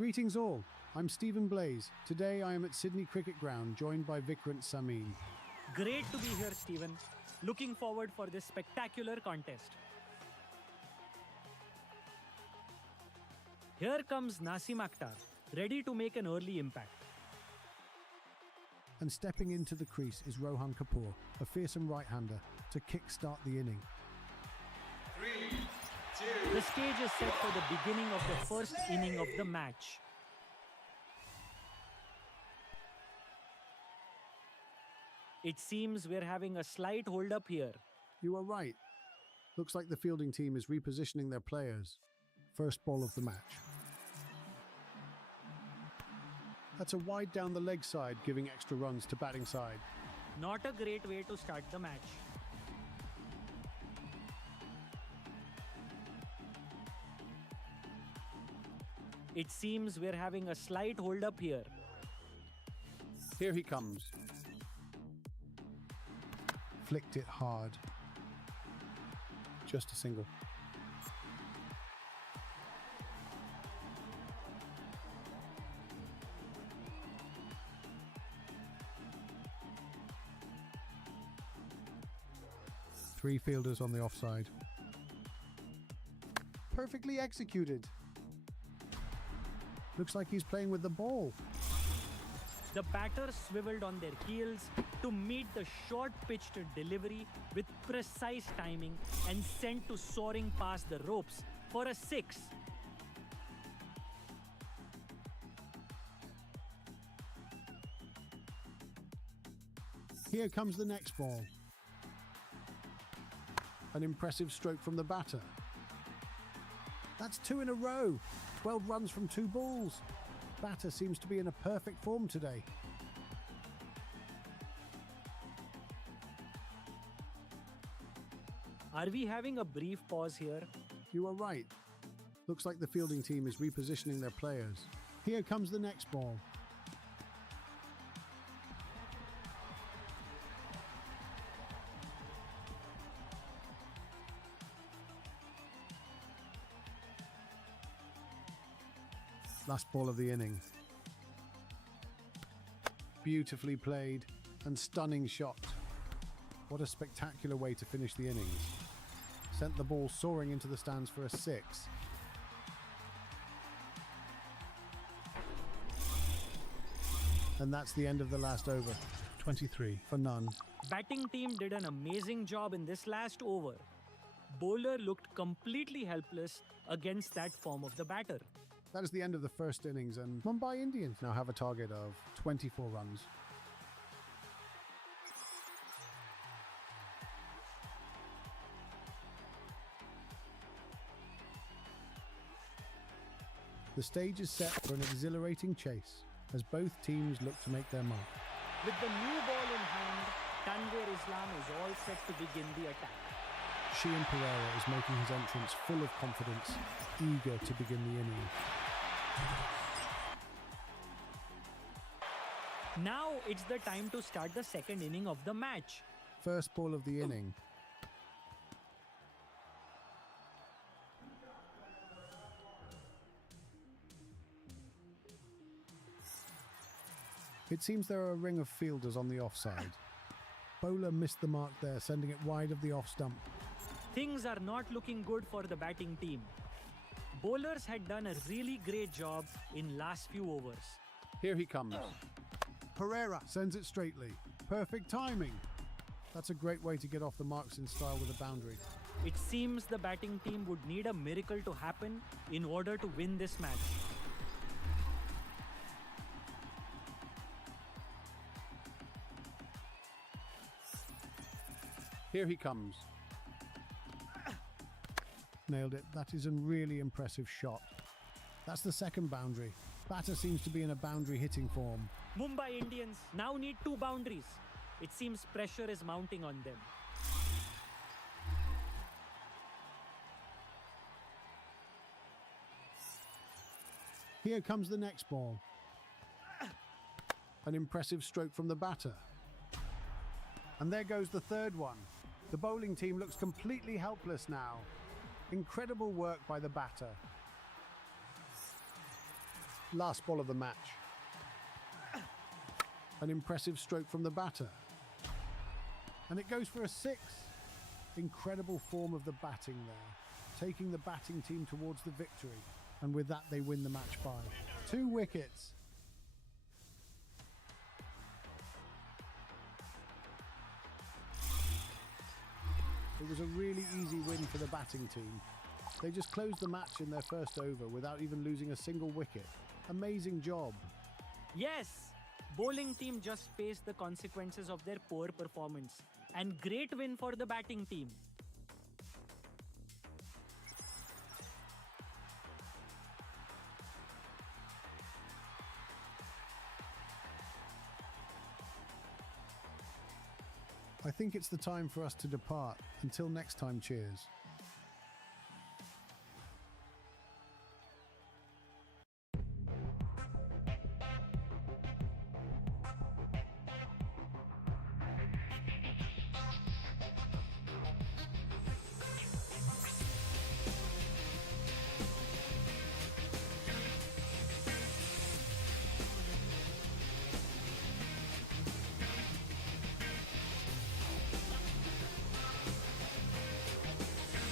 Greetings all, I'm Stephen Blaze. Today I am at Sydney Cricket Ground, joined by Vikrant Samin. Great to be here, Stephen. Looking forward for this spectacular contest. Here comes Nasim Akhtar, ready to make an early impact. And stepping into the crease is Rohan Kapoor, a fearsome right-hander, to kick-start the inning. 3, 2, The stage is set for the beginning of the first inning of the match. It seems we're having a slight hold-up here. You are right. Looks like the fielding team is repositioning their players. First ball of the match. That's a wide down the leg side, giving extra runs to batting side. Not a great way to start the match. It seems we're having a slight hold-up here. Here he comes. Flicked it hard. Just a single. Three fielders on the offside. Perfectly executed. Looks like he's playing with the ball. The batters swiveled on their heels to meet the short-pitched delivery with precise timing and sent to soaring past the ropes for a 6. Here comes the next ball. An impressive stroke from the batter. That's 2 in a row. 12 runs from 2 balls. Batter seems to be in a perfect form today. Are we having a brief pause here? You are right. Looks like the fielding team is repositioning their players. Here comes the next ball. Last ball of the inning. Beautifully played and stunning shot. What a spectacular way to finish the innings. Sent the ball soaring into the stands for a 6. And that's the end of the last over. 23 for none. Batting team did an amazing job in this last over. Bowler looked completely helpless against that form of the batter. That is the end of the first innings, and Mumbai Indians now have a target of 24 runs. The stage is set for an exhilarating chase as both teams look to make their mark. With the new ball in hand, Tanvir Islam is all set to begin the attack. Shian Pereira is making his entrance full of confidence, eager to begin the inning. Now it's the time to start the second inning of the match. First ball of the inning. It seems there are a ring of fielders on the offside. Bowler missed the mark there, sending it wide of the off stump. Things are not looking good for the batting team. Bowlers had done a really great job in last few overs. Here he comes. Pereira sends it straightly. Perfect timing. That's a great way to get off the marks in style with a boundary. It seems the batting team would need a miracle to happen in order to win this match. Here he comes. Nailed it. That is a really impressive shot. That's the second boundary. Batter seems to be in a boundary hitting form. Mumbai Indians now need 2 boundaries. It seems pressure is mounting on them. Here comes the next ball. An impressive stroke from the batter. And there goes the third one. The bowling team looks completely helpless now. Incredible work by the batter. Last ball of the match. An impressive stroke from the batter. And it goes for a 6. Incredible form of the batting there, taking the batting team towards the victory. And with that, they win the match by 2 wickets. It was a really easy win for the batting team. They just closed the match in their first over without even losing a single wicket. Amazing job. Yes, bowling team just faced the consequences of their poor performance. And great win for the batting team. I think it's the time for us to depart. Until next time, cheers.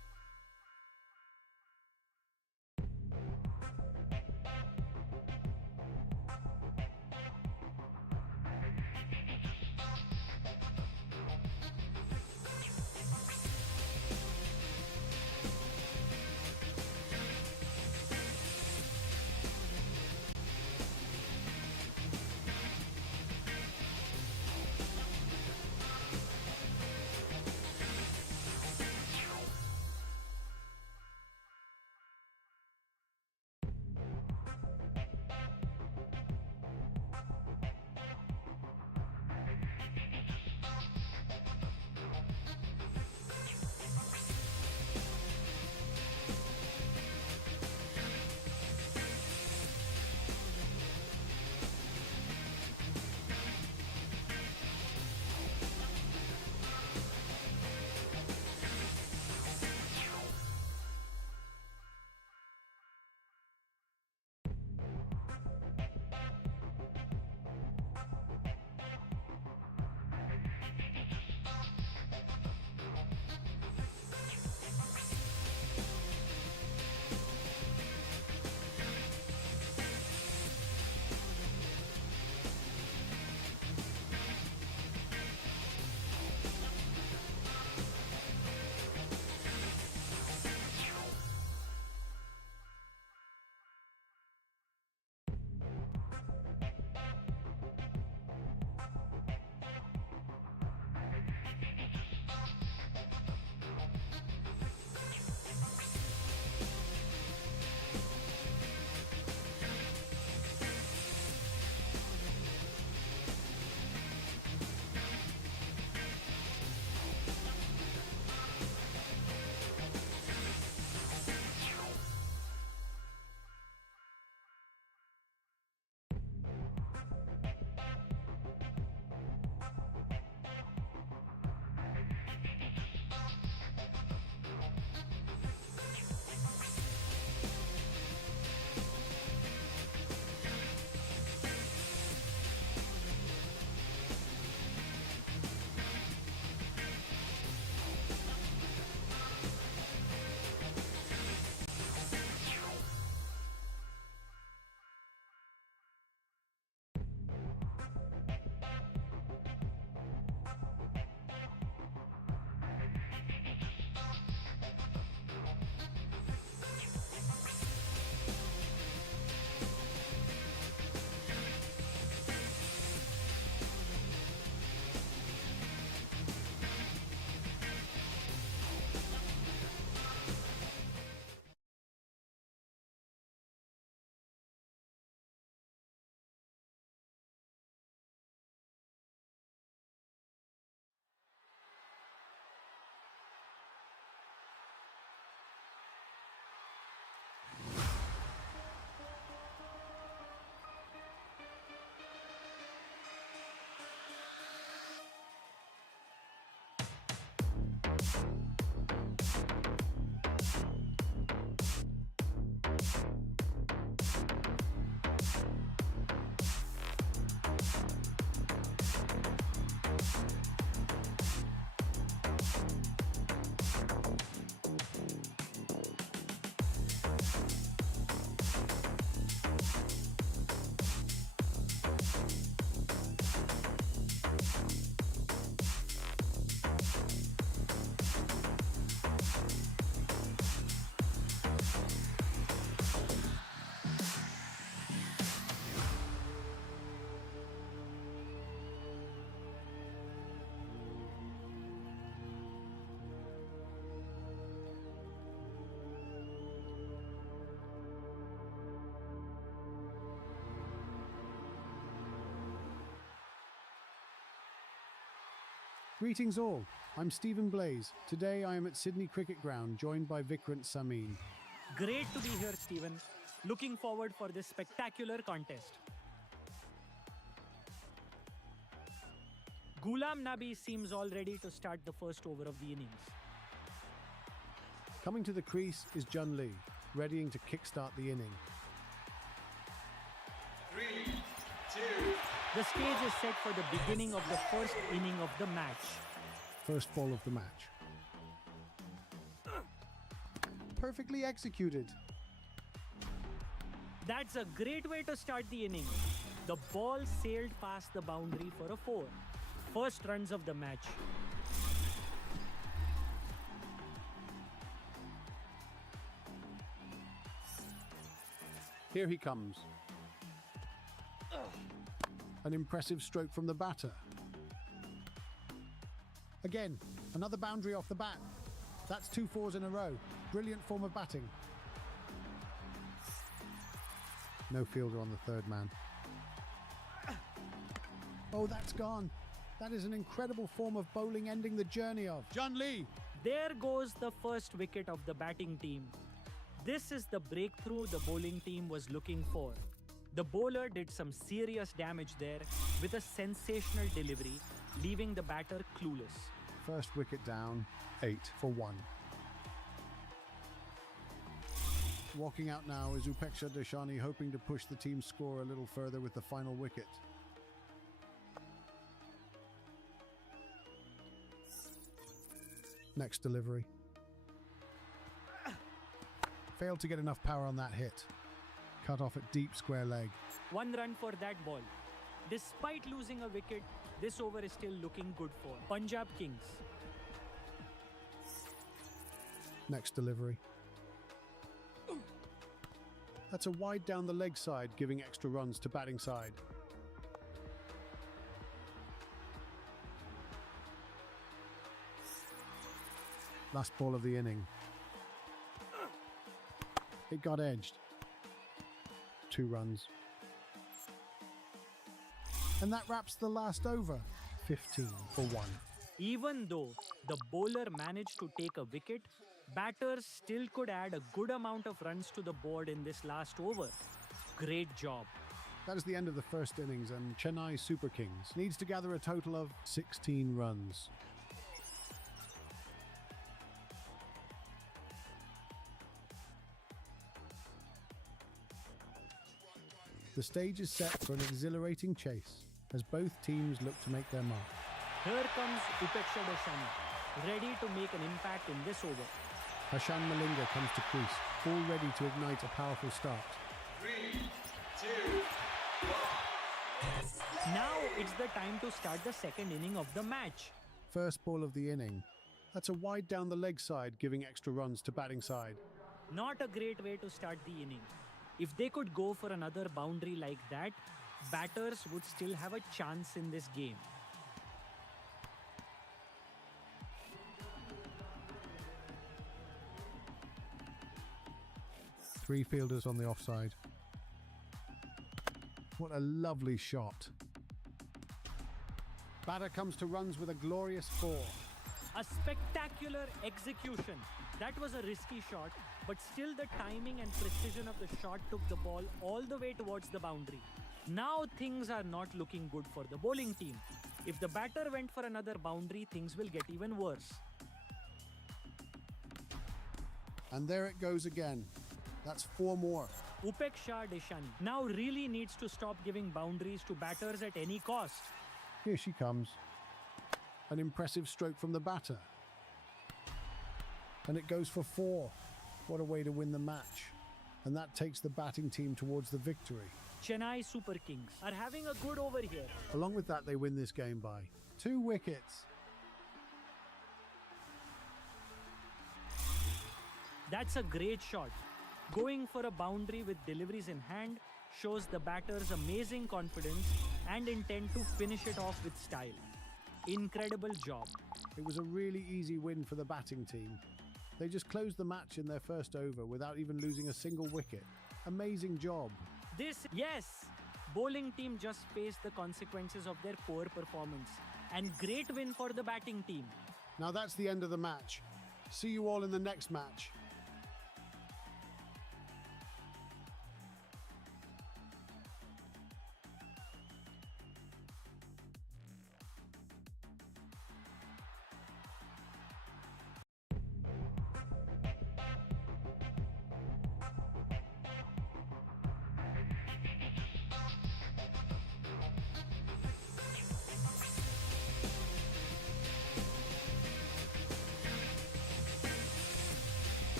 Greetings all, I'm Stephen Blaze. Today I am at Sydney Cricket Ground, joined by Vikrant Samin. Great to be here, Stephen. Looking forward for this spectacular contest. Ghulam Nabi seems all ready to start the first over of the innings. Coming to the crease is Jun Lee, readying to kickstart the inning. 3, 2, The stage is set for the beginning of the first inning of the match. First ball of the match. Perfectly executed. That's a great way to start the inning. The ball sailed past the boundary for a 4. First runs of the match. Here he comes. An impressive stroke from the batter. Again, another boundary off the bat. That's 2 fours in a row. Brilliant form of batting. No fielder on the third man. Oh, that's gone. That is an incredible form of bowling, ending the journey of Jun Lee. There goes the first wicket of the batting team. This is the breakthrough the bowling team was looking for. The bowler did some serious damage there with a sensational delivery, leaving the batter clueless. First wicket down, 8 for 1. Walking out now is Upeksha Deshani, hoping to push the team's score a little further with the final wicket. Next delivery. Failed to get enough power on that hit. Cut off at deep square leg. 1 run for that ball. Despite losing a wicket, this over is still looking good for Punjab Kings. Next delivery. That's a wide down the leg side, giving extra runs to batting side. Last ball of the inning. It got edged. 2 runs. And that wraps the last over. 15 for 1. Even though the bowler managed to take a wicket, batters still could add a good amount of runs to the board in this last over. Great job. That is the end of the first innings, and Chennai Super Kings needs to gather a total of 16 runs. The stage is set for an exhilarating chase as both teams look to make their mark. Here comes Upeksha Deshani, ready to make an impact in this over. Hashan Malinga comes to crease, all ready to ignite a powerful start. 3, 2, 1. Now it's the time to start the second inning of the match. First ball of the inning. That's a wide down the leg side, giving extra runs to batting side. Not a great way to start the inning. If they could go for another boundary like that, batters would still have a chance in this game. Three fielders on the offside. What a lovely shot. Batter comes to runs with a glorious 4. A spectacular execution. That was a risky shot, but still the timing and precision of the shot took the ball all the way towards the boundary. Now things are not looking good for the bowling team. If the batter went for another boundary, things will get even worse. And there it goes again. That's 4 more. Upeksha Deshani now really needs to stop giving boundaries to batters at any cost. Here she comes. An impressive stroke from the batter. And it goes for 4. What a way to win the match. And that takes the batting team towards the victory. Chennai Super Kings are having a good over here. Along with that, they win this game by 2 wickets. That's a great shot. Going for a boundary with deliveries in hand shows the batter's amazing confidence and intent to finish it off with style. Incredible job. It was a really easy win for the batting team. They just closed the match in their first over without even losing a single wicket. Amazing job. Yes, bowling team just faced the consequences of their poor performance. and great win for the batting team. Now that's the end of the match. See you all in the next match.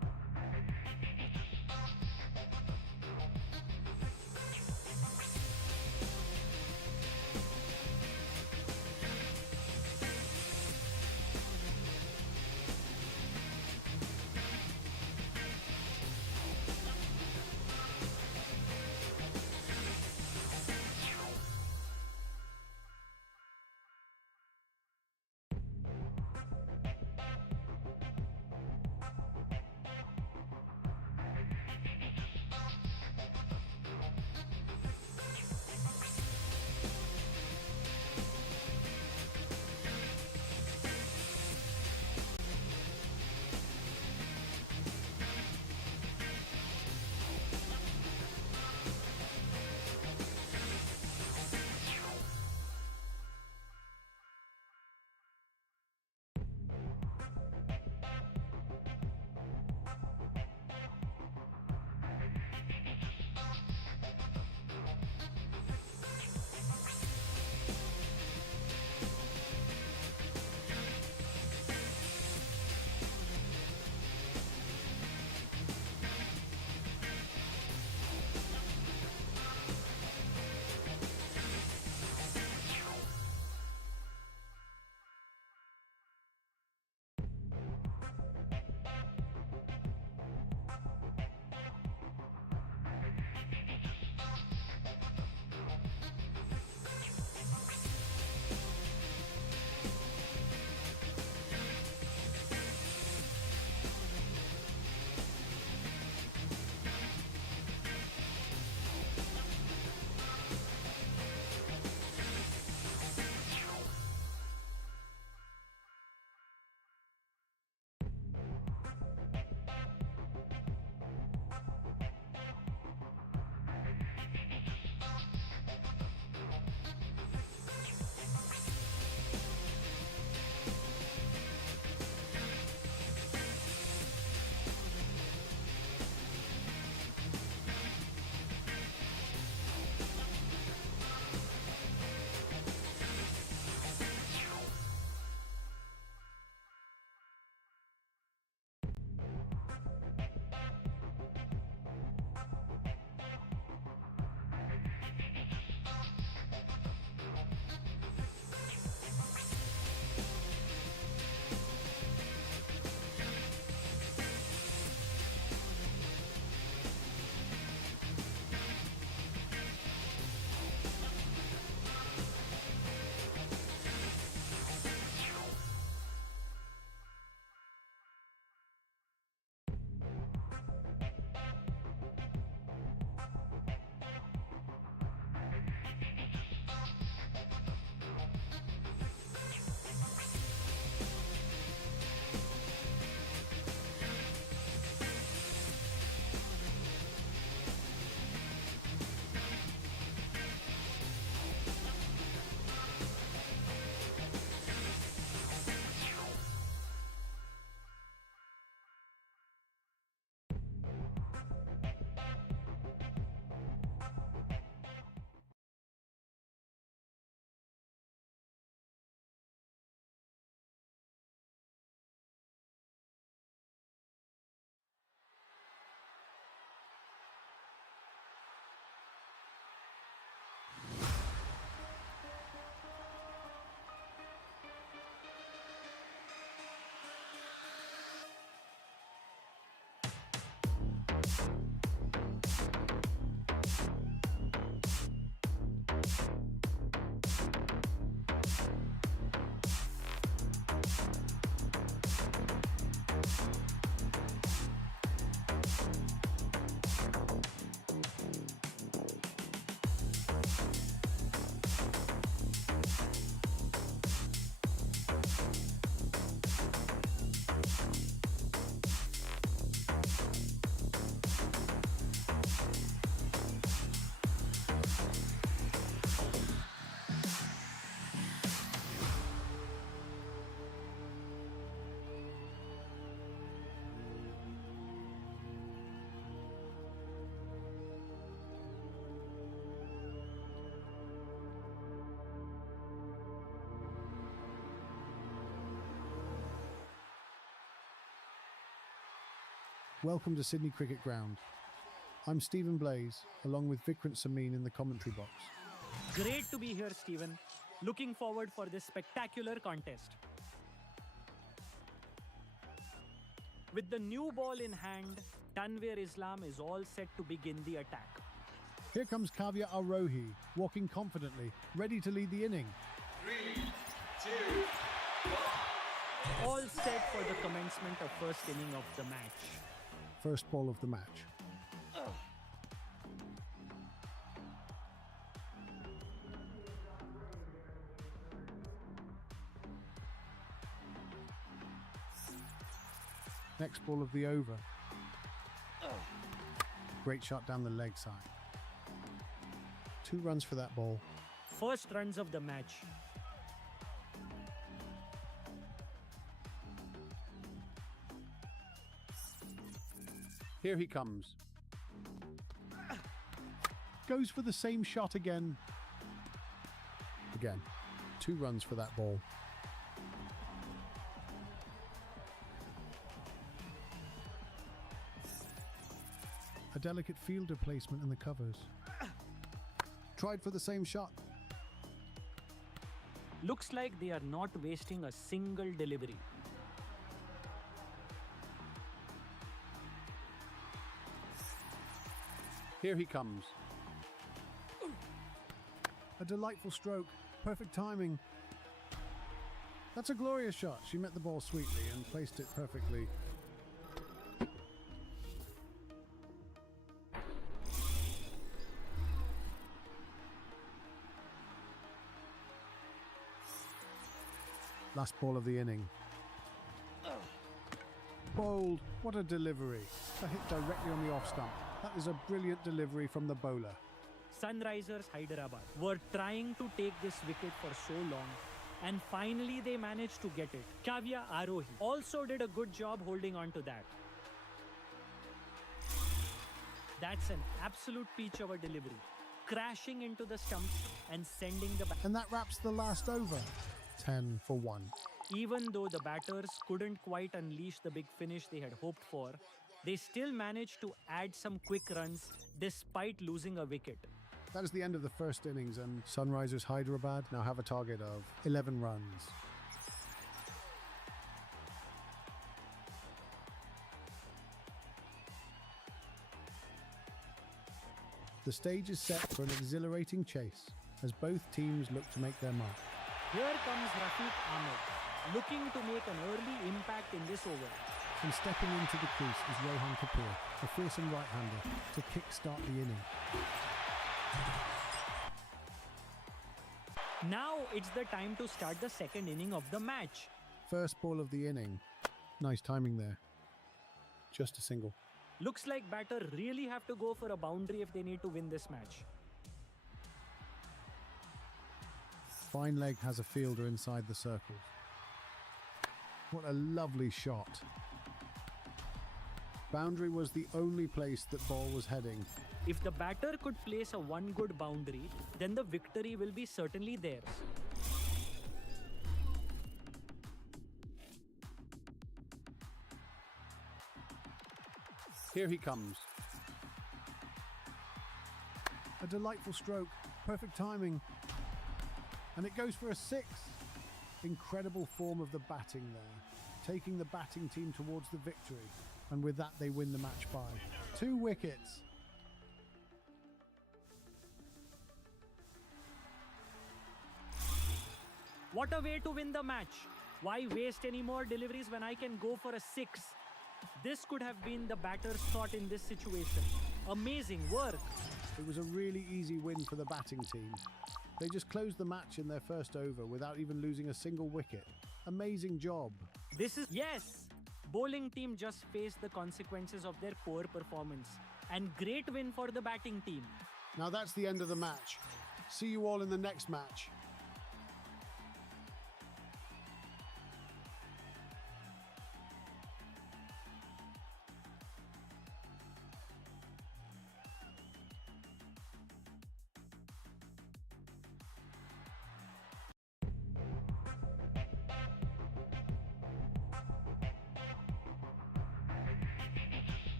Welcome to Sydney Cricket Ground. I'm Stephen Blaze, along with Vikrant Samin in the commentary box. Great to be here, Stephen. Looking forward for this spectacular contest. With the new ball in hand, Tanvir Islam is all set to begin the attack. Here comes Cricket003, walking confidently, ready to lead the inning. 3, 2, 1. All set for the commencement of first inning of the match. First ball of the match. Next ball of the over. Great shot down the leg side. 2 runs for that ball. First runs of the match. Here he comes. Goes for the same shot again. Again. 2 runs for that ball. A delicate fielder placement in the covers. Tried for the same shot. Looks like they are not wasting a single delivery. Here he comes. A delightful stroke. Perfect timing. That's a glorious shot. She met the ball sweetly and placed it perfectly. Last ball of the inning. Bowled. What a delivery. A hit directly on the off stump. That is a brilliant delivery from the bowler. Sunrisers Hyderabad were trying to take this wicket for so long, and finally they managed to get it. Cricket003 also did a good job holding on to that. That's an absolute peach of a delivery, crashing into the stumps and sending the And that wraps the last over. 10 for 1. Even though the batters couldn't quite unleash the big finish they had hoped for, they still managed to add some quick runs despite losing a wicket. That is the end of the first innings, and Sunrisers Hyderabad now have a target of 11 runs. The stage is set for an exhilarating chase as both teams look to make their mark. Here comes Rafiq Ahmed, looking to make an early impact in this over. And stepping into the crease is Rohan Kapoor, a fearsome right-hander, to kick-start the inning. Now it's the time to start the second inning of the match. First ball of the inning. Nice timing there. Just a single. Looks like batter really have to go for a boundary if they need to win this match. Fine leg has a fielder inside the circle. What a lovely shot. Boundary was the only place that ball was heading. If the batter could place a one good boundary, then the victory will be certainly theirs. Here he comes. A delightful stroke. Perfect timing. And it goes for a 6. Incredible form of the batting there, taking the batting team towards the victory. And with that, they win the match by 2 wickets. What a way to win the match. Why waste any more deliveries when I can go for a 6? This could have been the batter's thought in this situation. Amazing work. It was a really easy win for the batting team. They just closed the match in their first over without even losing a single wicket. Amazing job. Yes! Bowling team just faced the consequences of their poor performance. And great win for the batting team. Now that's the end of the match. See you all in the next match.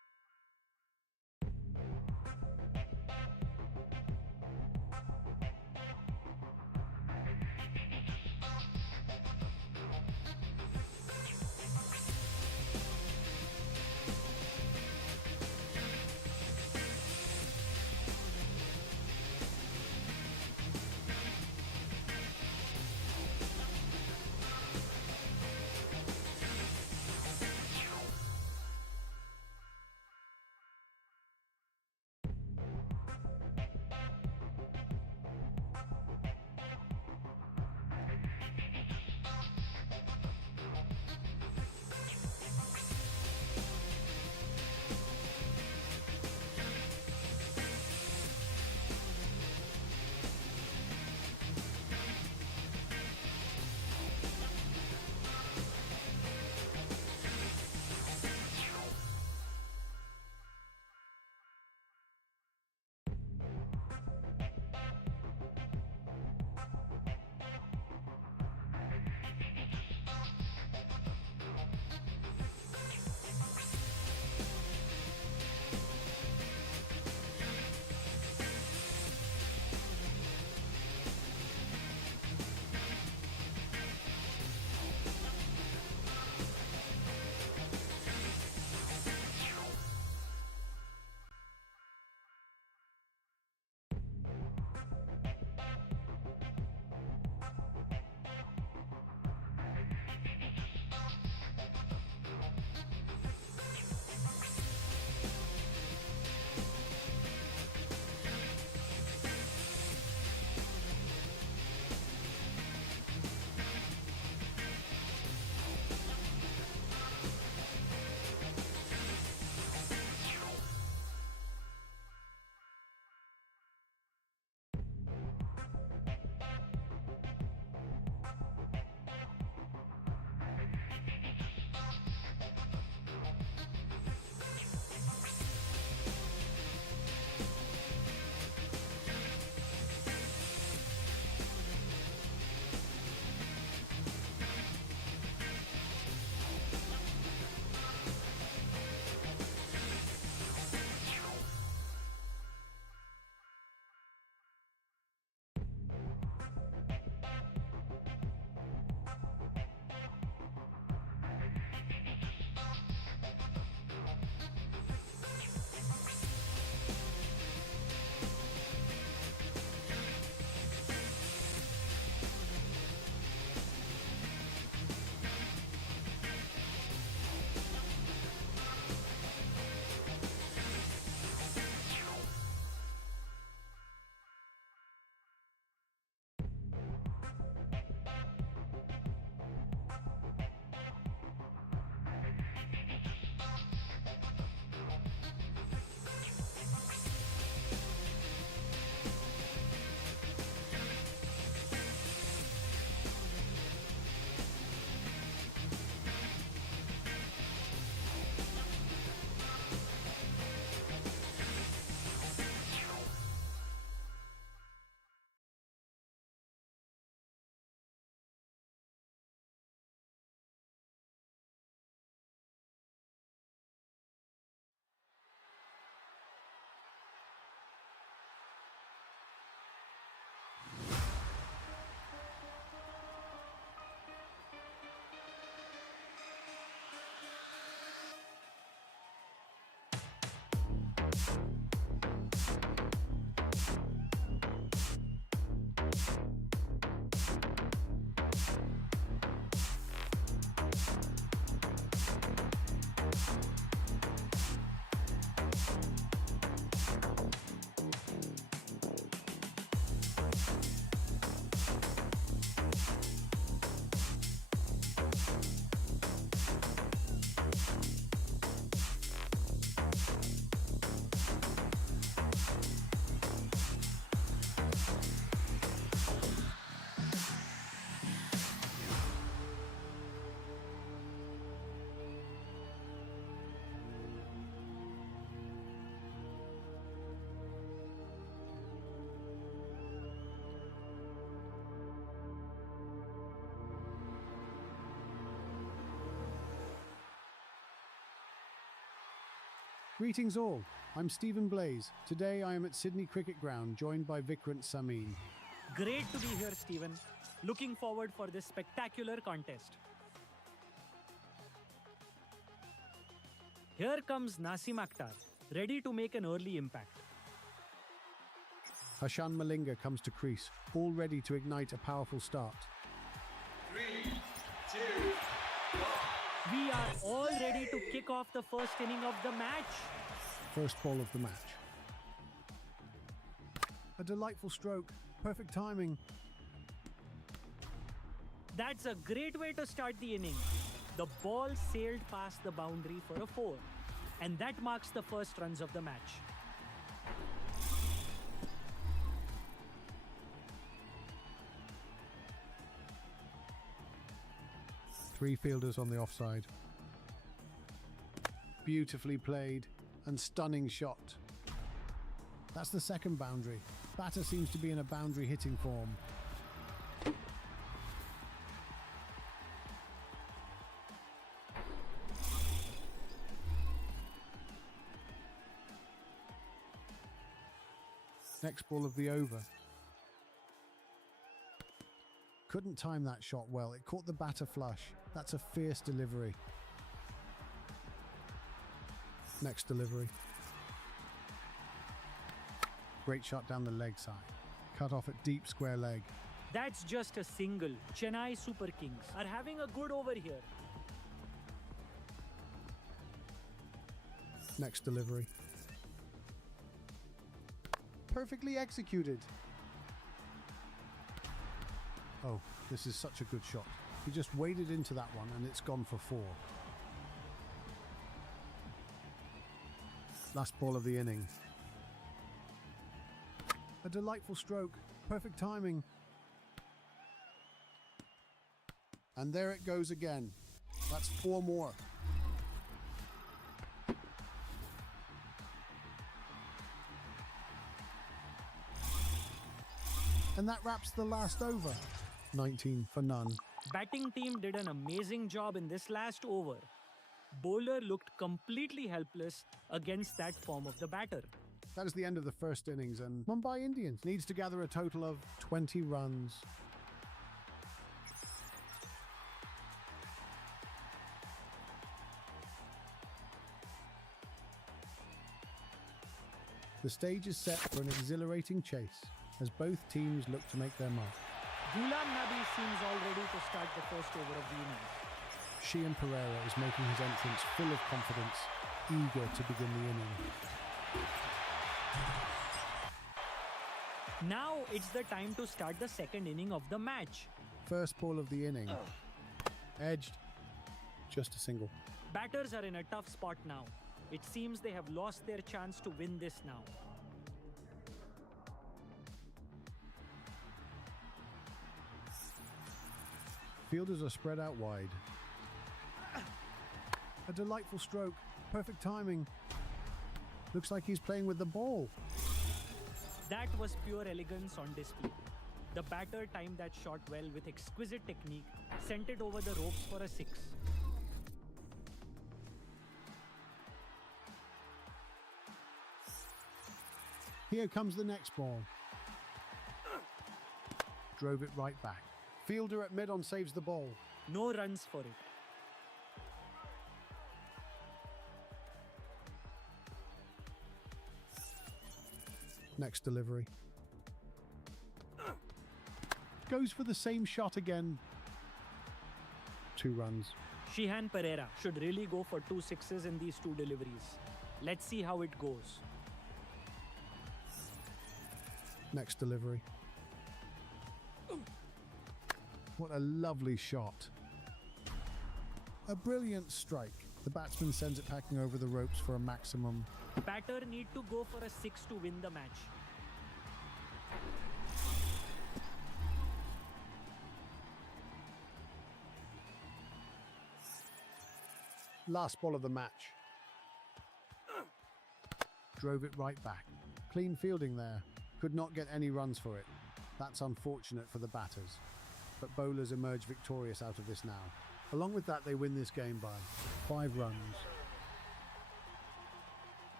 Greetings all, I'm Stephen Blaze. Today I am at Sydney Cricket Ground, joined by Vikrant Samin. Great to be here, Stephen. Looking forward for this spectacular contest. Here comes Nasim Akhtar, ready to make an early impact. Hashan Malinga comes to crease, all ready to ignite a powerful start. 3, 2, 1. We are all ready to kick off the first inning of the match. First ball of the match. A delightful stroke, perfect timing. That's a great way to start the inning. The ball sailed past the boundary for a 4, and that marks the first runs of the match. Three fielders on the offside. Beautifully played and stunning shot. That's the second boundary. Batter seems to be in a boundary hitting form. Next ball of the over. Couldn't time that shot well. It caught the batter flush. That's a fierce delivery. Next delivery. Great shot down the leg side. Cut off at deep square leg. That's just a single. Chennai Super Kings are having a good over here. Next delivery. Perfectly executed. Oh, this is such a good shot. He just waded into that one and it's gone for 4. Last ball of the inning. A delightful stroke, perfect timing. And there it goes again. That's 4 more. And that wraps the last over. 19 for none. Batting team did an amazing job in this last over. Bowler looked completely helpless against that form of the batter. That is the end of the first innings, and Mumbai Indians needs to gather a total of 20 runs. The stage is set for an exhilarating chase as both teams look to make their mark. Ghulam Nabi seems all ready to start the first over of the innings. Sheehan Pereira is making his entrance full of confidence, eager to begin the inning. Now it's the time to start the second inning of the match. First ball of the inning. Edged. Just a single. Batters are in a tough spot now. It seems they have lost their chance to win this now. Fielders are spread out wide. A delightful stroke, perfect timing. Looks like he's playing with the ball. That was pure elegance on display. The batter timed that shot well with exquisite technique, sent it over the ropes for a 6. Here comes the next ball. Drove it right back. Fielder at mid-on saves the ball. No runs for it. Next delivery. Goes for the same shot again. 2 runs. Sheehan Pereira should really go for 2 sixes in these 2 deliveries. Let's see how it goes. Next delivery. What a lovely shot. A brilliant strike. The batsman sends it packing over the ropes for a maximum. Batter need to go for a 6 to win the match. Last ball of the match. Drove it right back. Clean fielding there. Could not get any runs for it. That's unfortunate for the batters. But bowlers emerge victorious out of this now. Along with that, they win this game by 5 runs.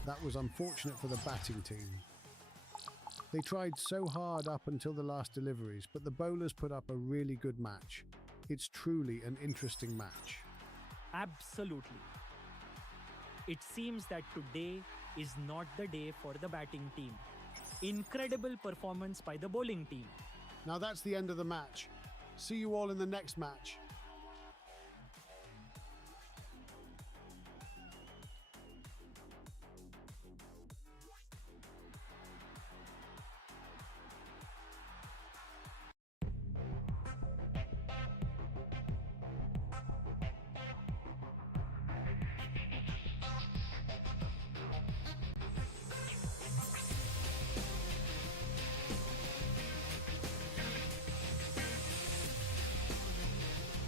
That was unfortunate for the batting team. They tried so hard up until the last deliveries, but the bowlers put up a really good match. It's truly an interesting match. Absolutely. It seems that today is not the day for the batting team. Incredible performance by the bowling team. Now that's the end of the match. See you all in the next match.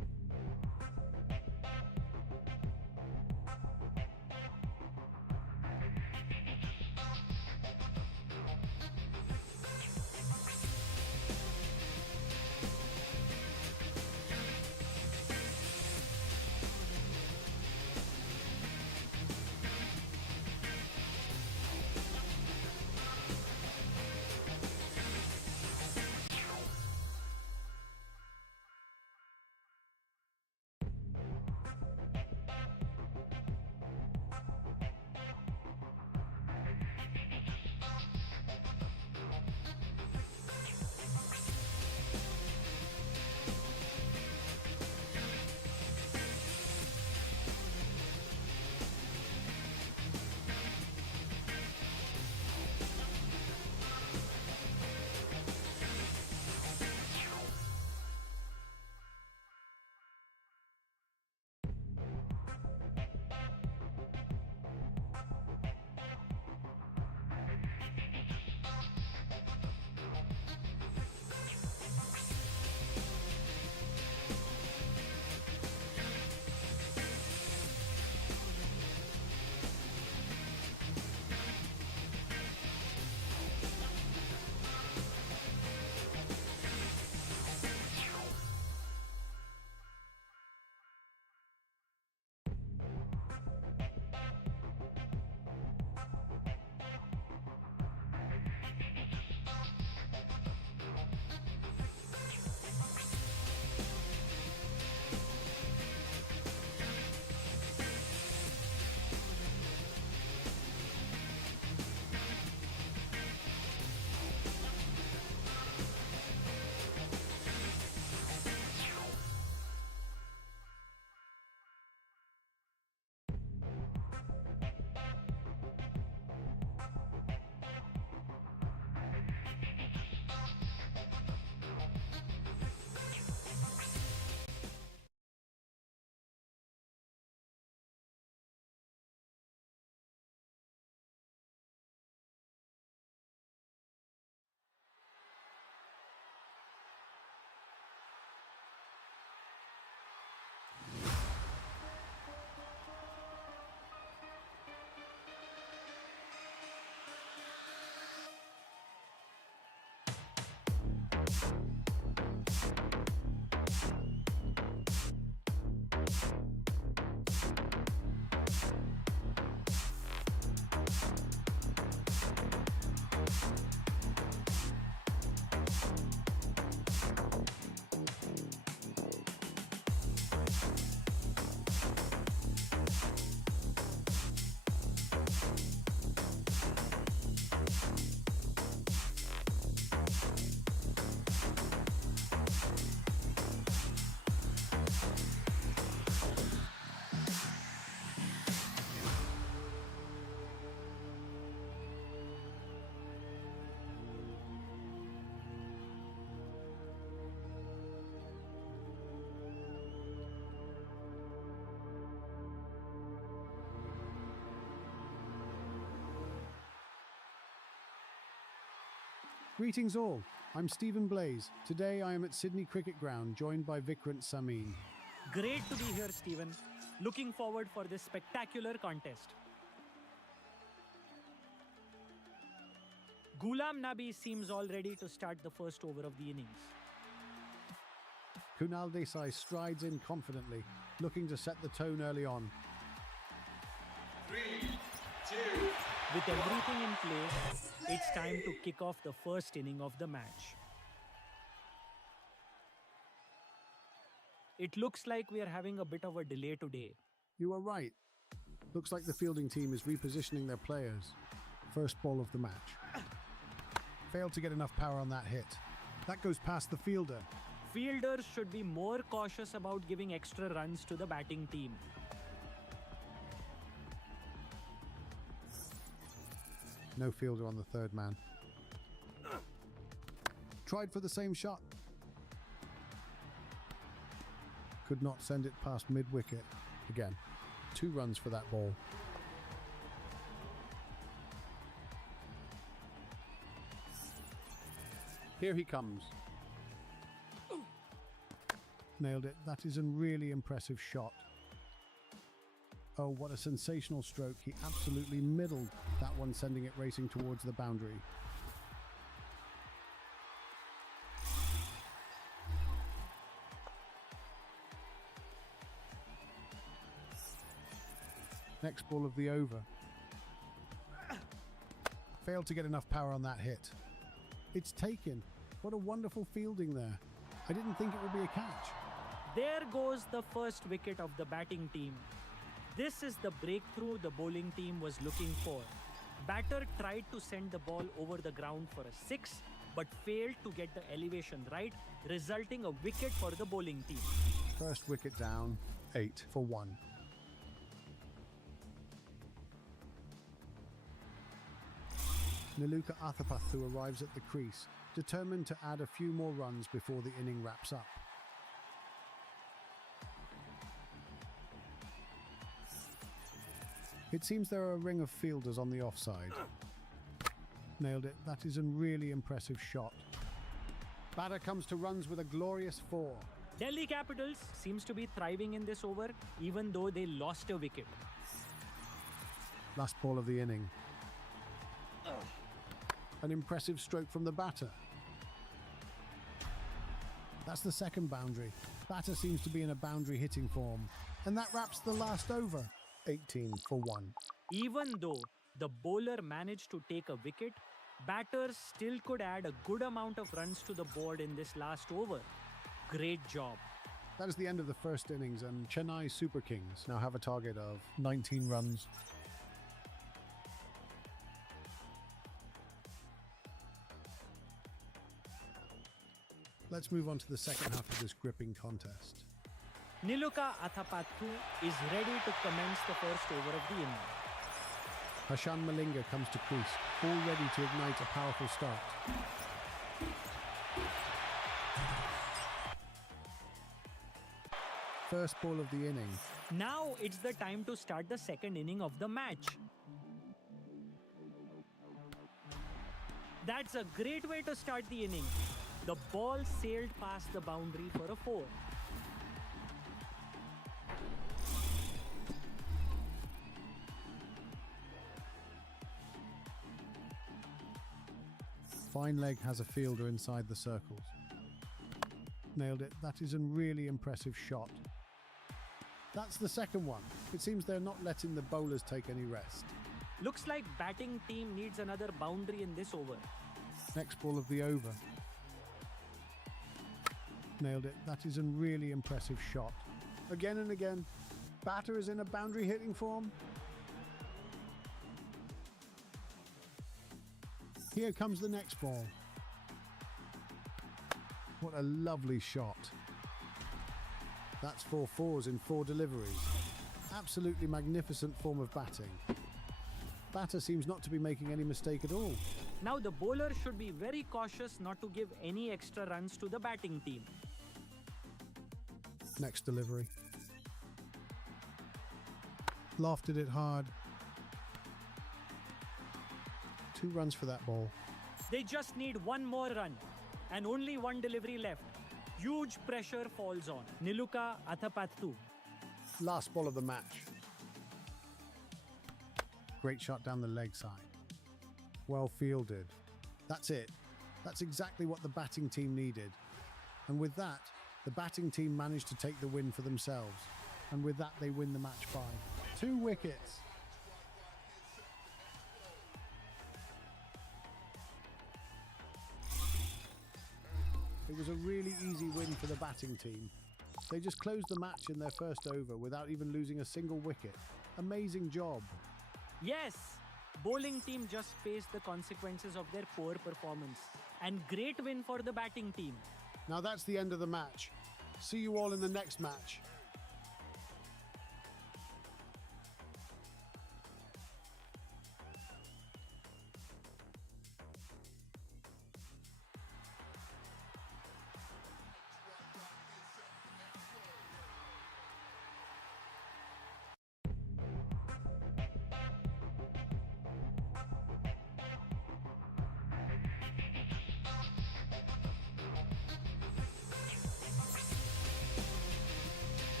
Greetings all, I'm Stephen Blaze. Today I am at Sydney Cricket Ground, joined by Vikrant Samin. Great to be here, Stephen. Looking forward for this spectacular contest. Ghulam Nabi seems all ready to start the first over of the innings. Kunal Desai strides in confidently, looking to set the tone early on. 3, 2, With everything in place, it's time to kick off the first inning of the match. It looks like we are having a bit of a delay today. You are right. Looks like the fielding team is repositioning their players. First ball of the match. Failed to get enough power on that hit. That goes past the fielder. Fielders should be more cautious about giving extra runs to the batting team. No fielder on the third man. Tried for the same shot. Could not send it past mid-wicket. Again, 2 runs for that ball. Here he comes. Nailed it. That is a really impressive shot. Oh, what a sensational stroke. He absolutely middled that one, sending it racing towards the boundary. Next ball of the over. Failed to get enough power on that hit. It's taken. What a wonderful fielding there. I didn't think it would be a catch. There goes the first wicket of the batting team. This is the breakthrough the bowling team was looking for. Batter tried to send the ball over the ground for a 6, but failed to get the elevation right, resulting a wicket for the bowling team. First wicket down, 8 for 1. Niluka Athapathu arrives at the crease, determined to add a few more runs before the inning wraps up. It seems there are a ring of fielders on the offside. Nailed it. That is a really impressive shot. Batter comes to runs with a glorious 4. Delhi Capitals seems to be thriving in this over, even though they lost a wicket. Last ball of the inning. An impressive stroke from the batter. That's the second boundary. Batter seems to be in a boundary hitting form. And that wraps the last over. 18 for 1. Even though the bowler managed to take a wicket, batters still could add a good amount of runs to the board in this last over. Great job. That is the end of the first innings, and Chennai Super Kings now have a target of 19 runs. Let's move on to the second half of this gripping contest. Niluka Athapathu is ready to commence the first over of the inning. Hashan Malinga comes to crease, all ready to ignite a powerful start. First ball of the inning. Now it's the time to start the second inning of the match. That's a great way to start the inning. The ball sailed past the boundary for a 4. Fine leg has a fielder inside the circles. Nailed it. That is a really impressive shot. That's the second one. It seems they're not letting the bowlers take any rest. Looks like batting team needs another boundary in this over. Next ball of the over. Nailed it. That is a really impressive shot. Again and again. Batter is in a boundary hitting form. Here comes the next ball. What a lovely shot. That's 4 fours in 4 deliveries. Absolutely magnificent form of batting. Batter seems not to be making any mistake at all. Now the bowler should be very cautious not to give any extra runs to the batting team. Next delivery. Lofted it hard. 2 runs for that ball. They just need one more run and only one delivery left. Huge pressure falls on Niluka Athapaththu. Last ball of the match. Great shot down the leg side. Well fielded. That's it. That's exactly what the batting team needed. And with that, the batting team managed to take the win for themselves. And with that, they win the match by 2 wickets. It was a really easy win for the batting team. They just closed the match in their first over without even losing a single wicket. Amazing job. Yes, bowling team just faced the consequences of their poor performance. And great win for the batting team. Now that's the end of the match. See you all in the next match.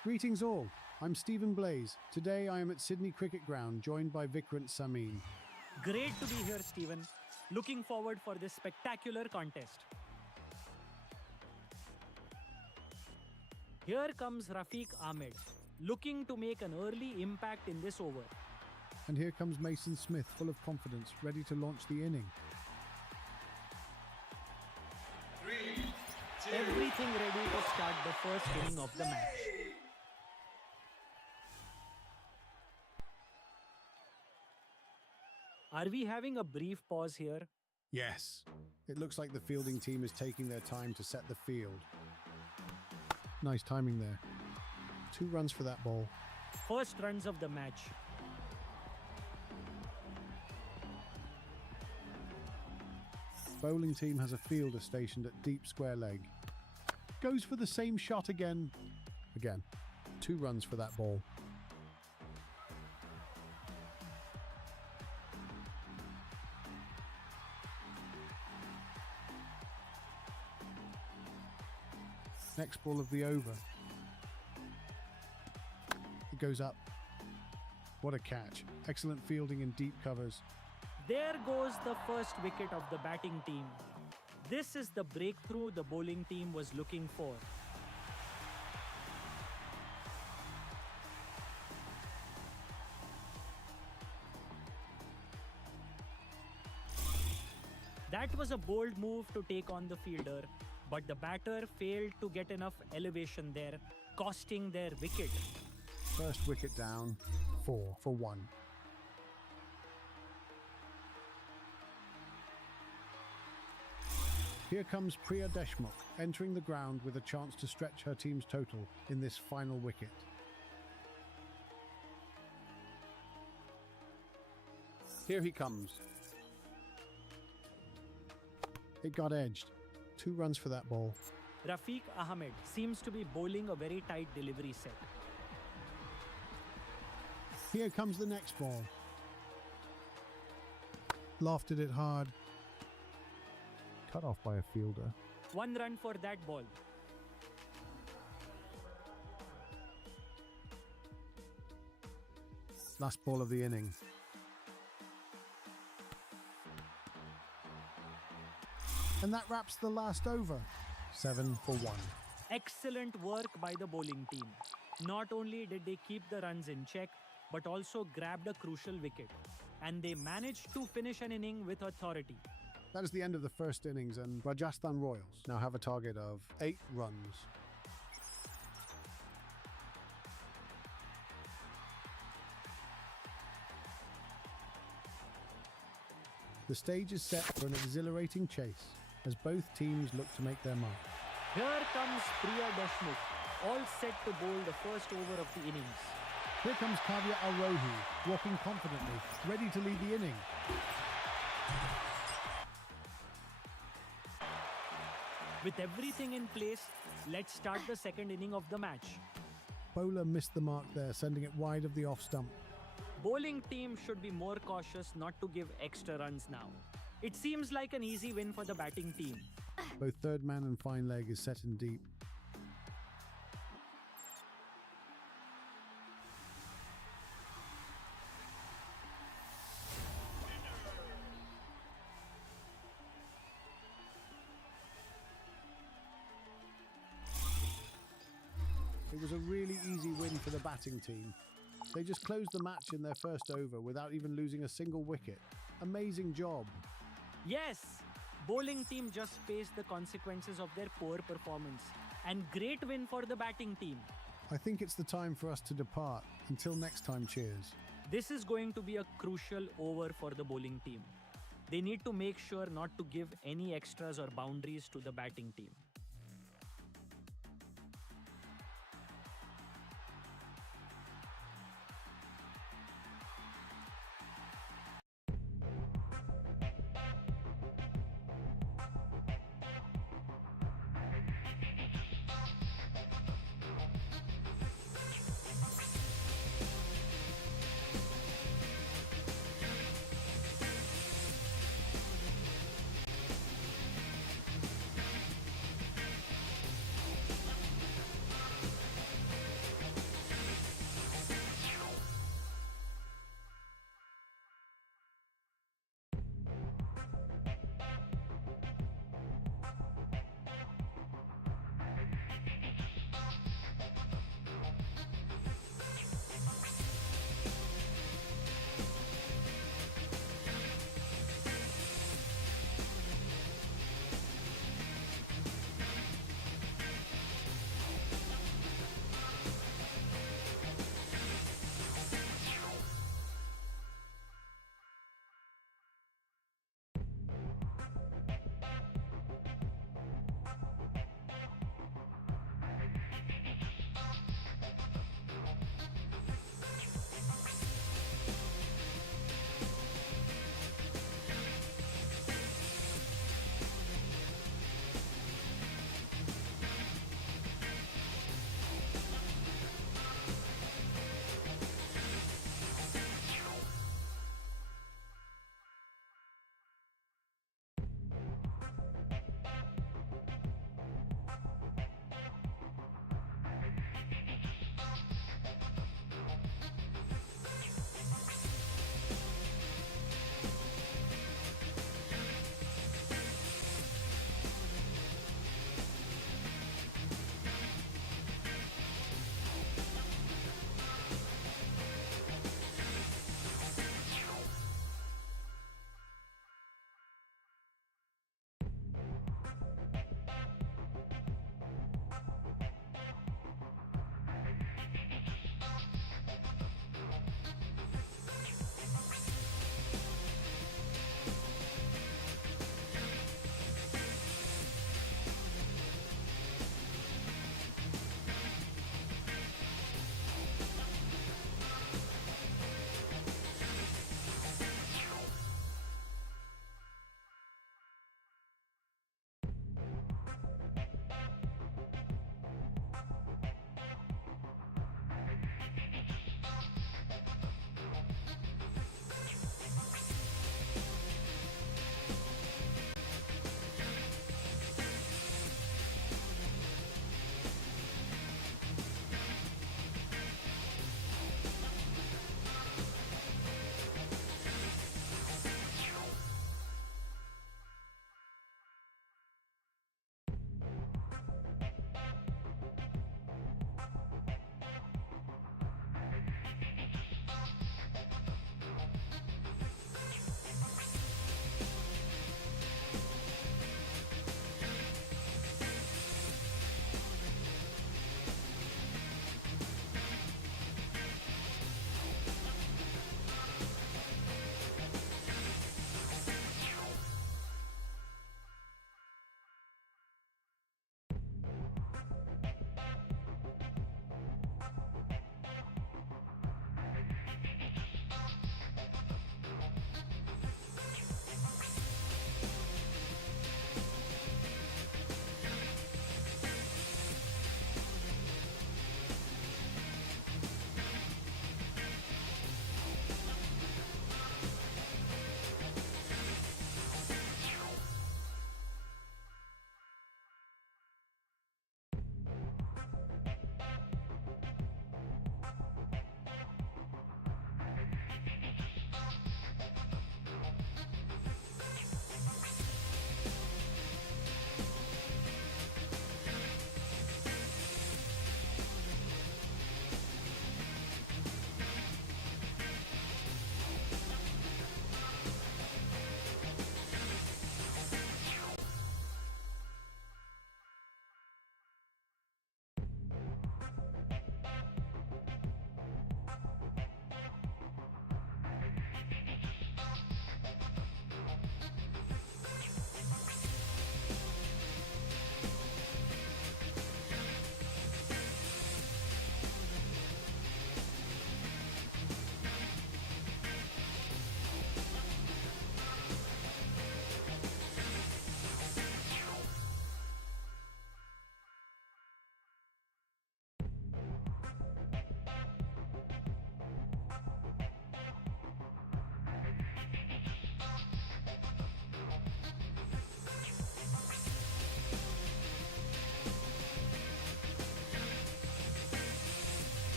Greetings all, I'm Stephen Blaze. Today I am at Sydney Cricket Ground, joined by Vikrant Samin. Great to be here, Stephen. Looking forward for this spectacular contest. Here comes Rafiq Ahmed, looking to make an early impact in this over. And here comes Mason Smith, full of confidence, ready to launch the inning. 3, 2, Everything ready to start the first inning of the match. Are we having a brief pause here? Yes. It looks like the fielding team is taking their time to set the field. Nice timing there. 2 runs for that ball. First runs of the match. Bowling team has a fielder stationed at deep square leg. Goes for the same shot again. 2 runs for that ball. Next ball of the over. It goes up. What a catch. Excellent fielding in deep covers. There goes the first wicket of the batting team. This is the breakthrough the bowling team was looking for. That was a bold move to take on the fielder, but the batter failed to get enough elevation there, costing their wicket. First wicket down. 4 for 1. Here comes Priya Deshmukh, entering the ground with a chance to stretch her team's total in this final wicket. Here he comes. It got edged. 2 runs for that ball. Rafiq Ahmed seems to be bowling a very tight delivery set. Here comes the next ball. Lofted it hard. Cut off by a fielder. 1 run for that ball. Last ball of the inning. And that wraps the last over. 7 for 1. Excellent work by the bowling team. Not only did they keep the runs in check, but also grabbed a crucial wicket. And they managed to finish an inning with authority. That is the end of the first innings, and Rajasthan Royals now have a target of 8 runs. The stage is set for an exhilarating chase as both teams look to make their mark. Here comes Priya Deshmukh, all set to bowl the first over of the innings. Here comes Kavya Arohi, walking confidently, ready to lead the inning. With everything in place, let's start the second inning of the match. Bowler missed the mark there, sending it wide of the off stump. Bowling team should be more cautious not to give extra runs now. It seems like an easy win for the batting team. Both third man and fine leg is set in deep. It was a really easy win for the batting team. They just closed the match in their first over without even losing a single wicket. Amazing job. Yes, bowling team just faced the consequences of their poor performance. And great win for the batting team. I think it's the time for us to depart. Until next time, cheers. This is going to be a crucial over for the bowling team. They need to make sure not to give any extras or boundaries to the batting team.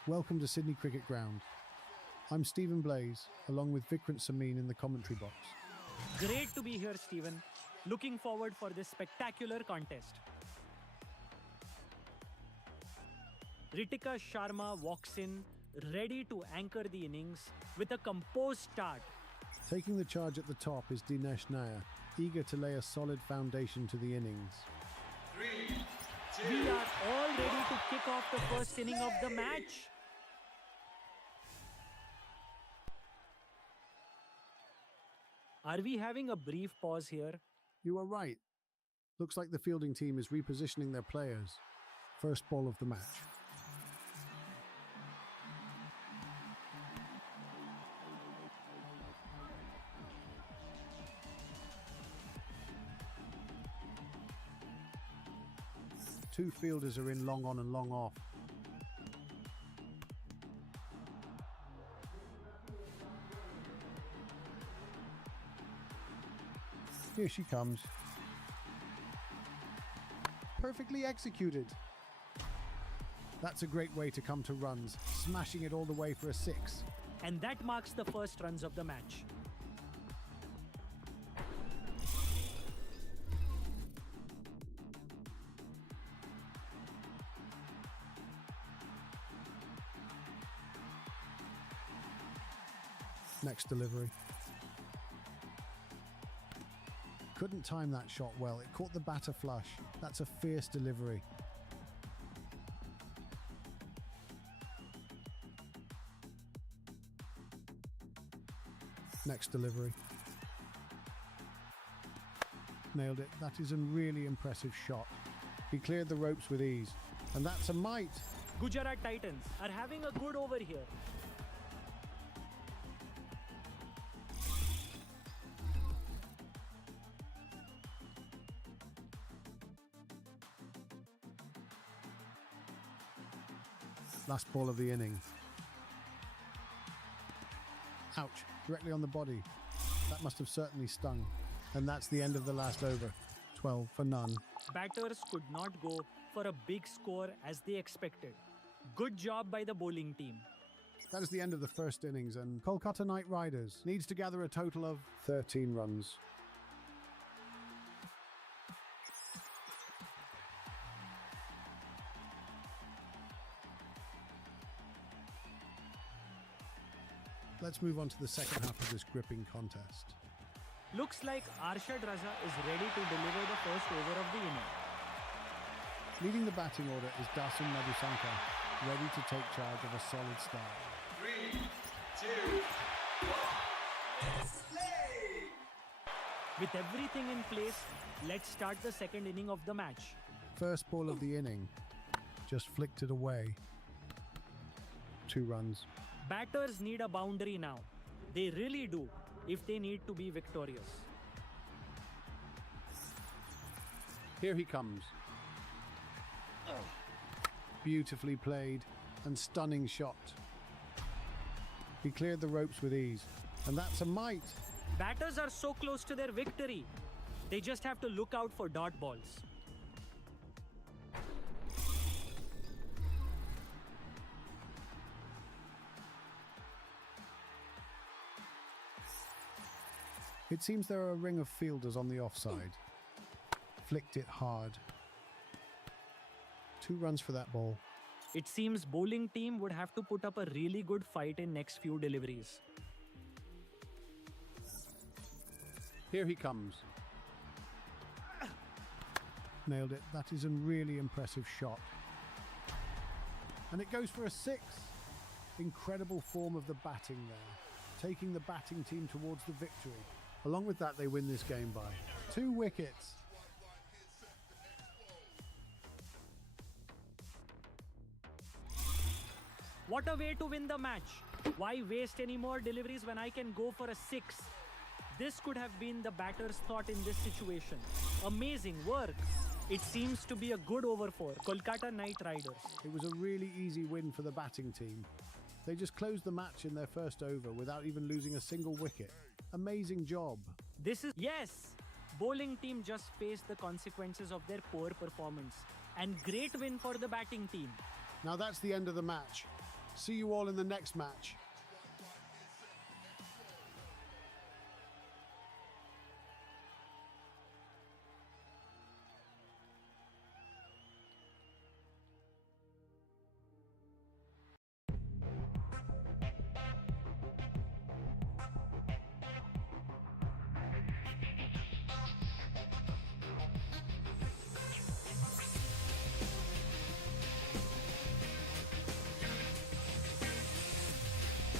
Welcome to Sydney Cricket Ground. I'm Stephen Blaze, along with Vikrant Samin in the commentary box. Great to be here, Stephen. Looking forward for this spectacular contest. Ritika Sharma walks in, ready to anchor the innings with a composed start. Taking the charge at the top is Dinesh Nair, eager to lay a solid foundation to the innings. 3, 2, We are all ready to kick off the first inning of the match. Are we having a brief pause here? You are right. Looks like the fielding team is repositioning their players. First ball of the match. Two fielders are in long on and long off. Here she comes. Perfectly executed. That's a great way to come to runs, smashing it all the way for a 6. And that marks the first runs of the match. Next delivery. Couldn't time that shot well. It caught the batter flush. That's a fierce delivery. Next delivery. Nailed it. That is a really impressive shot. He cleared the ropes with ease. And that's a mite. Gujarat Titans are having a good over here. Last ball of the inning. Ouch, directly on the body. That must have certainly stung. And that's the end of the last over. 12 for none. Batters could not go for a big score as they expected. Good job by the bowling team. That is the end of the first innings, and Kolkata Knight Riders needs to gather a total of 13 runs. Let's move on to the second half of this gripping contest. Looks like Arshad Raza is ready to deliver the first over of the inning. Leading the batting order is Dasun Madhusankar, ready to take charge of a solid start. 3, 2, 1. Let's play! With everything in place, let's start the second inning of the match. First ball of the inning, just flicked it away. 2 runs. Batters need a boundary now. They really do, if they need to be victorious. Here he comes. Beautifully played and stunning shot. He cleared the ropes with ease, and that's a mite. Batters are so close to their victory. They just have to look out for dot balls. It seems there are a ring of fielders on the offside. Flicked it hard. 2 runs for that ball. It seems bowling team would have to put up a really good fight in next few deliveries. Here he comes. Nailed it. That is a really impressive shot. And it goes for a 6. Incredible form of the batting there. Taking the batting team towards the victory. Along with that, they win this game by 2 wickets. What a way to win the match. Why waste any more deliveries when I can go for a 6? This could have been the batter's thought in this situation. Amazing work. It seems to be a good over for Kolkata Knight Riders. It was a really easy win for the batting team. They just closed the match in their first over without even losing a single wicket. Amazing job. Yes! Bowling team just faced the consequences of their poor performance. And great win for the batting team. Now that's the end of the match. See you all in the next match.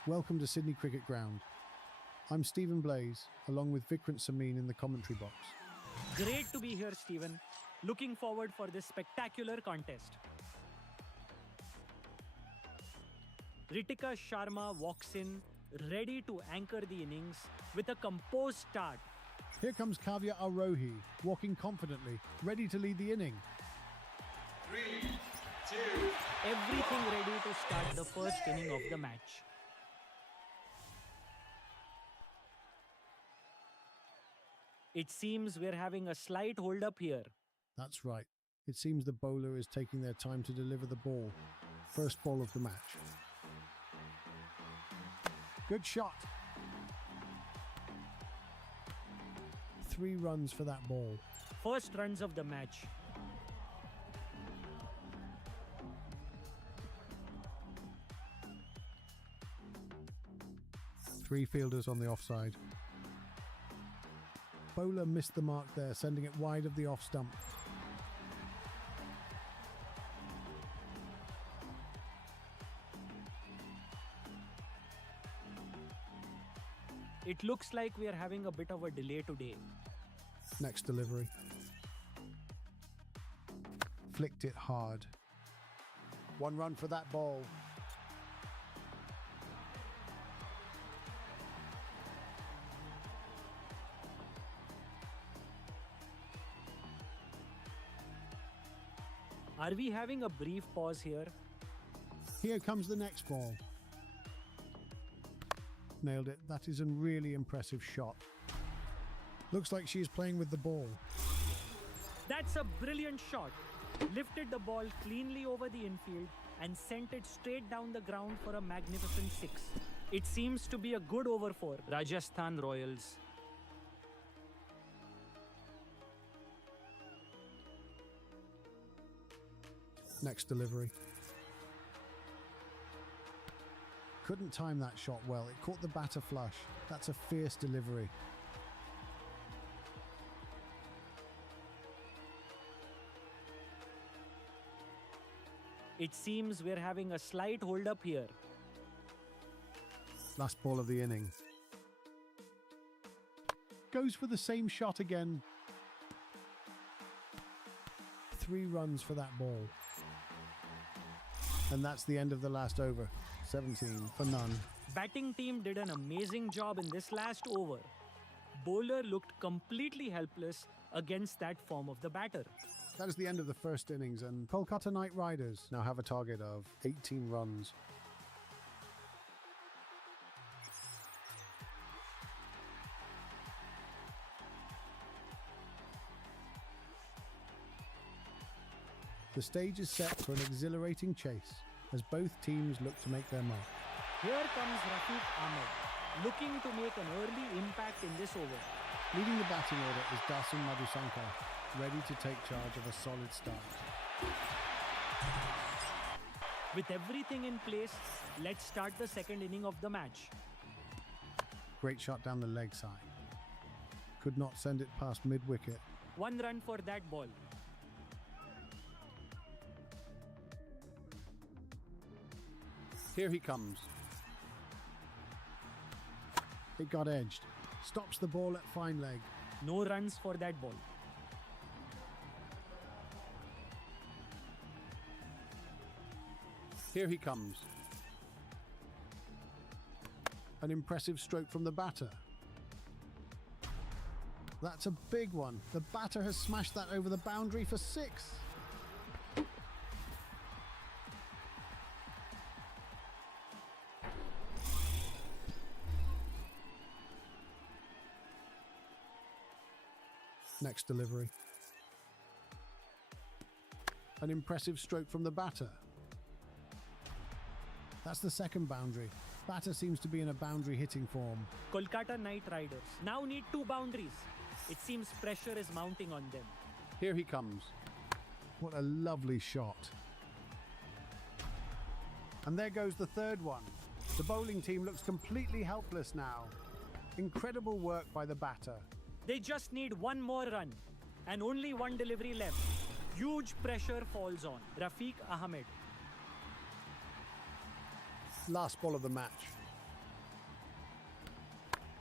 Welcome to Sydney Cricket Ground. I'm Stephen Blaze, along with Vikrant Samin in the commentary box. Great to be here, Stephen. Looking forward for this spectacular contest. Ritika Sharma walks in, ready to anchor the innings with a composed start. Here comes Kavya Arohi, walking confidently, ready to lead the inning. 3, 2, Everything ready to start the first inning of the match. It seems we're having a slight hold up here. That's right. It seems the bowler is taking their time to deliver the ball. First ball of the match. Good shot. 3 runs for that ball. First runs of the match. Three fielders on the offside. Bowler missed the mark there, sending it wide of the off stump. It looks like we are having a bit of a delay today. Next delivery. Flicked it hard. 1 run for that ball. Are we having a brief pause here? Here comes the next ball. Nailed it. That is a really impressive shot. Looks like she's playing with the ball. That's a brilliant shot. Lifted the ball cleanly over the infield and sent it straight down the ground for a magnificent 6. It seems to be a good over for Rajasthan Royals. Next delivery. Couldn't time that shot well. It caught the batter flush. That's a fierce delivery. It seems we're having a slight hold up here. Last ball of the inning. Goes for the same shot again. 3 runs for that ball. And that's the end of the last over. 17 for none. Batting team did an amazing job in this last over. Bowler looked completely helpless against that form of the batter. That is the end of the first innings, and Kolkata Knight Riders now have a target of 18 runs. The stage is set for an exhilarating chase as both teams look to make their mark. Here comes Rafiq Ahmed, looking to make an early impact in this over. Leading the batting order is Dasun Madhusankar, ready to take charge of a solid start. With everything in place, let's start the second inning of the match. Great shot down the leg side. Could not send it past mid-wicket. 1 run for that ball. Here he comes. It got edged. Stops the ball at fine leg. No runs for that ball. Here he comes. An impressive stroke from the batter. That's a big one. The batter has smashed that over the boundary for 6. Next delivery. An impressive stroke from the batter. That's the second boundary. Batter seems to be in a boundary hitting form. Kolkata Knight Riders now need 2 boundaries. It seems pressure is mounting on them. Here he comes. What a lovely shot. And there goes the third one. The bowling team looks completely helpless now. Incredible work by the batter. They just need 1 more run and only 1 delivery left. Huge pressure falls on Rafiq Ahmed. Last ball of the match.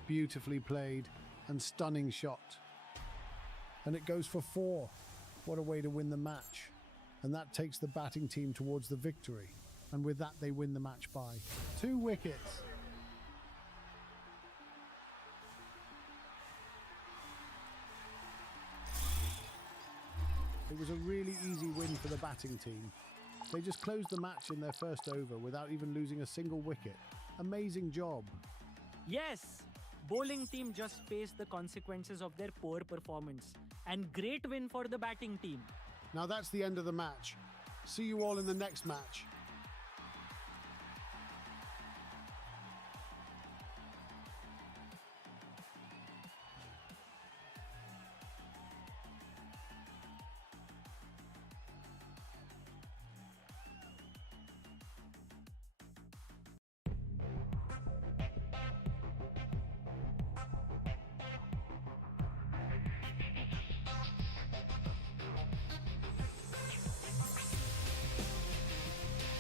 Beautifully played and stunning shot. And it goes for 4. What a way to win the match. And that takes the batting team towards the victory. And with that, they win the match by 2 wickets. It was a really easy win for the batting team. They just closed the match in their first over without even losing a single wicket. Amazing job. Yes, bowling team just faced the consequences of their poor performance. And great win for the batting team. Now that's the end of the match. See you all in the next match.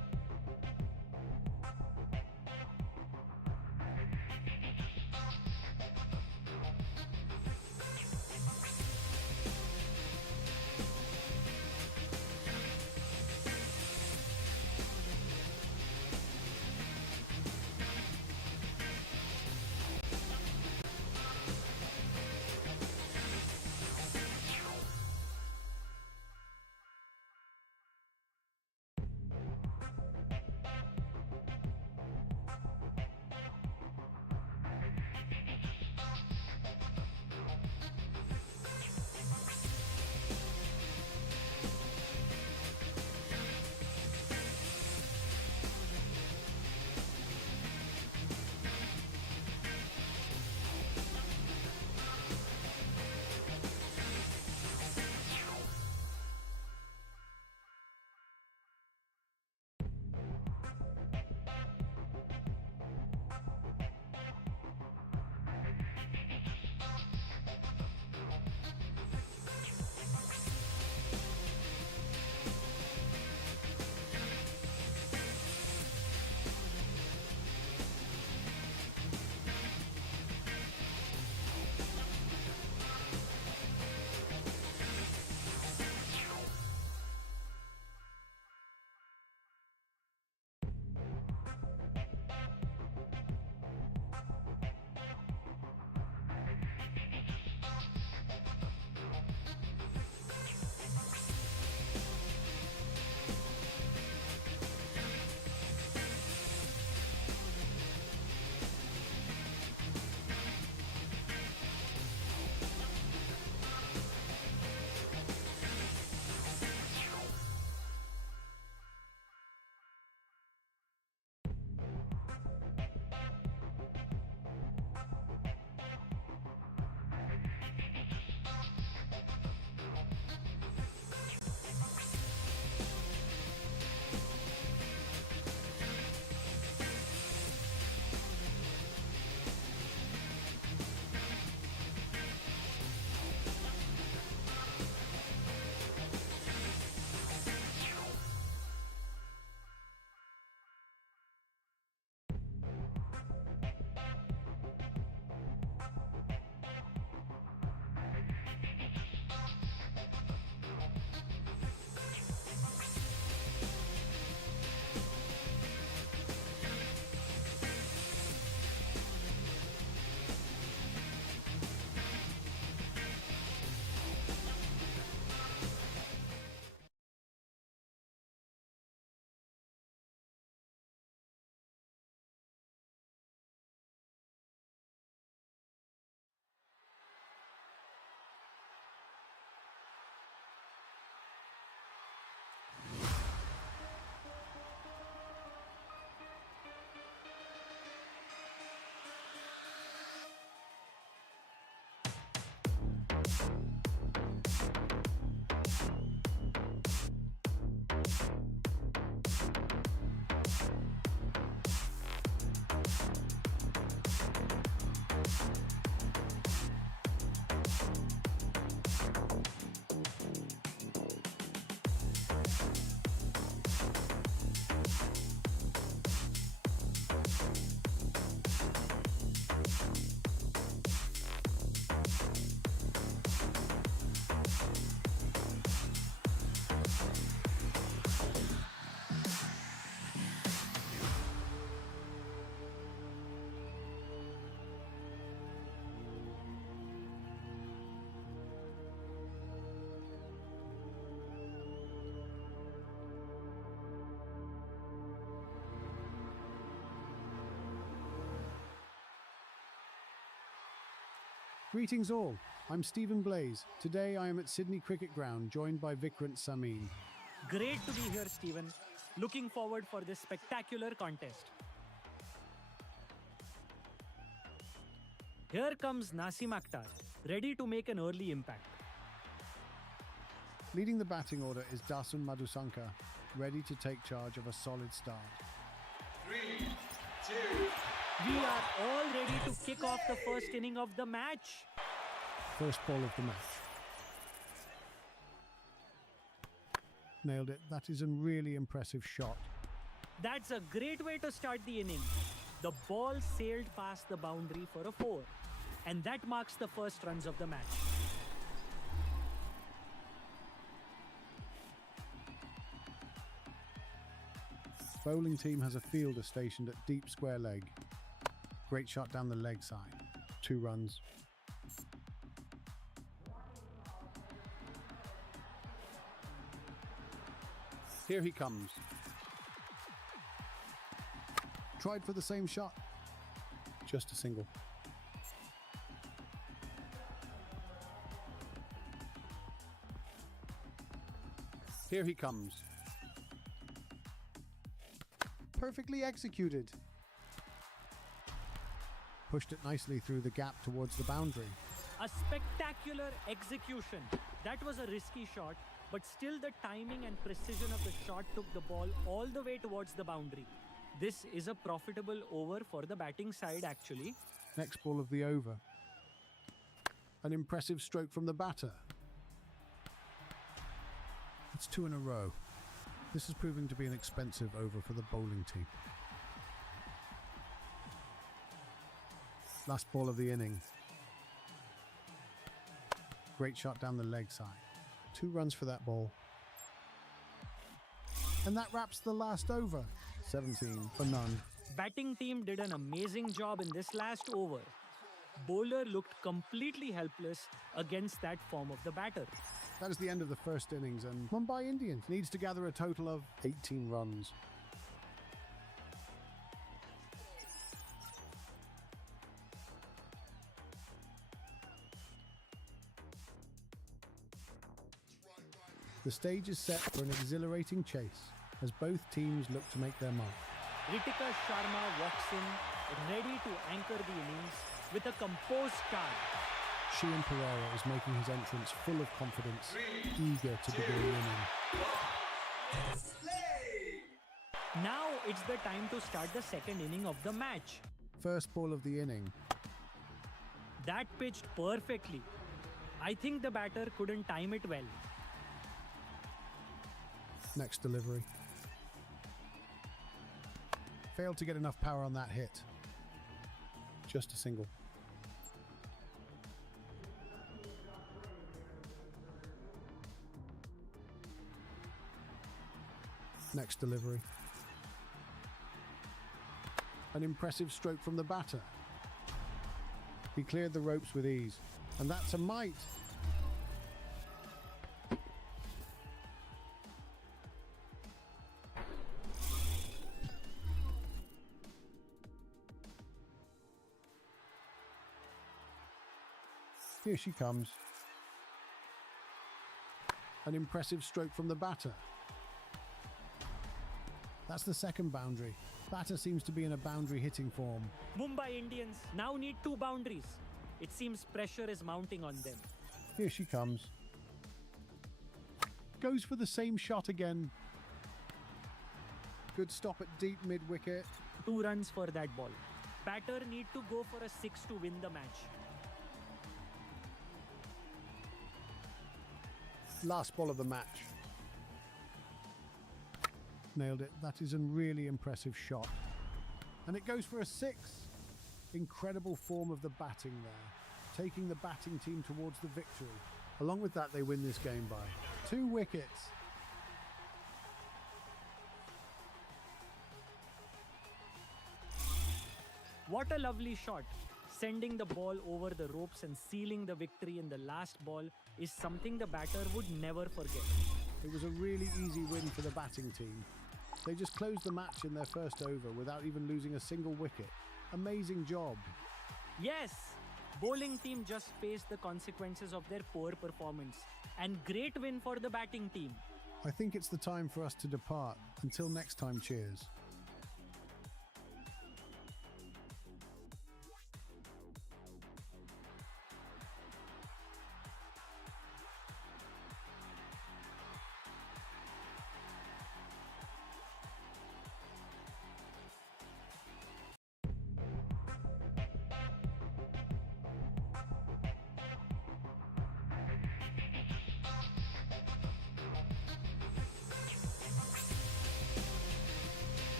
Greetings all, I'm Stephen Blaze. Today I am at Sydney Cricket Ground, joined by Vikrant Samin. Great to be here, Stephen. Looking forward for this spectacular contest. Here comes Nasim Akhtar, ready to make an early impact. Leading the batting order is Dasun Madhusankar, ready to take charge of a solid start. 3, 2, We are all ready to kick off the first inning of the match. First ball of the match. Nailed it. That is a really impressive shot. That's a great way to start the inning. The ball sailed past the boundary for a 4. And that marks the first runs of the match. Bowling team has a fielder stationed at deep square leg. Great shot down the leg side. 2 runs. Here he comes. Tried for the same shot. Just a single. Here he comes. Perfectly executed. Pushed it nicely through the gap towards the boundary. A spectacular execution. That was a risky shot, but still the timing and precision of the shot took the ball all the way towards the boundary. This is a profitable over for the batting side actually. Next ball of the over. An impressive stroke from the batter. It's 2 in a row. This is proving to be an expensive over for the bowling team. Last ball of the inning. Great shot down the leg side. 2 runs for that ball. And that wraps the last over. 17 for none. Batting team did an amazing job in this last over. Bowler looked completely helpless against that form of the batter. That is the end of the first innings, and Mumbai Indians needs to gather a total of 18 runs. The stage is set for an exhilarating chase as both teams look to make their mark. Ritika Sharma walks in, ready to anchor the innings with a composed start. Shian Pereira is making his entrance full of confidence, eager to begin the inning. Now it's the time to start the second inning of the match. First ball of the inning. That pitched perfectly. I think the batter couldn't time it well. Next delivery. Failed to get enough power on that hit. Just a single. Next delivery. An impressive stroke from the batter. He cleared the ropes with ease, and that's a mite. Here she comes. An impressive stroke from the batter. That's the second boundary. Batter seems to be in a boundary hitting form. Mumbai Indians now need 2 boundaries. It seems pressure is mounting on them. Here she comes. Goes for the same shot again. Good stop at deep mid-wicket. 2 runs for that ball. Batter need to go for a 6 to win the match. Last ball of the match. Nailed it. That is a really impressive shot. And it goes for a 6. Incredible form of the batting there, taking the batting team towards the victory. Along with that, they win this game by 2 wickets. What a lovely shot. Sending the ball over the ropes and sealing the victory in the last ball is something the batter would never forget. It was a really easy win for the batting team. They just closed the match in their first over without even losing a single wicket. Amazing job. Yes, Bowling team just faced the consequences of their poor performance. And great win for the batting team. I think it's the time for us to depart. Until next time, cheers.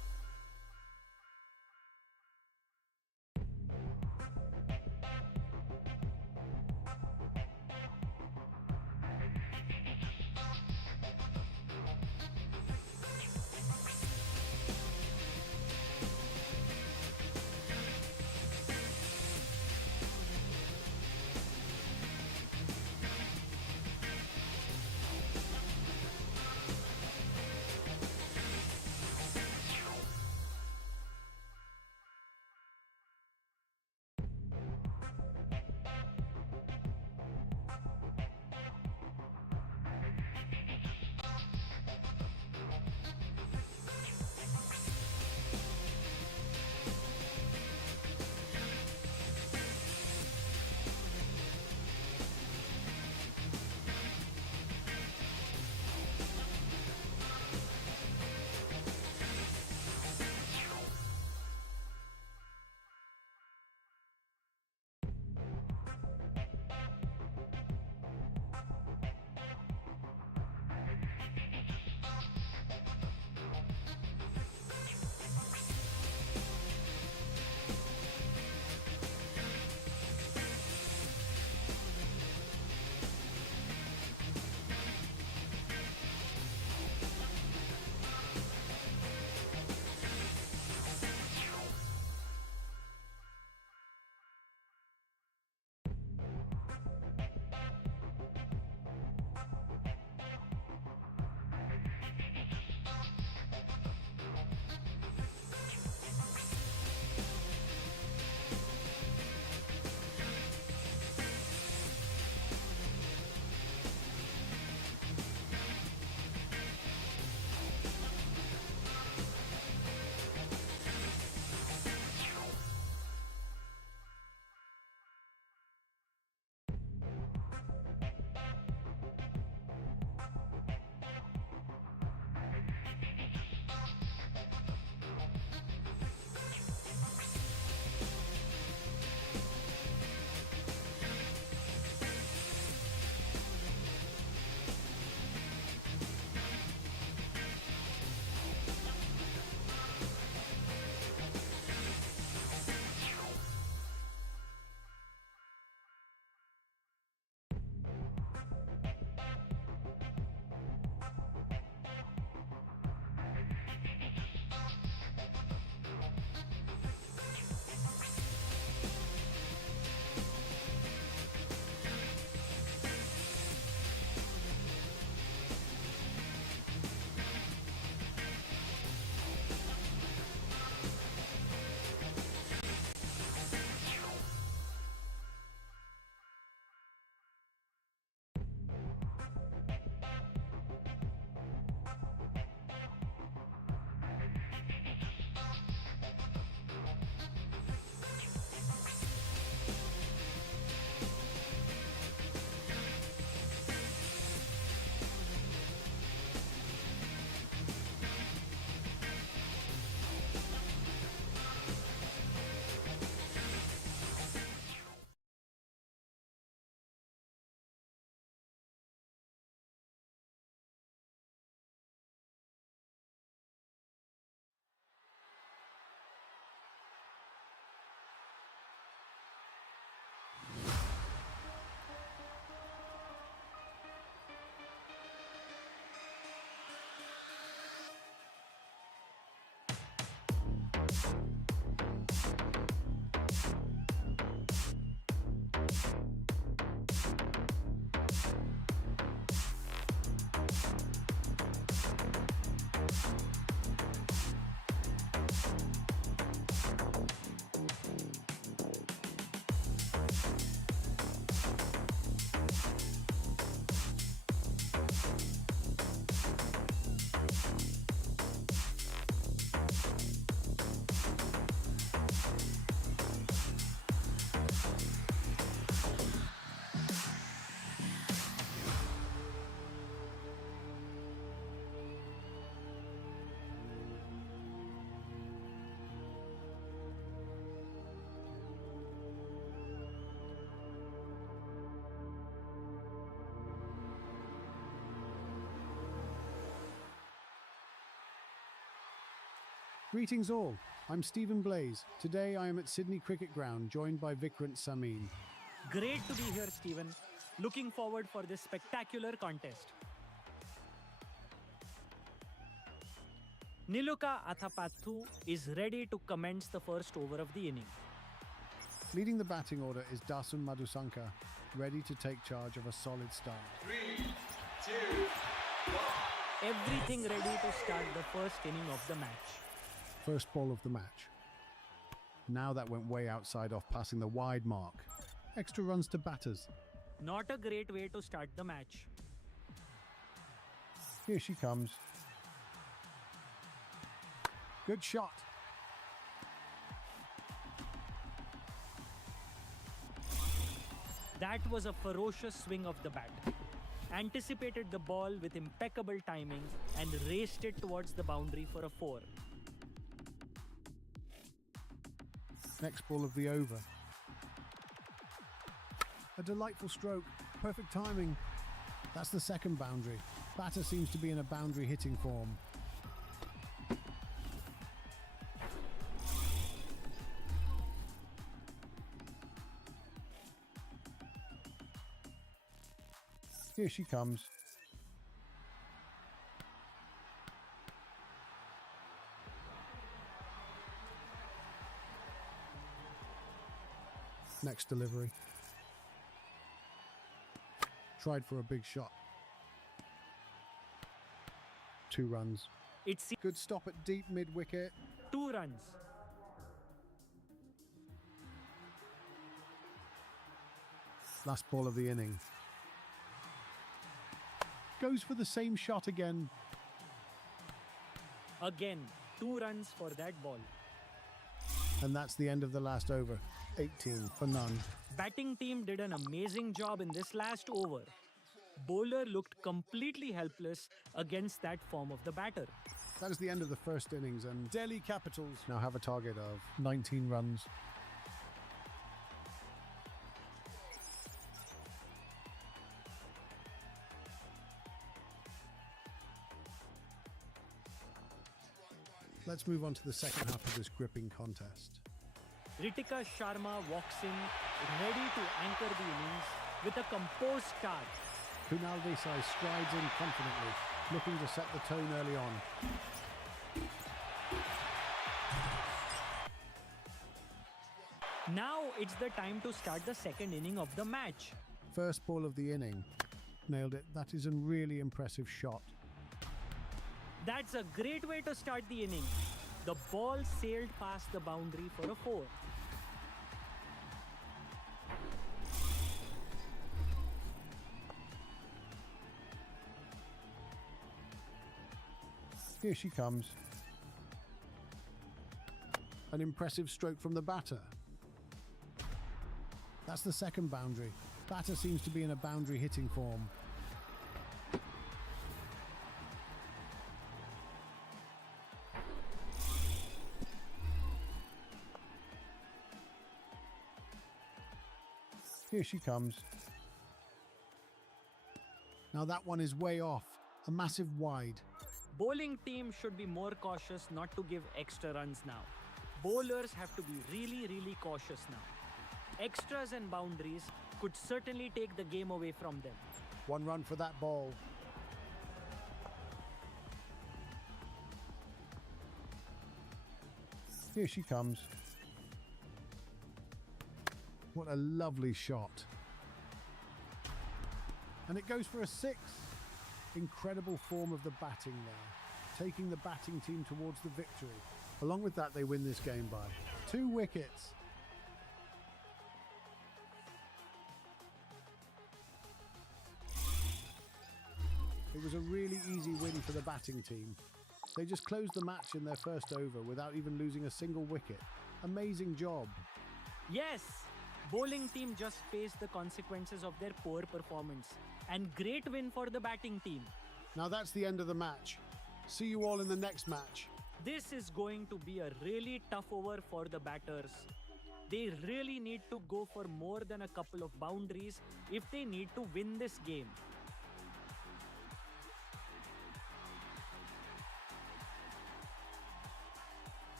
Greetings all, I'm Stephen Blaze. Today I am at Sydney Cricket Ground, joined by Vikrant Samin. Great to be here, Stephen. Looking forward for this spectacular contest. Niluka Athapathu is ready to commence the first over of the inning. Leading the batting order is Dasun Madhusankar, ready to take charge of a solid start. 3, 2, 1. Everything ready to start the first inning of the match. First ball of the match. Now that went way outside off passing the wide mark. Extra runs to batters. Not a great way to start the match. Here she comes. Good shot. That was a ferocious swing of the bat. Anticipated the ball with impeccable timing and raced it towards the boundary for a 4. Next ball of the over. A delightful stroke. Perfect timing. That's the second boundary. Batter seems to be in a boundary hitting form. Here she comes. Next delivery. Tried for a big shot. 2 runs. It's Good stop at deep mid-wicket. 2 runs. Last ball of the inning. Goes for the same shot again. Again, 2 runs for that ball. And that's the end of the last over. 18 for none. Batting team did an amazing job in this last over. Bowler looked completely helpless against that form of the batter. That is the end of the first innings, and Delhi Capitals now have a target of 19 runs. Let's move on to the second half of this gripping contest. Ritika Sharma walks in, ready to anchor the innings with a composed start. Kunal Desai strides in confidently, looking to set the tone early on. Now it's the time to start the second inning of the match. First ball of the inning. Nailed it. That is a really impressive shot. That's a great way to start the inning. The ball sailed past the boundary for a 4. Here she comes. An impressive stroke from the batter. That's the second boundary. Batter seems to be in a boundary hitting form. Here she comes. Now that one is way off. A massive wide. Bowling team should be more cautious not to give extra runs now. Bowlers have to be really cautious now. Extras and boundaries could certainly take the game away from them. 1 run for that ball. Here she comes. What a lovely shot. And it goes for a 6. Incredible form of the batting there, taking the batting team towards the victory. Along with that, they win this game by 2 wickets. It was a really easy win for the batting team. They just closed the match in their first over without even losing a single wicket. Amazing job. Yes, bowling team just faced the consequences of their poor performance. And great win for the batting team. Now that's the end of the match. See you all in the next match. This is going to be a really tough over for the batters. They really need to go for more than a couple of boundaries if they need to win this game.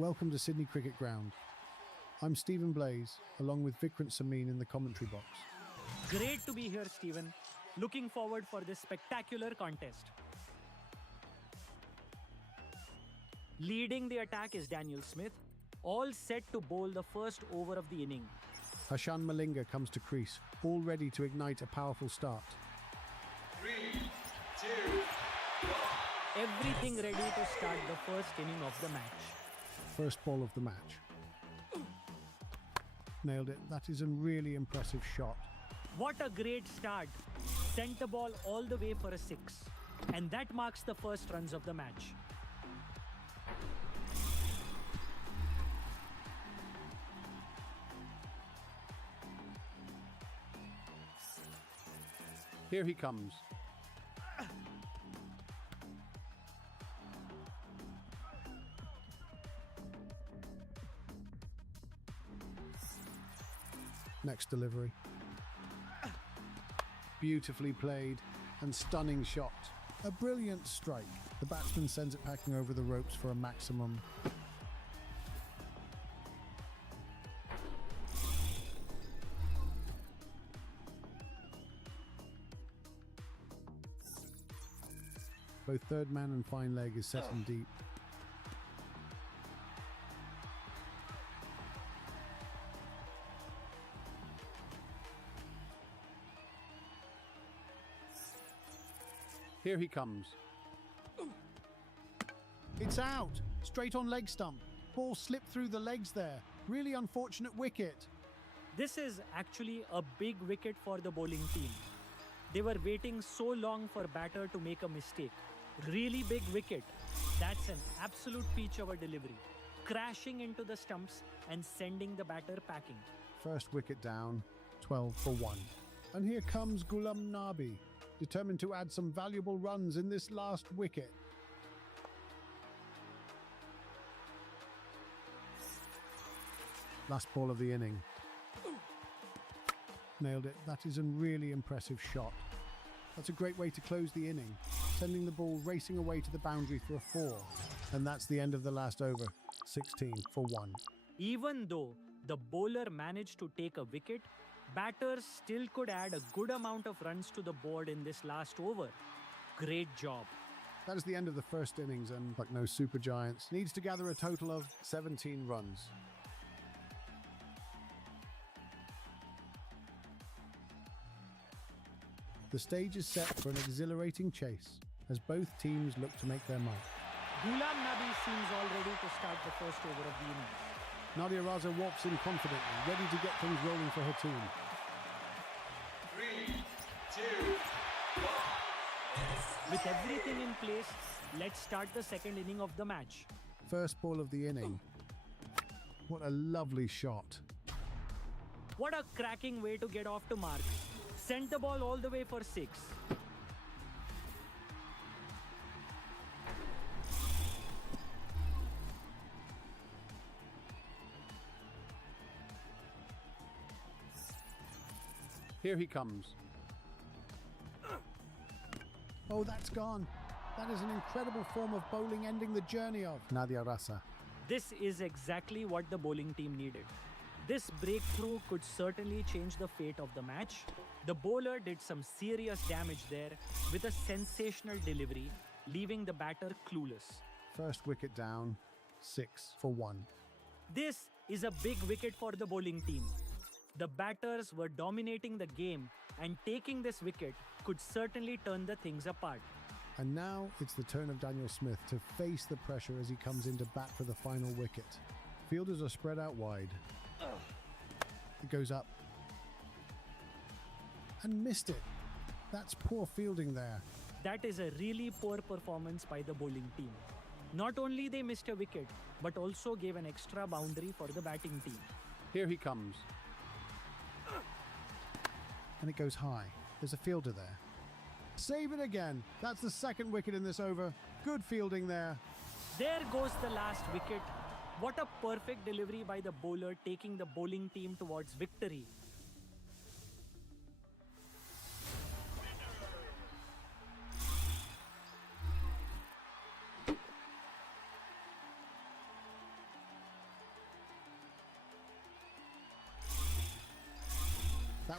Welcome to Sydney Cricket Ground. I'm Stephen Blaze, along with Vikrant Samin in the commentary box. Great to be here, Stephen. Looking forward for this spectacular contest. Leading the attack is Daniel Smith, all set to bowl the first over of the inning. Hashan Malinga comes to crease, all ready to ignite a powerful start. 3, 2, 1. Everything ready to start the first inning of the match. First ball of the match. Nailed it. That is a really impressive shot. What a great start. Sent the ball all the way for a 6. And that marks the first runs of the match. Here he comes. Next delivery. Beautifully played and stunning shot. A brilliant strike. The batsman sends it packing over the ropes for a maximum. Both third man and fine leg is set in deep. Here he comes. It's out! Straight on leg stump. Ball slipped through the legs there. Really unfortunate wicket. This is actually a big wicket for the bowling team. They were waiting so long for batter to make a mistake. Really big wicket. That's an absolute peach of a delivery. Crashing into the stumps and sending the batter packing. First wicket down, 12 for 1. And here comes Ghulam Nabi, determined to add some valuable runs in this last wicket. Last ball of the inning. Nailed it. That is a really impressive shot. That's a great way to close the inning, sending the ball racing away to the boundary for a 4. And that's the end of the last over, 16 for 1. Even though the bowler managed to take a wicket, batters still could add a good amount of runs to the board in this last over. Great job. That is the end of the first innings, and like no super giants, needs to gather a total of 17 runs. The stage is set for an exhilarating chase as both teams look to make their mark. Ghulam Nabi seems all ready to start the first over of the innings. Nadia Raza walks in confidently, ready to get things rolling for her team. 3, 2, 1. With everything in place, let's start the second inning of the match. First ball of the inning. What a lovely shot. What a cracking way to get off to mark. Sent the ball all the way for 6. Here he comes. Oh, that's gone. That is an incredible form of bowling, ending the journey of Nadia Rasa. This is exactly what the bowling team needed. This breakthrough could certainly change the fate of the match. The bowler did some serious damage there with a sensational delivery, leaving the batter clueless. First wicket down, 6 for 1. This is a big wicket for the bowling team. The batters were dominating the game, and taking this wicket could certainly turn the things apart. And now it's the turn of Daniel Smith to face the pressure as he comes in to bat for the final wicket. Fielders are spread out wide. It goes up. And missed it. That's poor fielding there. That is a really poor performance by the bowling team. Not only they missed a wicket, but also gave an extra boundary for the batting team. Here he comes. And it goes high. There's a fielder there. Save it again. That's the second wicket in this over. Good fielding there. There goes the last wicket. What a perfect delivery by the bowler, taking the bowling team towards victory.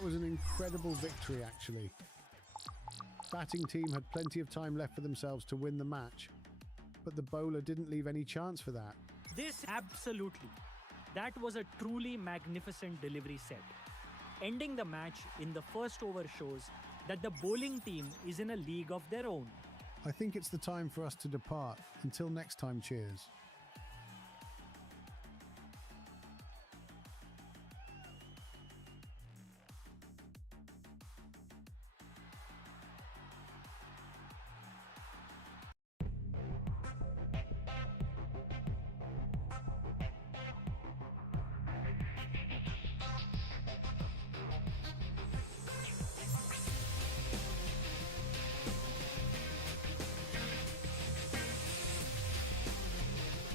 That was an incredible victory, actually. Batting team had plenty of time left for themselves to win the match, but the bowler didn't leave any chance for that. This absolutely. That was a truly magnificent delivery set. Ending the match in the first over shows that the bowling team is in a league of their own. I think it's the time for us to depart. Until next time, cheers.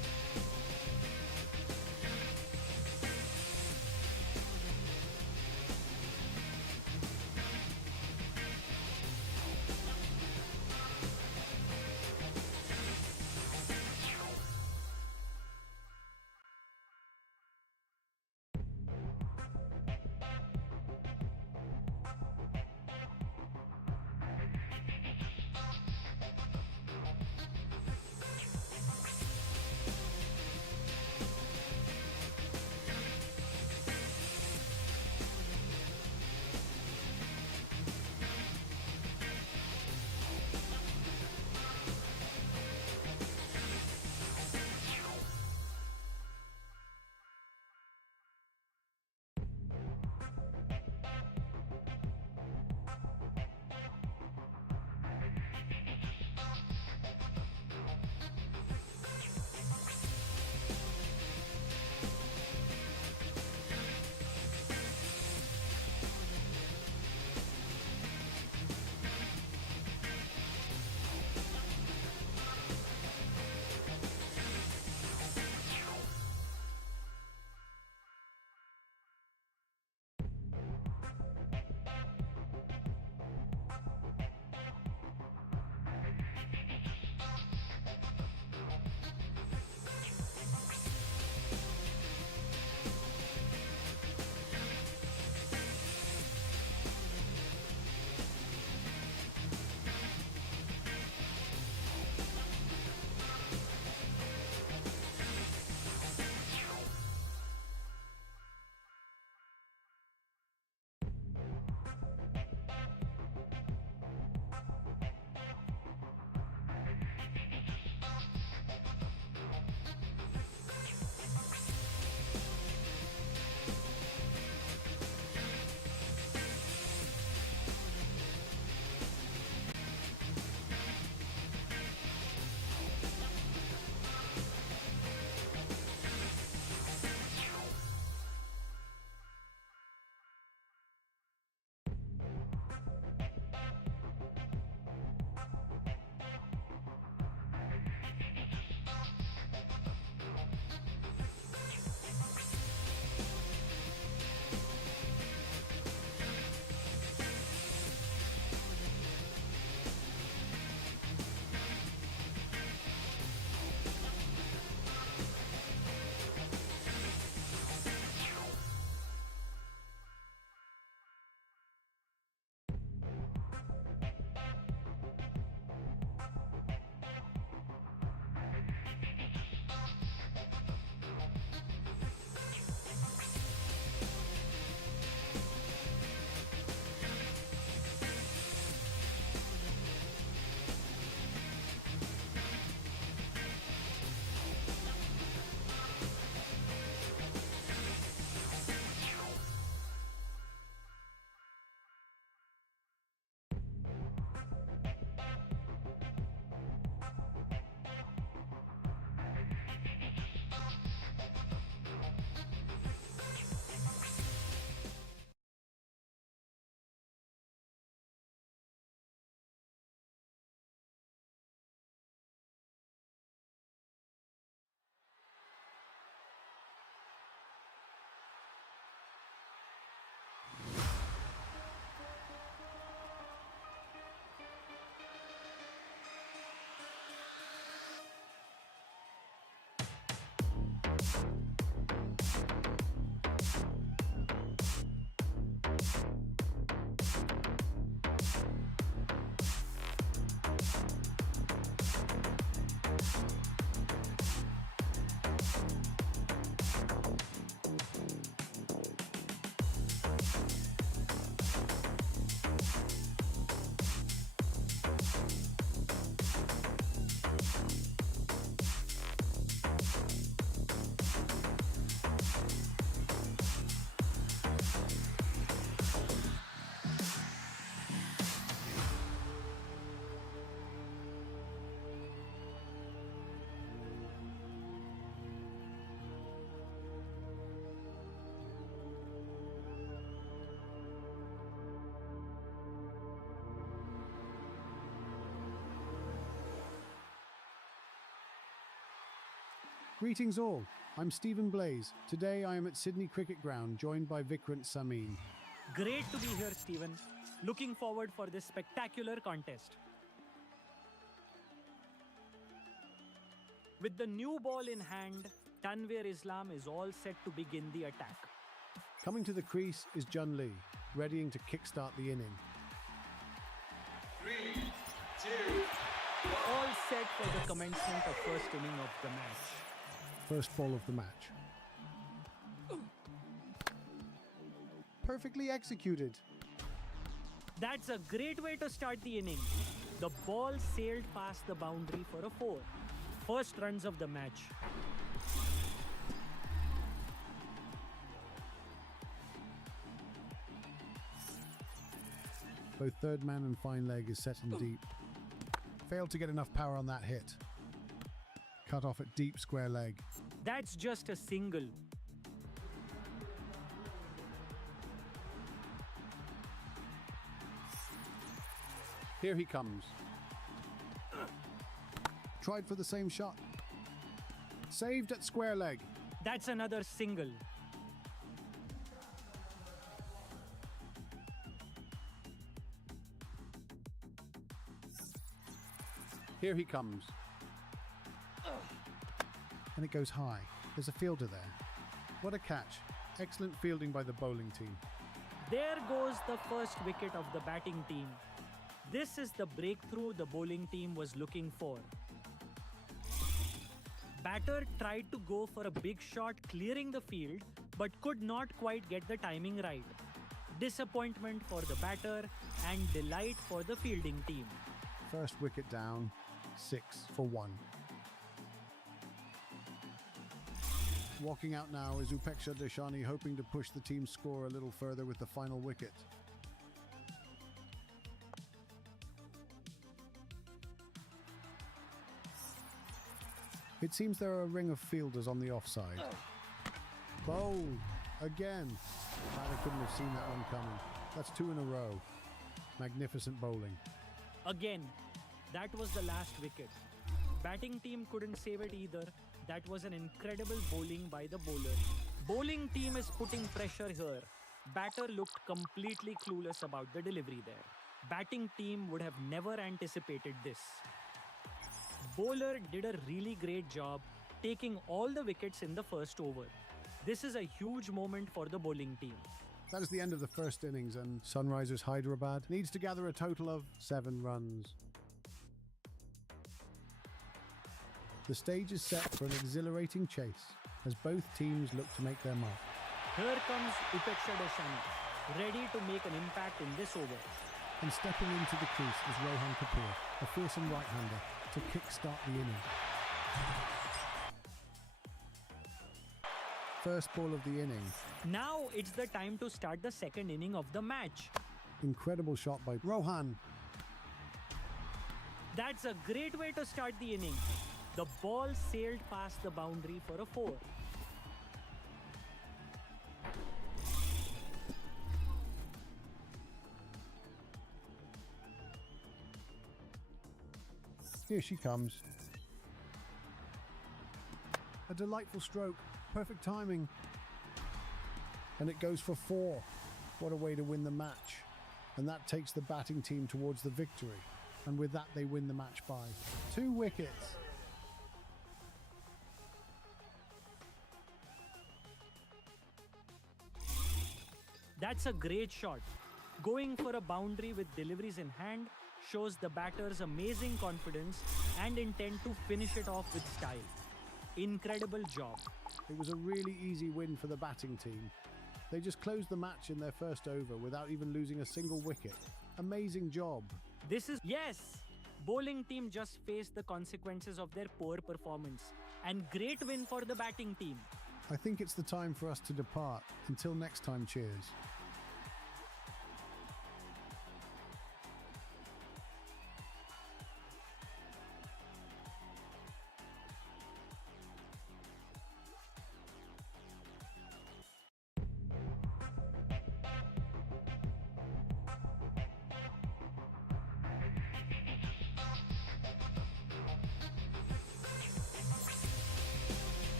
Greetings all, I'm Stephen Blaze. Today I am at Sydney Cricket Ground, joined by Vikrant Samin. Great to be here, Stephen. Looking forward for this spectacular contest. With the new ball in hand, Tanvir Islam is all set to begin the attack. Coming to the crease is Jun Lee, readying to kickstart the inning. 3, 2, All set for the commencement of first inning of the match. First ball of the match. Perfectly executed. That's a great way to start the inning. The ball sailed past the boundary for a 4. First runs of the match. Both third man and fine leg is set in deep. Failed to get enough power on that hit. Cut off at deep square leg. That's just a single. Here he comes. Tried for the same shot. Saved at square leg. That's another single. Here he comes. And it goes high. There's a fielder there. What a catch. Excellent fielding by the bowling team. There goes the first wicket of the batting team. This is the breakthrough the bowling team was looking for. Batter tried to go for a big shot clearing the field, but could not quite get the timing right. Disappointment for the batter and delight for the fielding team. First wicket down. 6 for 1. Walking out now is Upeksha Deshani, hoping to push the team's score a little further with the final wicket. It seems there are a ring of fielders on the offside. Bowl again. Batter couldn't have seen that one coming. That's 2 in a row. Magnificent bowling. Again, that was the last wicket. Batting team couldn't save it either. That was an incredible bowling by the bowler. Bowling team is putting pressure here. Batter looked completely clueless about the delivery there. Batting team would have never anticipated this. Bowler did a really great job taking all the wickets in the first over. This is a huge moment for the bowling team. That is the end of the first innings, and Sunrisers Hyderabad needs to gather a total of 7 runs. The stage is set for an exhilarating chase as both teams look to make their mark. Here comes Upeksha Deshani, ready to make an impact in this over. And stepping into the crease is Rohan Kapoor, a fearsome right-hander, to kick-start the inning. First ball of the inning. Now it's the time to start the second inning of the match. Incredible shot by Rohan. That's a great way to start the inning. The ball sailed past the boundary for a 4. Here she comes. A delightful stroke. Perfect timing. And it goes for 4. What a way to win the match. And that takes the batting team towards the victory. And with that, they win the match by 2 wickets. That's a great shot. Going for a boundary with deliveries in hand shows the batter's amazing confidence and intent to finish it off with style. Incredible job. It was a really easy win for the batting team. They just closed the match in their first over without even losing a single wicket. Amazing job. Yes! Bowling team just faced the consequences of their poor performance. And great win for the batting team. I think it's the time for us to depart. Until next time, cheers.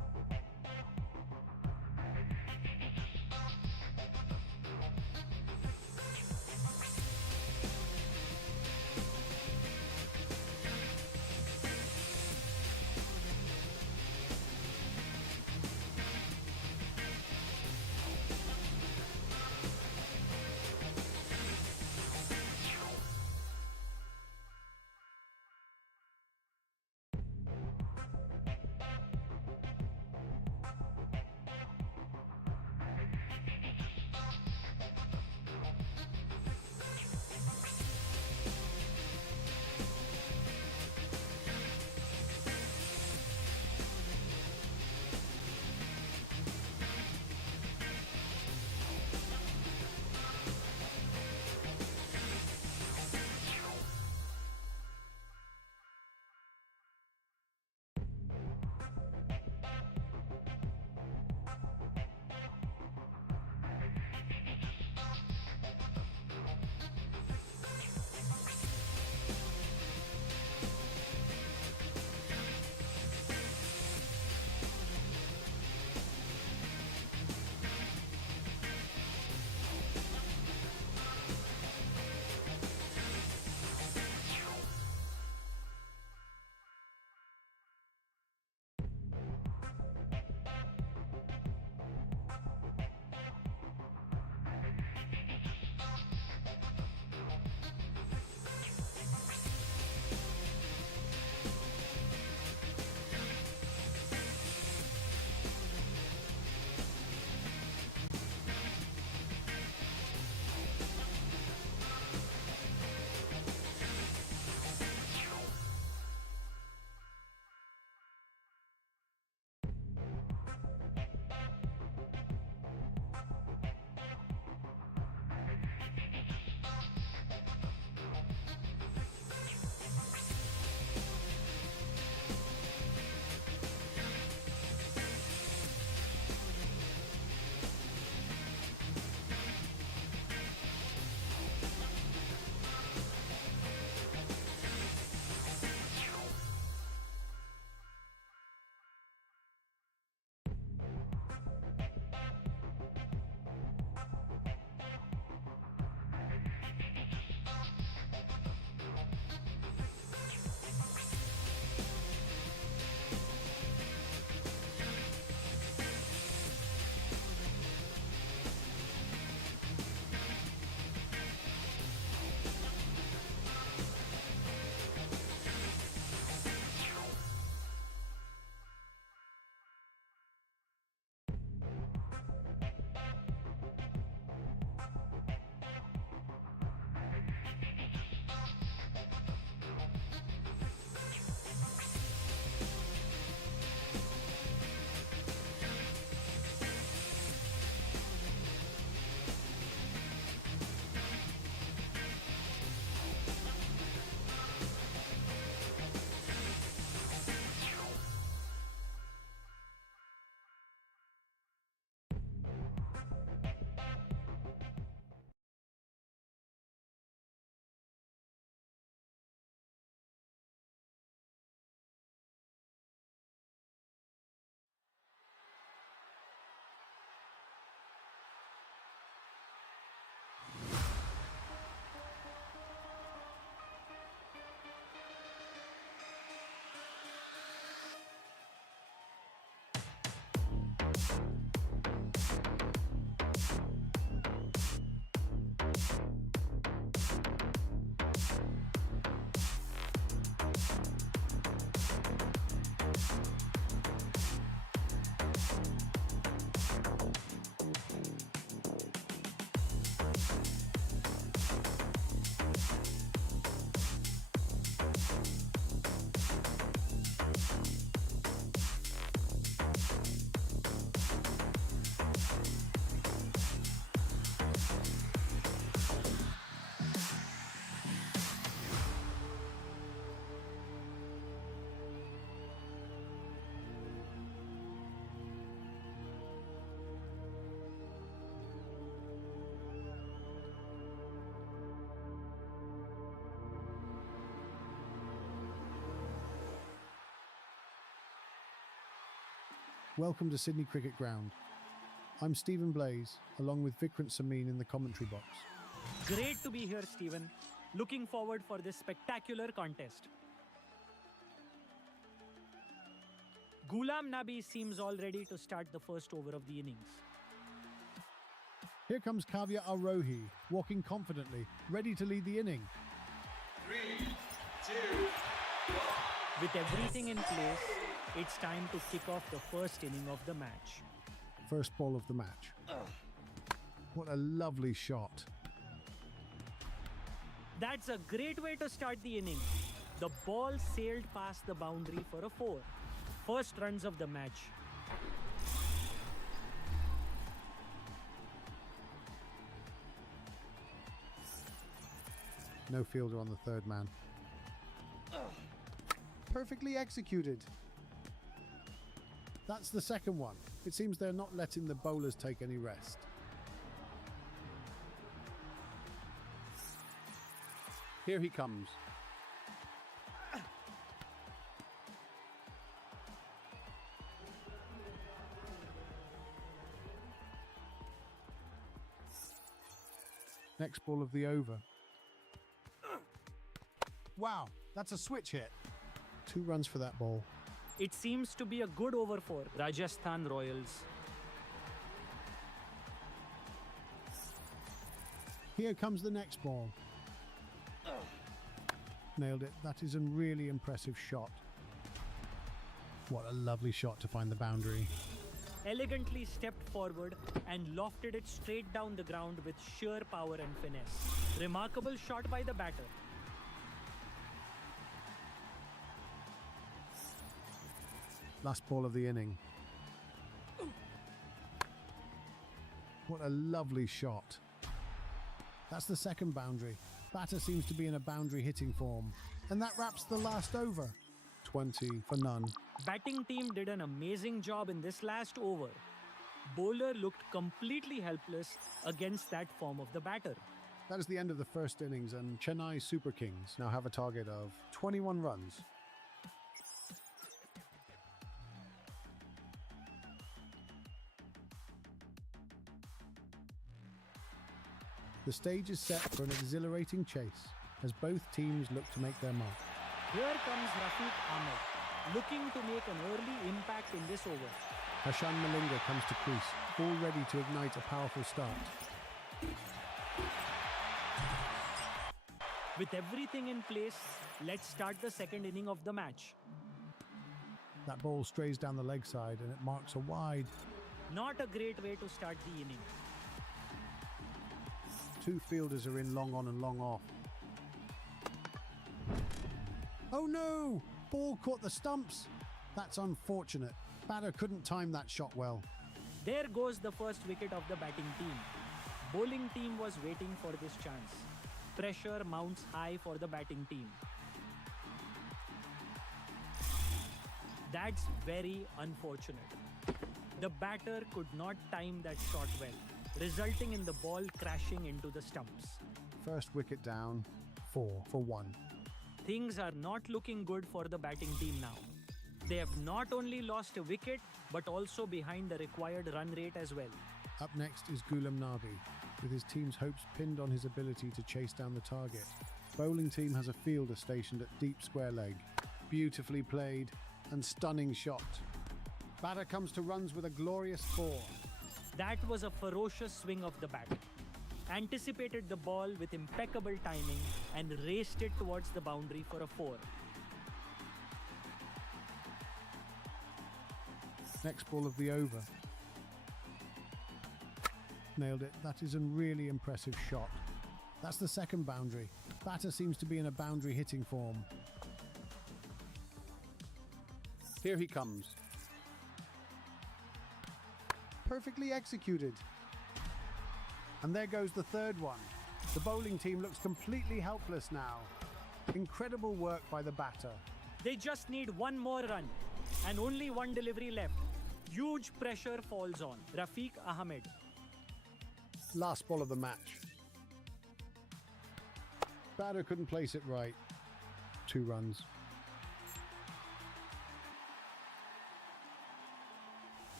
Welcome to Sydney Cricket Ground. I'm Stephen Blaze, along with Vikrant Samin in the commentary box. Great to be here, Stephen. Looking forward for this spectacular contest. Ghulam Nabi seems all ready to start the first over of the innings. Here comes Kavya Arohi, walking confidently, ready to lead the inning. 3, 2, 1. With everything in place, it's time to kick off the first inning of the match. First ball of the match. What a lovely shot. That's a great way to start the inning. The ball sailed past the boundary for a 4. First runs of the match. No fielder on the third man. Perfectly executed. That's the second one. It seems they're not letting the bowlers take any rest. Here he comes. Next ball of the over. Wow, that's a switch hit. 2 runs for that ball. It seems to be a good over for Rajasthan Royals. Here comes the next ball. Nailed it. That is a really impressive shot. What a lovely shot to find the boundary. Elegantly stepped forward and lofted it straight down the ground with sheer power and finesse. Remarkable shot by the batter. Last ball of the inning. What a lovely shot. That's the second boundary. Batter seems to be in a boundary hitting form. And that wraps the last over. 20 for none. Batting team did an amazing job in this last over. Bowler looked completely helpless against that form of the batter. That is the end of the first innings, and Chennai Super Kings now have a target of 21 runs. The stage is set for an exhilarating chase as both teams look to make their mark. Here comes Rafiq Ahmed, looking to make an early impact in this over. Hashan Malinga comes to crease, all ready to ignite a powerful start. With everything in place, let's start the second inning of the match. That ball strays down the leg side and it marks a wide. Not a great way to start the inning. 2 fielders are in long on and long off. Oh no! Ball caught the stumps. That's unfortunate. Batter couldn't time that shot well. There goes the first wicket of the batting team. Bowling team was waiting for this chance. Pressure mounts high for the batting team. That's very unfortunate. The batter could not time that shot well, resulting in the ball crashing into the stumps. First wicket down, 4 for 1. Things are not looking good for the batting team now. They have not only lost a wicket, but also behind the required run rate as well. Up next is Ghulam Nabi, with his team's hopes pinned on his ability to chase down the target. Bowling team has a fielder stationed at deep square leg. Beautifully played and stunning shot. Batter comes to runs with a glorious 4. That was a ferocious swing of the bat. Anticipated the ball with impeccable timing and raced it towards the boundary for a 4. Next ball of the over. Nailed it. That is a really impressive shot. That's the second boundary. Batter seems to be in a boundary hitting form. Here he comes. Perfectly executed. And there goes the third one. The bowling team looks completely helpless now. Incredible work by the batter. They just need one more run and only one delivery left. Huge pressure falls on Rafiq Ahmed. Last ball of the match. Batter couldn't place it right. 2 runs.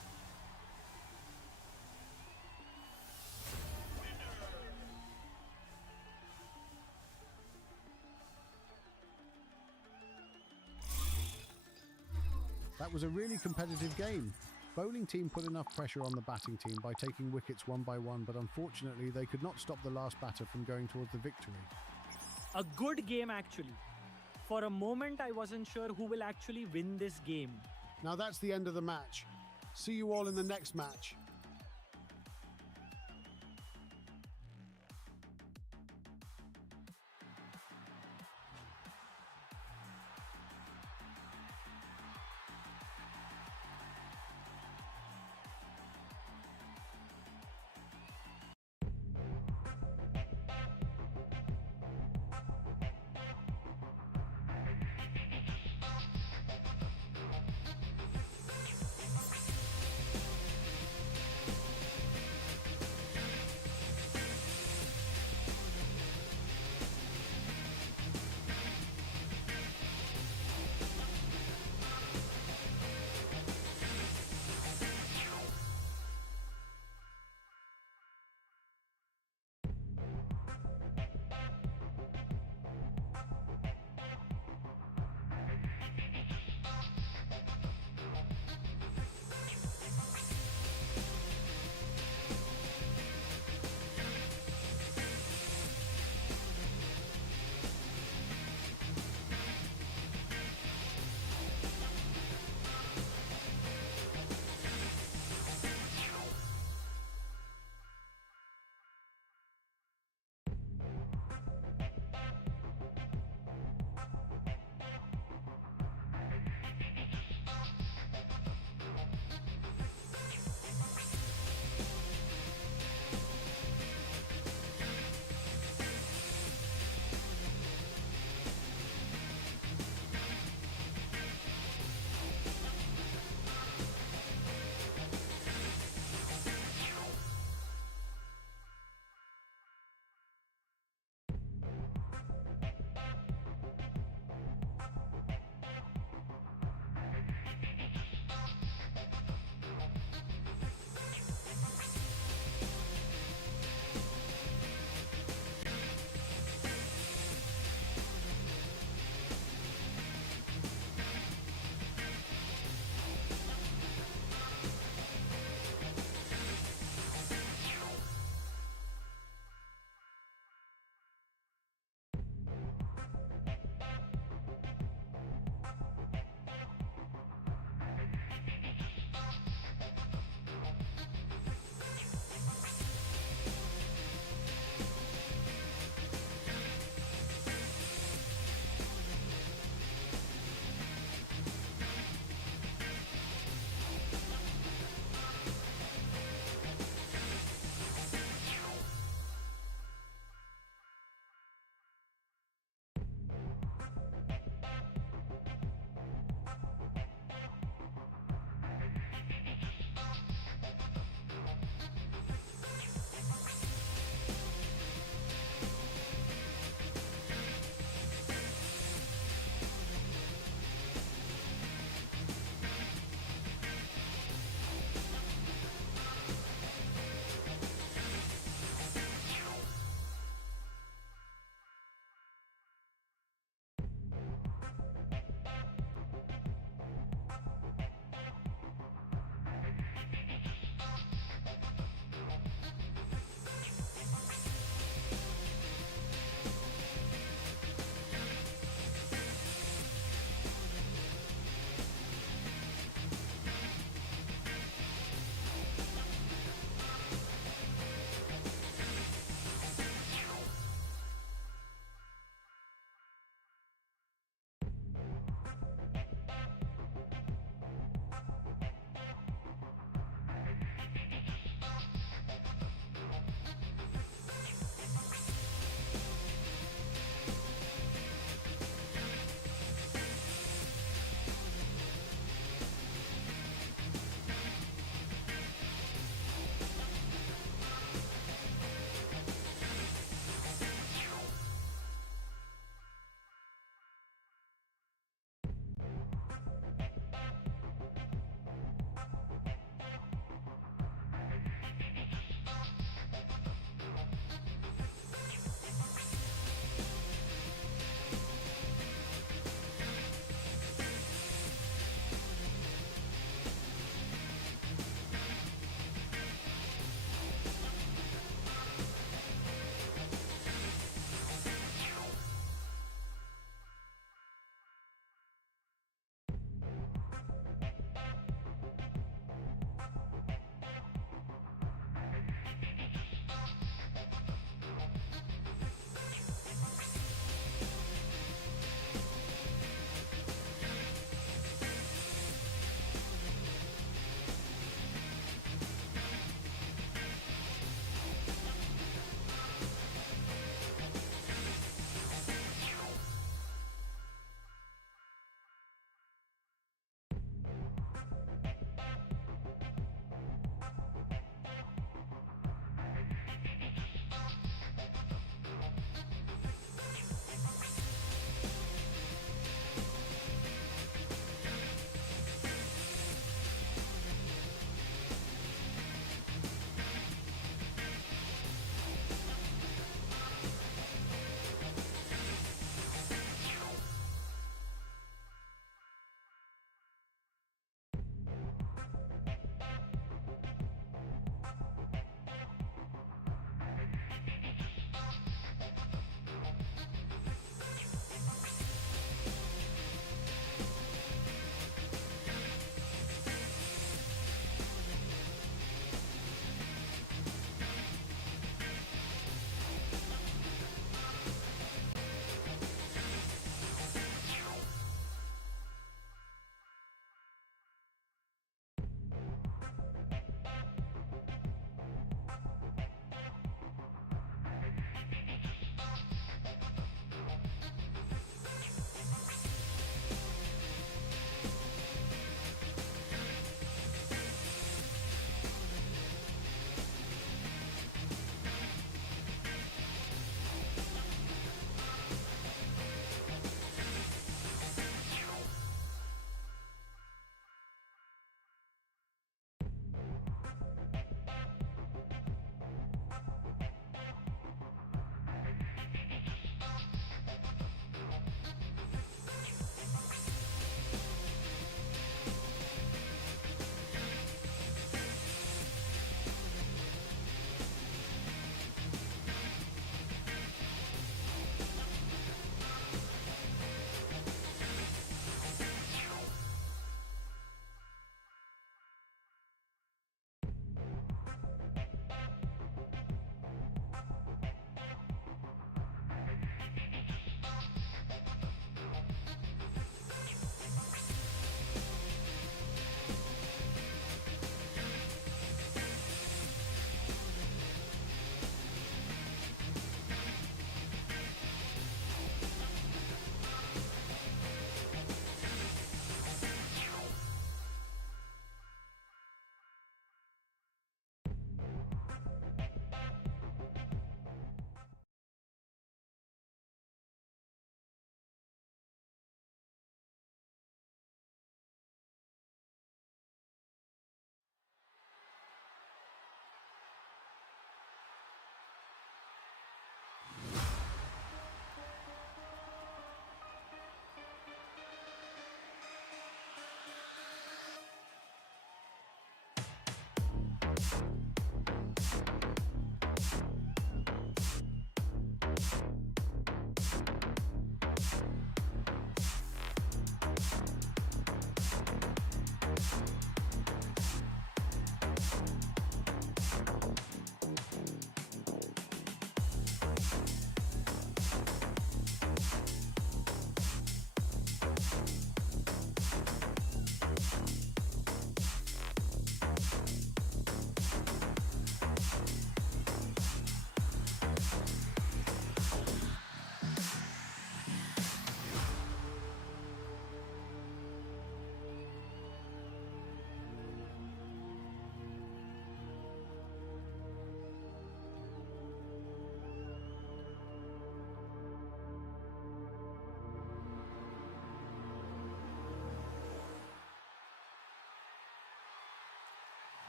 That was a really competitive game. Bowling team put enough pressure on the batting team by taking wickets one by one, but unfortunately they could not stop the last batter from going towards the victory. A good game actually. For a moment I wasn't sure who will actually win this game. Now that's the end of the match. See you all in the next match.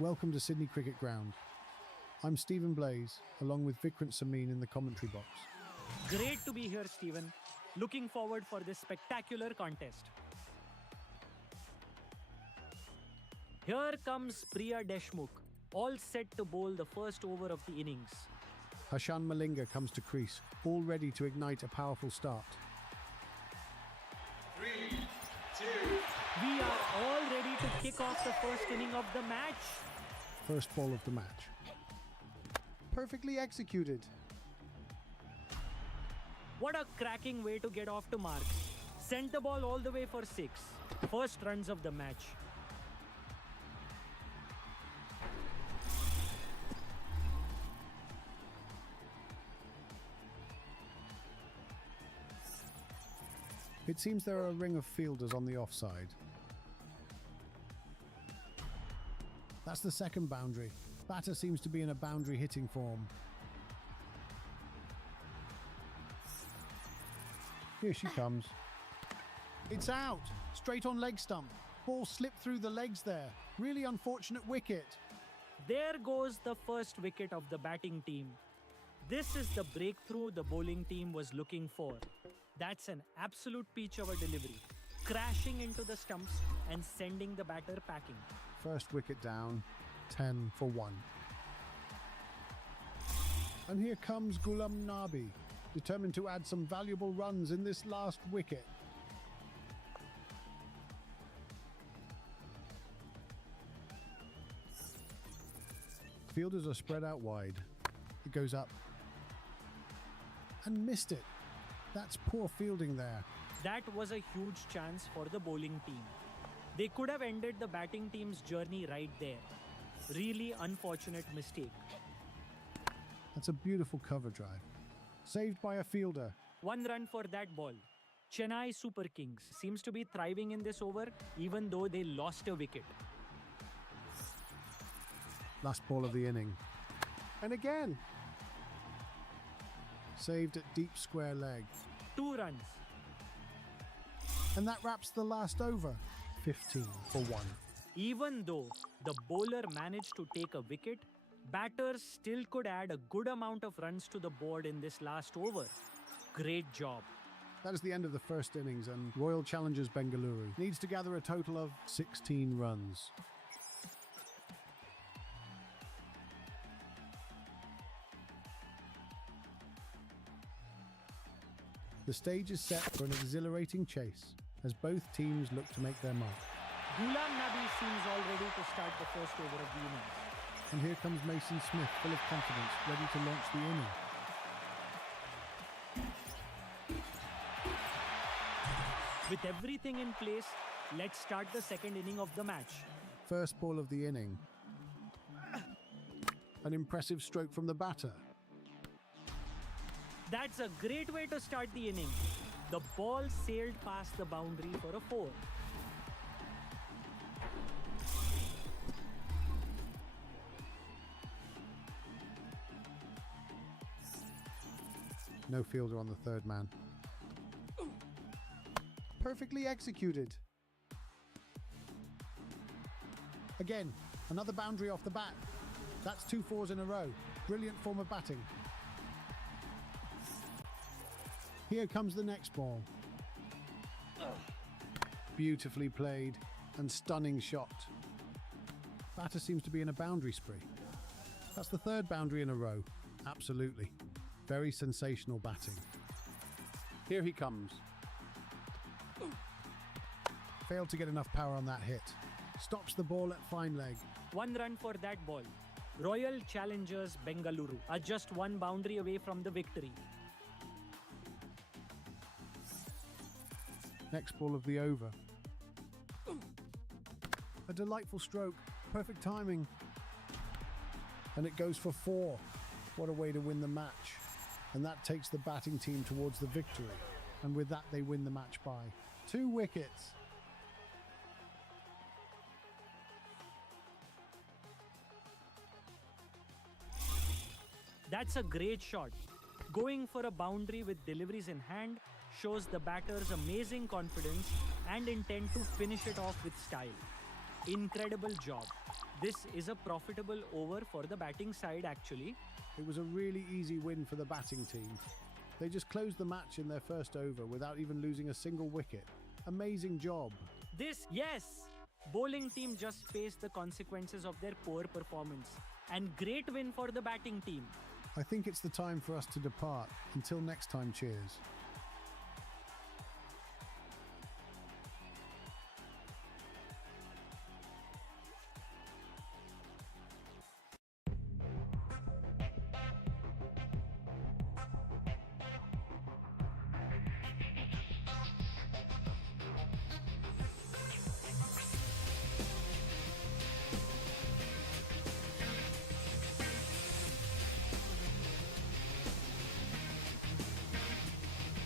Welcome to Sydney Cricket Ground. I'm Stephen Blaze, along with Vikrant Samin in the commentary box. Great to be here, Stephen. Looking forward for this spectacular contest. Here comes Priya Deshmukh, all set to bowl the first over of the innings. Hashan Malinga comes to crease, all ready to ignite a powerful start. 3, 2, We are all ready to kick off the first inning of the match. First ball of the match. Perfectly executed. What a cracking way to get off to marks. Sent the ball all the way for 6. First runs of the match. It seems there are a ring of fielders on the offside. That's the second boundary. Batter seems to be in a boundary hitting form. Here she comes. It's out! Straight on leg stump. Ball slipped through the legs there. Really unfortunate wicket. There goes the first wicket of the batting team. This is the breakthrough the bowling team was looking for. That's an absolute peach of a delivery. Crashing into the stumps and sending the batter packing. First wicket down, 10 for 1. And here comes Ghulam Nabi, determined to add some valuable runs in this last wicket. Fielders are spread out wide. It goes up. And missed it. That's poor fielding there. That was a huge chance for the bowling team. They could have ended the batting team's journey right there. Really unfortunate mistake. That's a beautiful cover drive. Saved by a fielder. 1 run for that ball. Chennai Super Kings seems to be thriving in this over even though they lost a wicket. Last ball of the inning. And again. Saved at deep square leg. 2 runs. And that wraps the last over. 15 for 1. Even though the bowler managed to take a wicket, batters still could add a good amount of runs to the board in this last over. Great job. That is the end of the first innings, and Royal Challengers Bengaluru needs to gather a total of 16 runs. The stage is set for an exhilarating chase as both teams look to make their mark. Ghulam Nabi seems all ready to start the first over of the innings. And here comes Mason Smith, full of confidence, ready to launch the inning. With everything in place, let's start the second inning of the match. First ball of the inning. An impressive stroke from the batter. That's a great way to start the inning. The ball sailed past the boundary for a 4. No fielder on the third man. Perfectly executed. Again, another boundary off the bat. That's 2 fours in a row. Brilliant form of batting. Here comes the next ball. Beautifully played and stunning shot. Batter seems to be in a boundary spree. That's the third boundary in a row. Absolutely. Very sensational batting. Here he comes. Failed to get enough power on that hit. Stops the ball at fine leg. 1 run for that ball. Royal Challengers Bengaluru are just 1 boundary away from the victory. Next ball of the over. A delightful stroke. Perfect timing. And it goes for 4. What a way to win the match. And that takes the batting team towards the victory. And with that, they win the match by 2 wickets. That's a great shot. Going for a boundary with deliveries in hand shows the batter's amazing confidence and intent to finish it off with style. Incredible job. This is a profitable over for the batting side actually. It was a really easy win for the batting team. They just closed the match in their first over without even losing a single wicket. Amazing job. Yes! Bowling team just faced the consequences of their poor performance. And great win for the batting team. I think it's the time for us to depart. Until next time, cheers.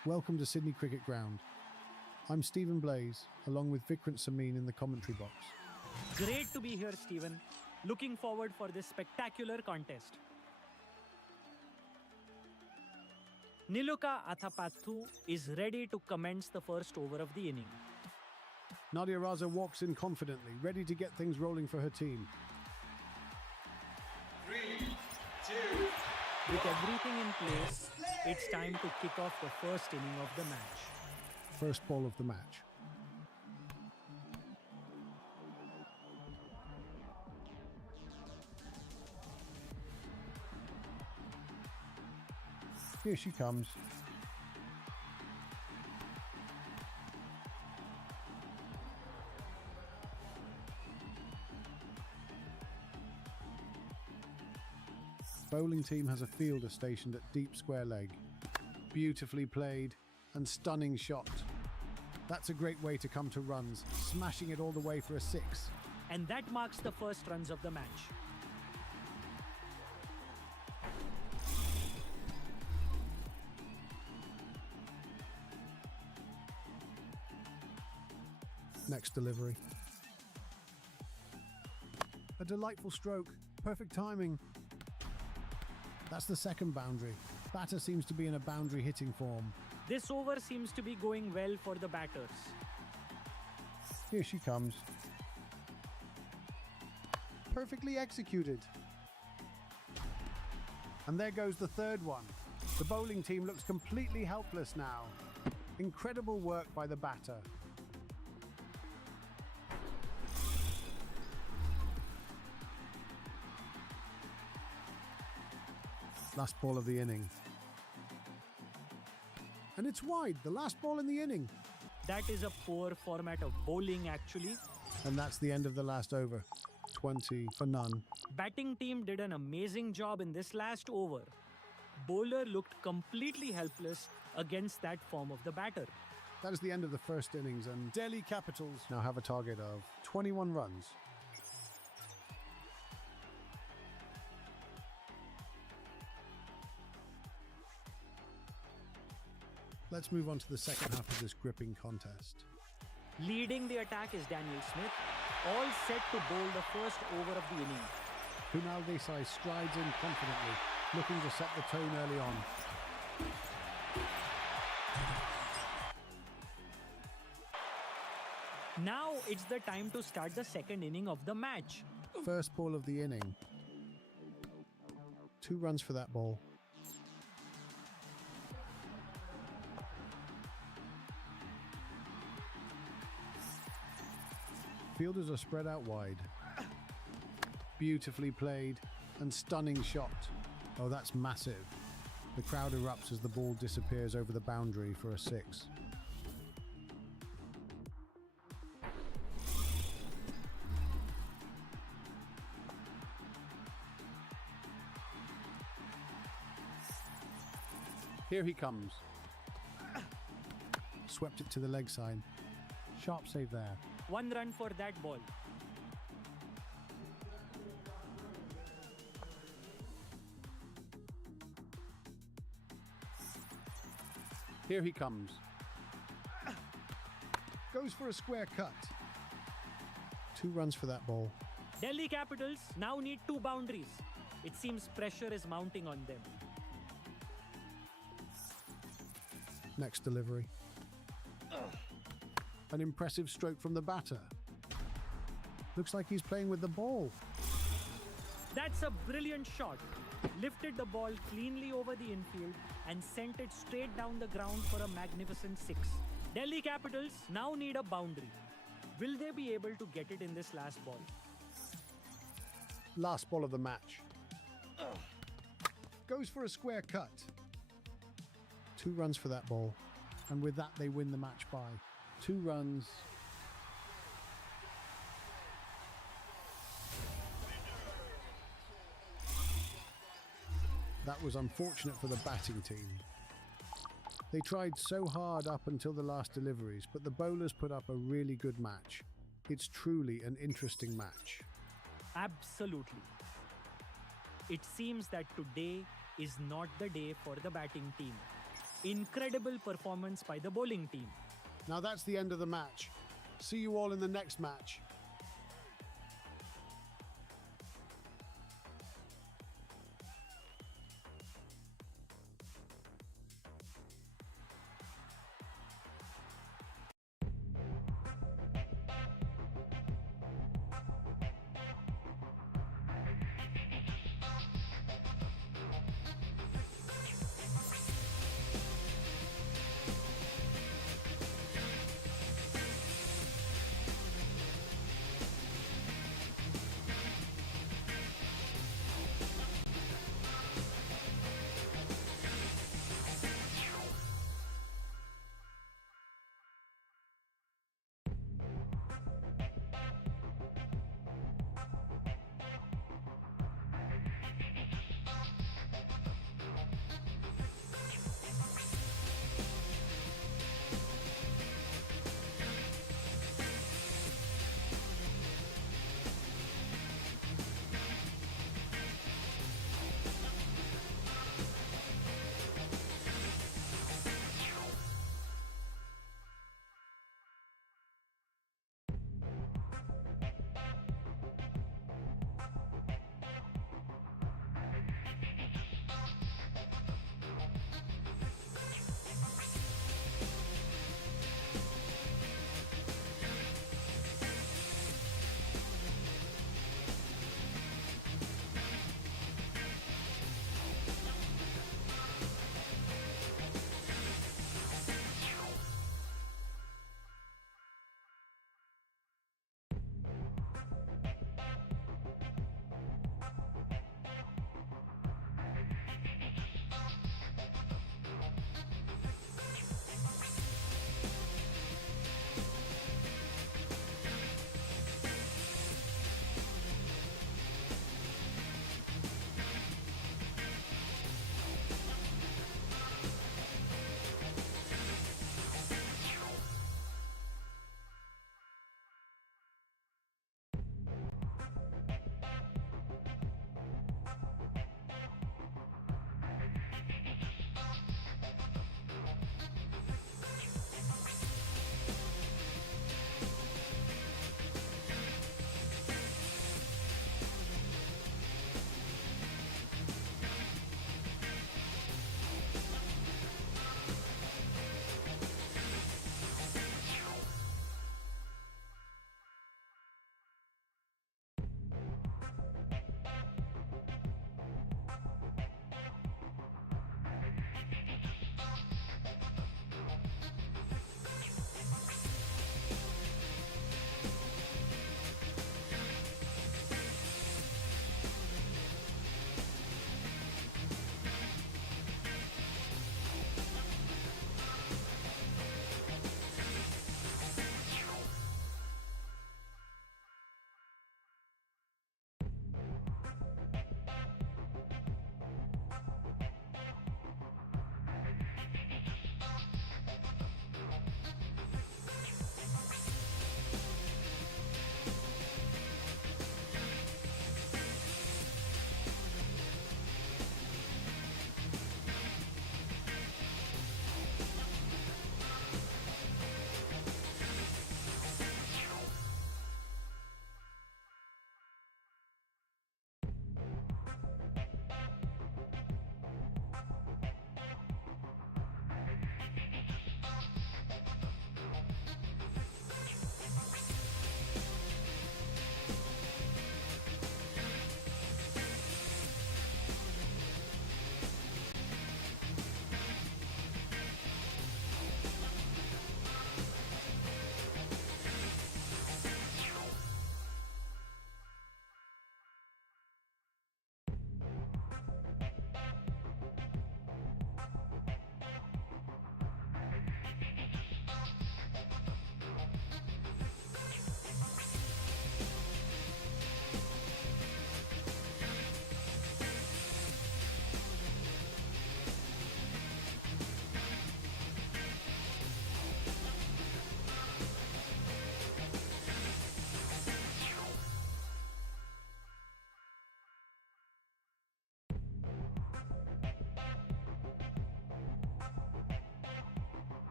Welcome to Sydney Cricket Ground. I'm Stephen Blaze, along with Vikrant Samin in the commentary box. Great to be here, Stephen. Looking forward for this spectacular contest. Niluka Athapathu is ready to commence the first over of the inning. Nadia Raza walks in confidently, ready to get things rolling for her team. 3, 2, With everything in place, it's time to kick off the first inning of the match. First ball of the match. Here she comes. Bowling team has a fielder stationed at deep square leg. Beautifully played and stunning shot. That's a great way to come to runs, smashing it all the way for a 6. And that marks the first runs of the match. Next delivery. A delightful stroke, perfect timing. That's the second boundary. Batter seems to be in a boundary hitting form. This over seems to be going well for the batters. Here she comes. Perfectly executed. And there goes the third one. The bowling team looks completely helpless now. Incredible work by the batter. Last ball of the inning. And it's wide, the last ball in the inning. That is a poor format of bowling actually. And that's the end of the last over. 20 for none. Batting team did an amazing job in this last over. Bowler looked completely helpless against that form of the batter. That is the end of the first innings, and Delhi Capitals now have a target of 21 runs. Let's move on to the second half of this gripping contest. Leading the attack is Daniel Smith, all set to bowl the first over of the inning. Kunal Desai strides in confidently, looking to set the tone early on. Now it's the time to start the second inning of the match. First ball of the inning. 2 runs for that ball. Fielders are spread out wide. Beautifully played and stunning shot. Oh, that's massive. The crowd erupts as the ball disappears over the boundary for a 6. Here he comes. Swept it to the leg side. Sharp save there. 1 run for that ball. Here he comes. Goes for a square cut. 2 runs for that ball. Delhi Capitals now need 2 boundaries. It seems pressure is mounting on them. Next delivery. An impressive stroke from the batter. Looks like he's playing with the ball. That's a brilliant shot. Lifted the ball cleanly over the infield and sent it straight down the ground for a magnificent 6. Delhi Capitals now need a boundary. Will they be able to get it in this last ball? Last ball of the match. Goes for a square cut. 2 runs for that ball. And with that, they win the match by 2 runs. That was unfortunate for the batting team. They tried so hard up until the last deliveries, but the bowlers put up a really good match. It's truly an interesting match. Absolutely. It seems that today is not the day for the batting team. Incredible performance by the bowling team. Now that's the end of the match. See you all in the next match.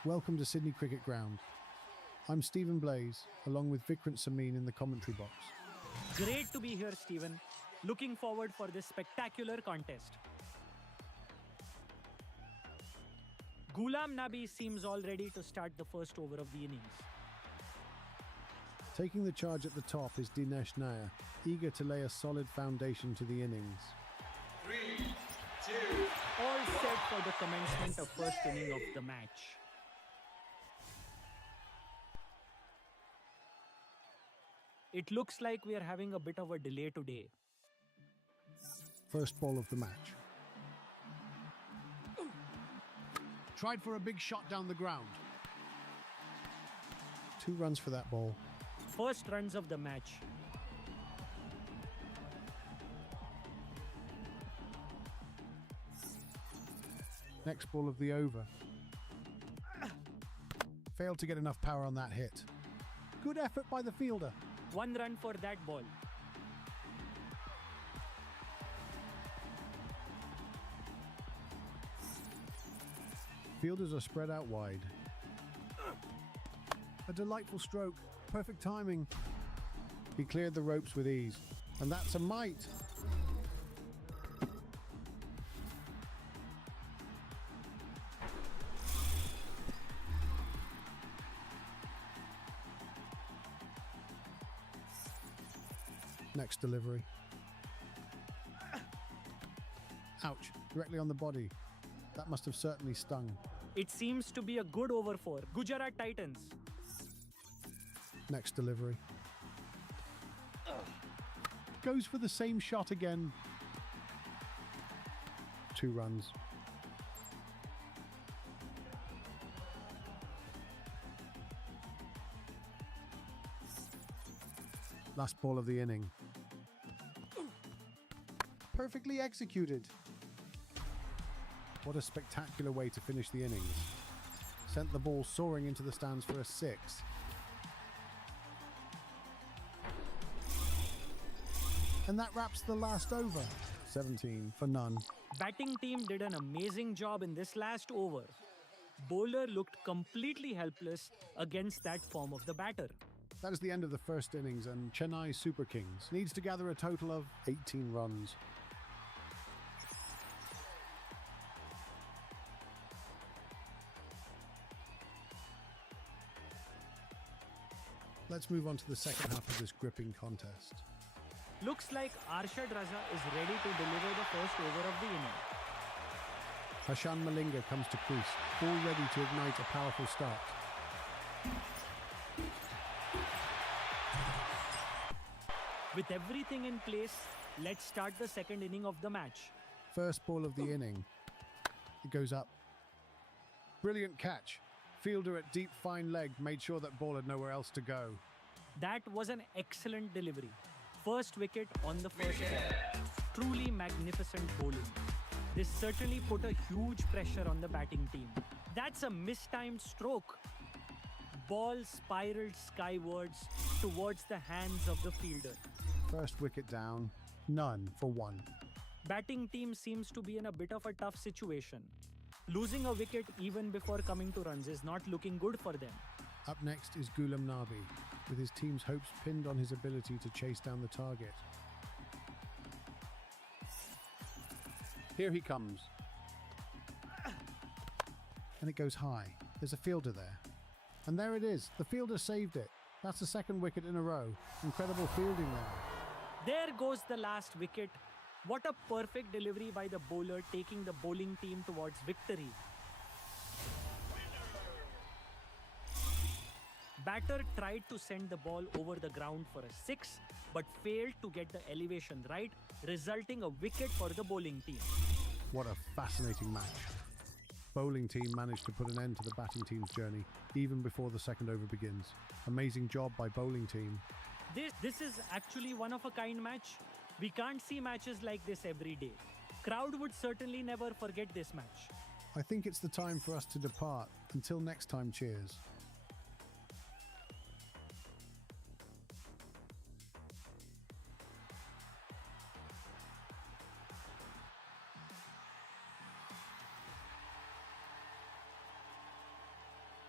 Welcome to Sydney Cricket Ground. I'm Stephen Blaze, along with Vikrant Samin in the commentary box. Great to be here, Stephen. Looking forward for this spectacular contest. Ghulam Nabi seems all ready to start the first over of the innings. Taking the charge at the top is Dinesh Nair, eager to lay a solid foundation to the innings. 3, 2, All set for the commencement of first inning of the match. It looks like we are having a bit of a delay today. First ball of the match. Tried for a big shot down the ground. 2 runs for that ball. First runs of the match. Next ball of the over. Failed to get enough power on that hit. Good effort by the fielder. 1 run for that ball. Fielders are spread out wide. A delightful stroke. Perfect timing. He cleared the ropes with ease. And that's a mite. Next delivery. Ouch, directly on the body. That must have certainly stung. It seems to be a good over for Gujarat Titans. Next delivery. Goes for the same shot again. 2 runs. Last ball of the inning. Perfectly executed. What a spectacular way to finish the innings. Sent the ball soaring into the stands for a 6. And that wraps the last over. 17 for none. Batting team did an amazing job in this last over. Bowler looked completely helpless against that form of the batter. That is the end of the first innings, and Chennai Super Kings needs to gather a total of 18 runs. Let's move on to the second half of this gripping contest. Looks like Arshad Raza is ready to deliver the first over of the inning. Hashan Malinga comes to crease, all ready to ignite a powerful start. With everything in place, let's start the second inning of the match. First ball of the inning. It goes up. Brilliant catch. Fielder at deep fine leg made sure that ball had nowhere else to go. That was an excellent delivery. First wicket on the first ball. Truly magnificent bowling. This certainly put a huge pressure on the batting team. That's a mistimed stroke. Ball spiraled skywards towards the hands of the fielder. First wicket down, none for 1. Batting team seems to be in a bit of a tough situation. Losing a wicket even before coming to runs is not looking good for them. Up next is Ghulam Nabi, with his team's hopes pinned on his ability to chase down the target. Here he comes. And it goes high. There's a fielder there. And there it is. The fielder saved it. That's the second wicket in a row. Incredible fielding there. There goes the last wicket. What a perfect delivery by the bowler, taking the bowling team towards victory. Batter tried to send the ball over the ground for a 6, but failed to get the elevation right, resulting a wicket for the bowling team. What a fascinating match. Bowling team managed to put an end to the batting team's journey even before the second over begins. Amazing job by bowling team. This is actually one of a kind match. We can't see matches like this every day. Crowd would certainly never forget this match. I think it's the time for us to depart. Until next time, cheers.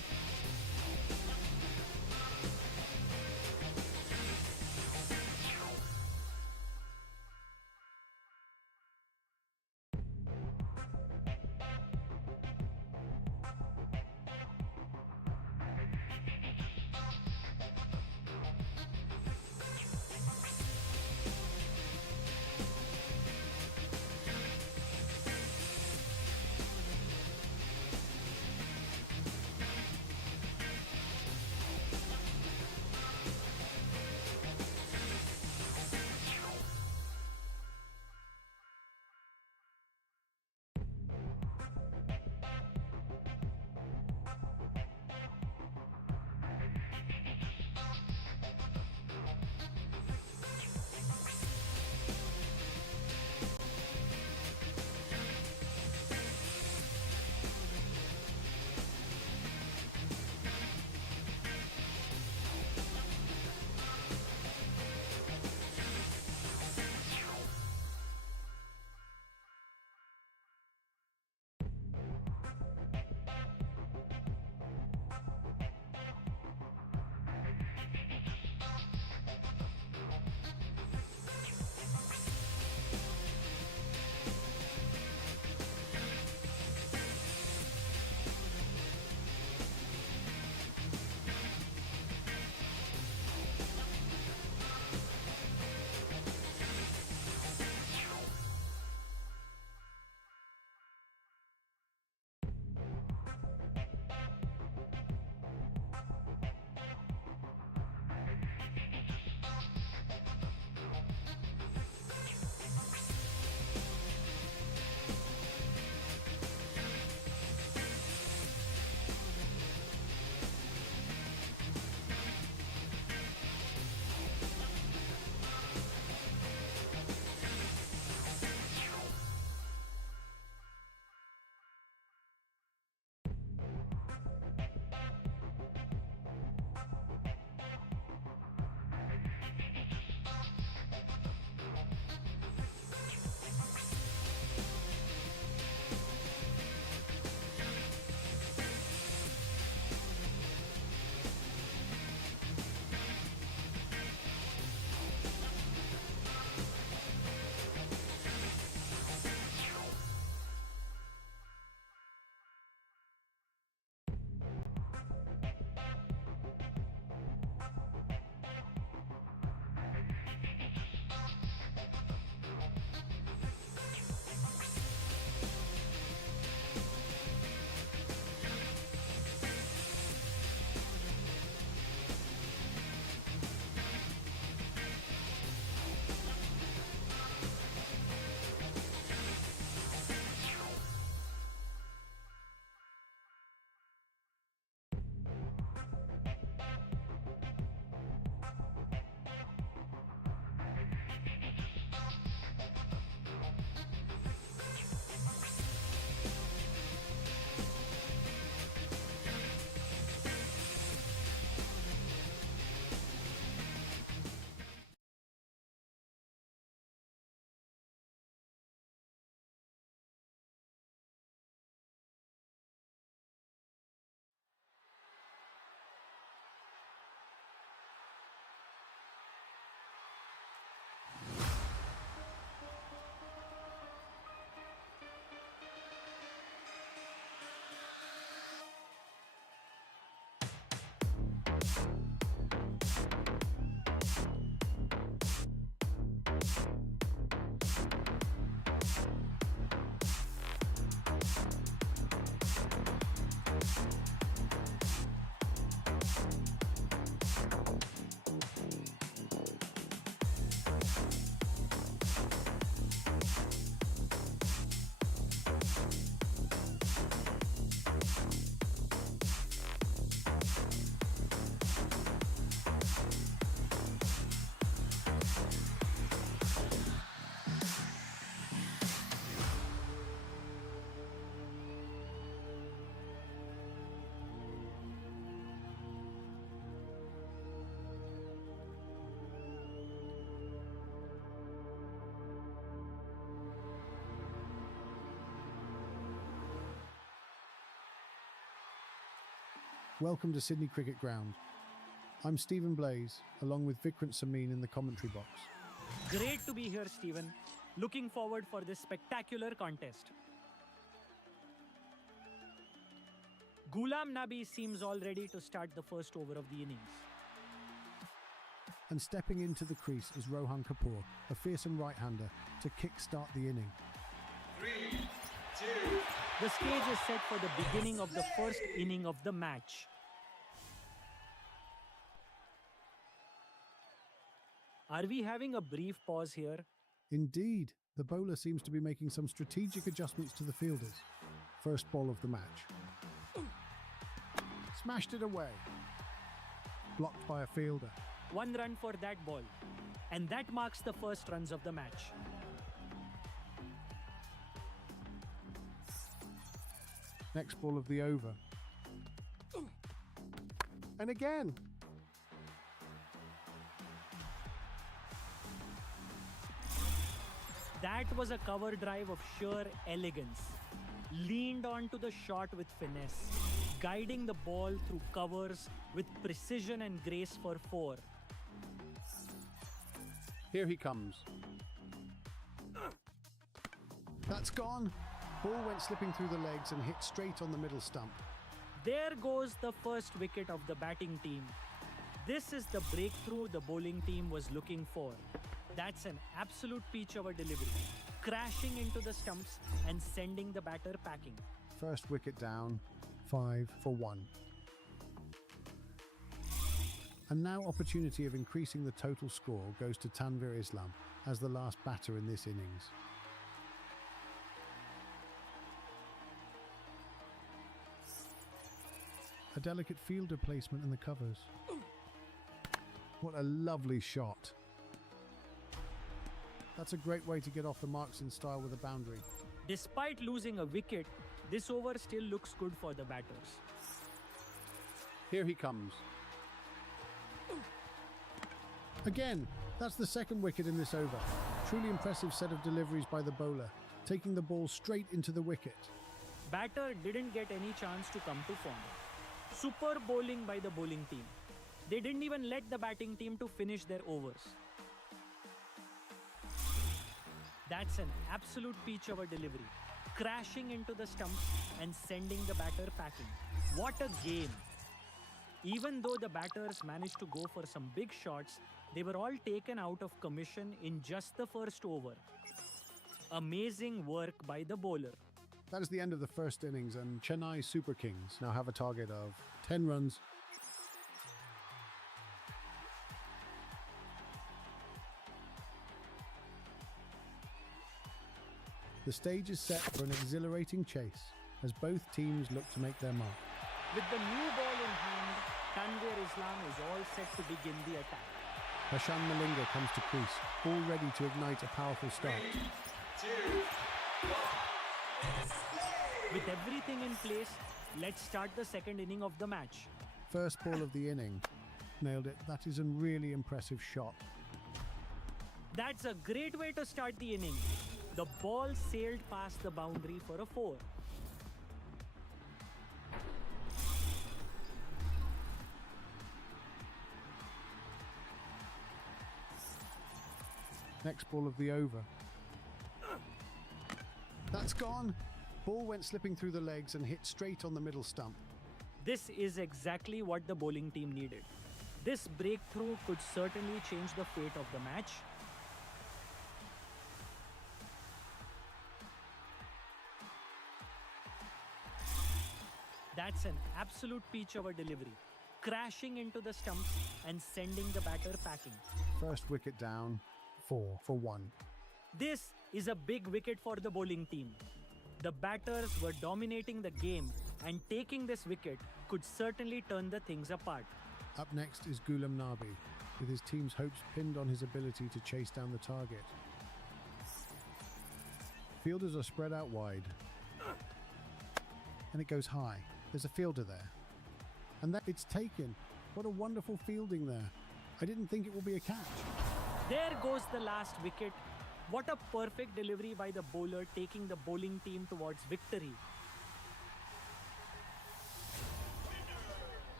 Welcome to Sydney Cricket Ground. I'm Stephen Blaze, along with Vikrant Samin in the commentary box. Great to be here, Stephen. Looking forward for this spectacular contest. Ghulam Nabi seems all ready to start the first over of the innings. And stepping into the crease is Rohan Kapoor, a fearsome right-hander, to kick-start the inning. 3, 2, The stage is set for the beginning of the first inning of the match. Are we having a brief pause here? Indeed, the bowler seems to be making some strategic adjustments to the fielders. First ball of the match. Smashed it away. Blocked by a fielder. 1 run for that ball. And that marks the first runs of the match. Next ball of the over. And again. That was a cover drive of sheer elegance. Leaned onto the shot with finesse, guiding the ball through covers with precision and grace for 4. Here he comes. That's gone. Ball went slipping through the legs and hit straight on the middle stump. There goes the first wicket of the batting team. This is the breakthrough the bowling team was looking for. That's an absolute peach of a delivery, crashing into the stumps and sending the batter packing. First wicket down, 5 for 1. And now opportunity of increasing the total score goes to Tanvir Islam as the last batter in this innings. A delicate fielder placement in the covers. What a lovely shot. That's a great way to get off the marks in style with a boundary. Despite losing a wicket, this over still looks good for the batters. Here he comes. Again, that's the second wicket in this over. Truly impressive set of deliveries by the bowler, taking the ball straight into the wicket. Batter didn't get any chance to come to form. Super bowling by the bowling team. They didn't even let the batting team to finish their overs. That's an absolute peach of a delivery, crashing into the stumps and sending the batter packing. What a game! Even though the batters managed to go for some big shots, they were all taken out of commission in just the first over. Amazing work by the bowler. That is the end of the first innings, and Chennai Super Kings now have a target of 10 runs. The stage is set for an exhilarating chase as both teams look to make their mark. With the new ball in hand, Tanvir Islam is all set to begin the attack. Hashan Malinga comes to crease, all ready to ignite a powerful start. 2, With everything in place, let's start the second inning of the match. First ball of the inning. Nailed it. That is a really impressive shot. That's a great way to start the inning. The ball sailed past the boundary for a 4. Next ball of the over. That's gone. Ball went slipping through the legs and hit straight on the middle stump. This is exactly what the bowling team needed. This breakthrough could certainly change the fate of the match. That's an absolute peach of a delivery, crashing into the stumps and sending the batter packing. First wicket down, 4 for 1. This is a big wicket for the bowling team. The batters were dominating the game, and taking this wicket could certainly turn the things apart. Up next is Ghulam Nabi, with his team's hopes pinned on his ability to chase down the target. Fielders are spread out wide. And it goes high. There's a fielder there. And that it's taken. What a wonderful fielding there. I didn't think it would be a catch. There goes the last wicket. What a perfect delivery by the bowler, taking the bowling team towards victory.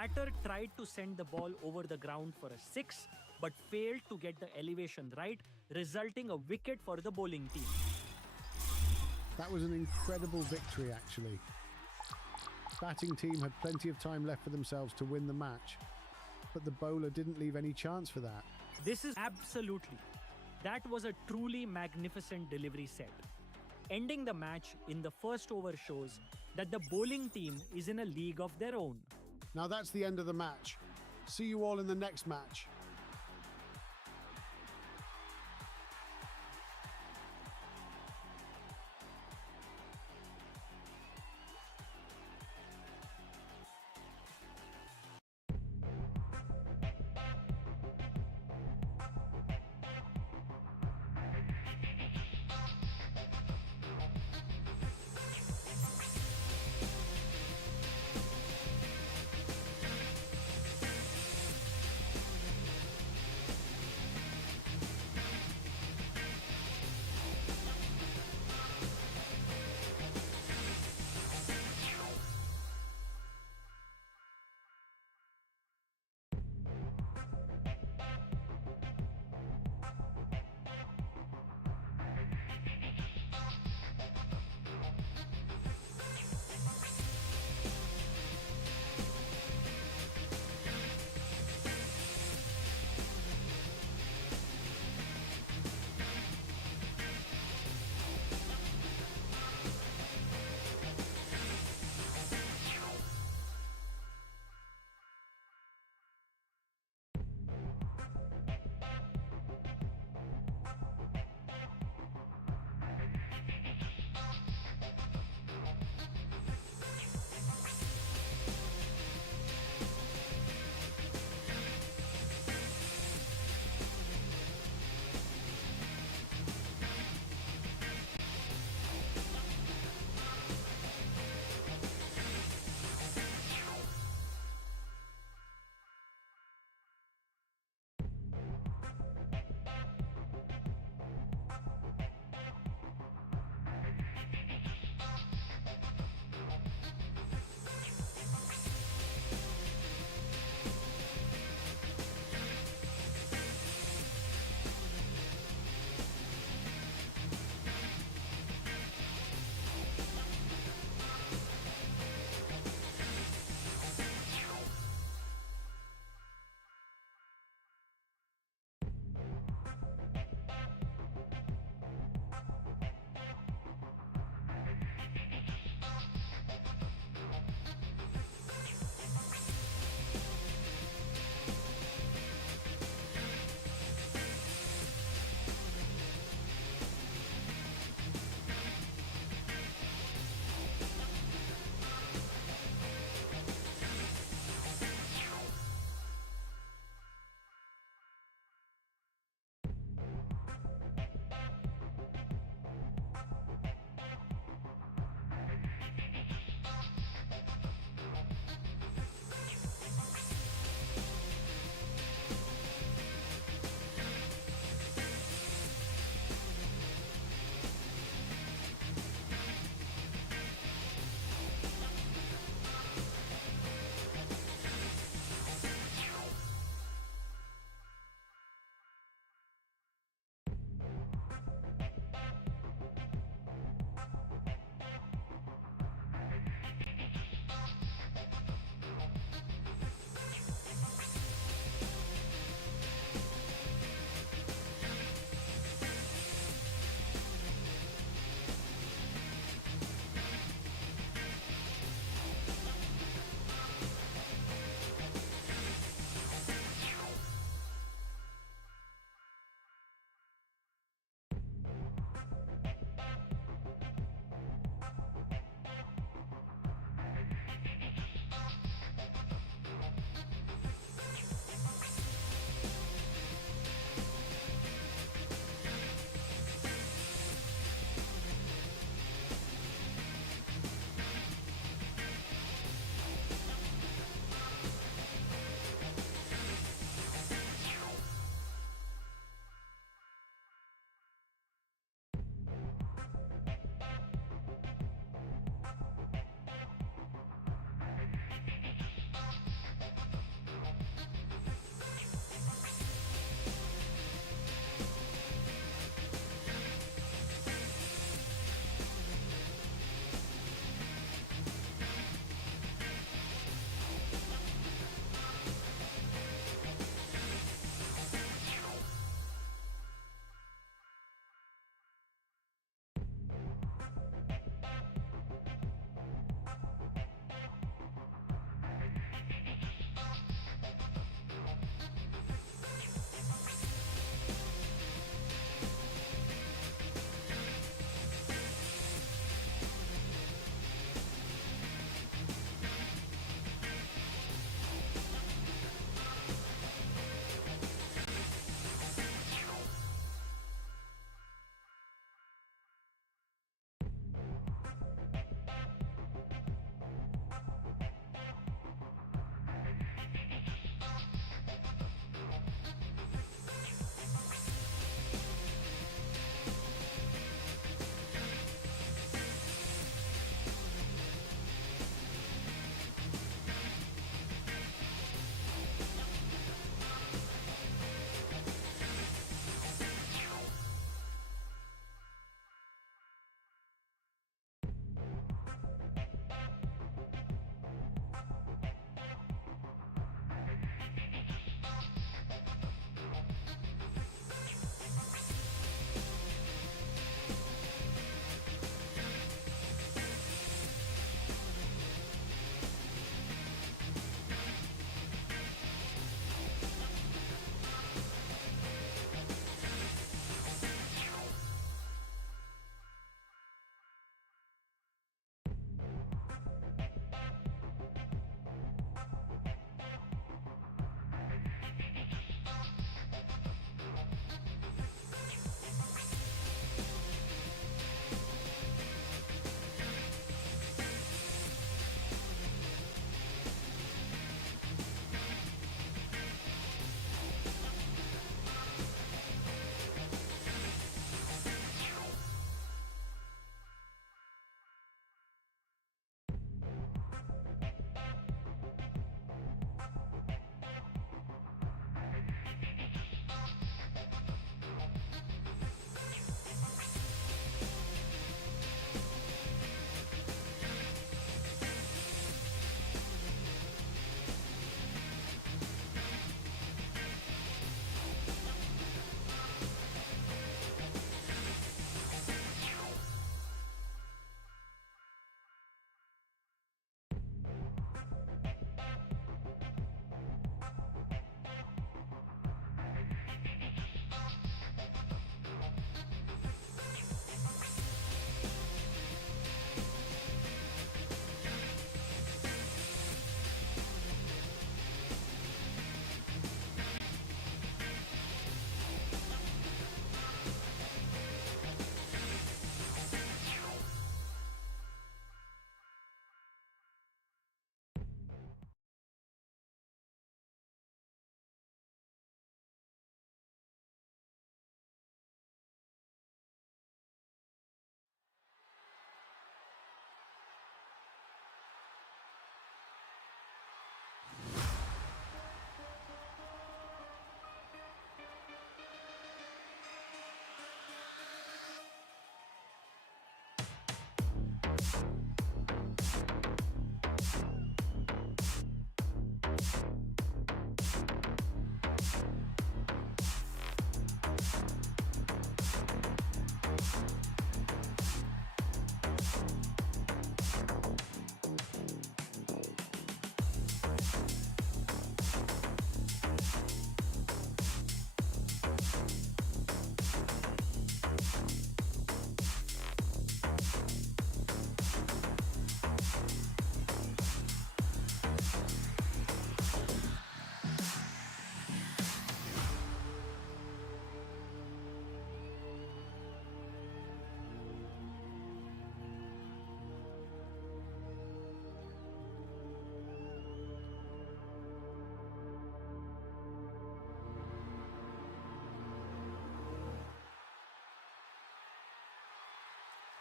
batter tried to send the ball over the ground for a 6 but failed to get the elevation right, resulting a wicket for the bowling team. That was an incredible victory, actually. Batting team had plenty of time left for themselves to win the match, but the bowler didn't leave any chance for that. This is absolutely. That was a truly magnificent delivery set. Ending the match in the first over shows that the bowling team is in a league of their own. Now that's the end of the match. See you all in the next match.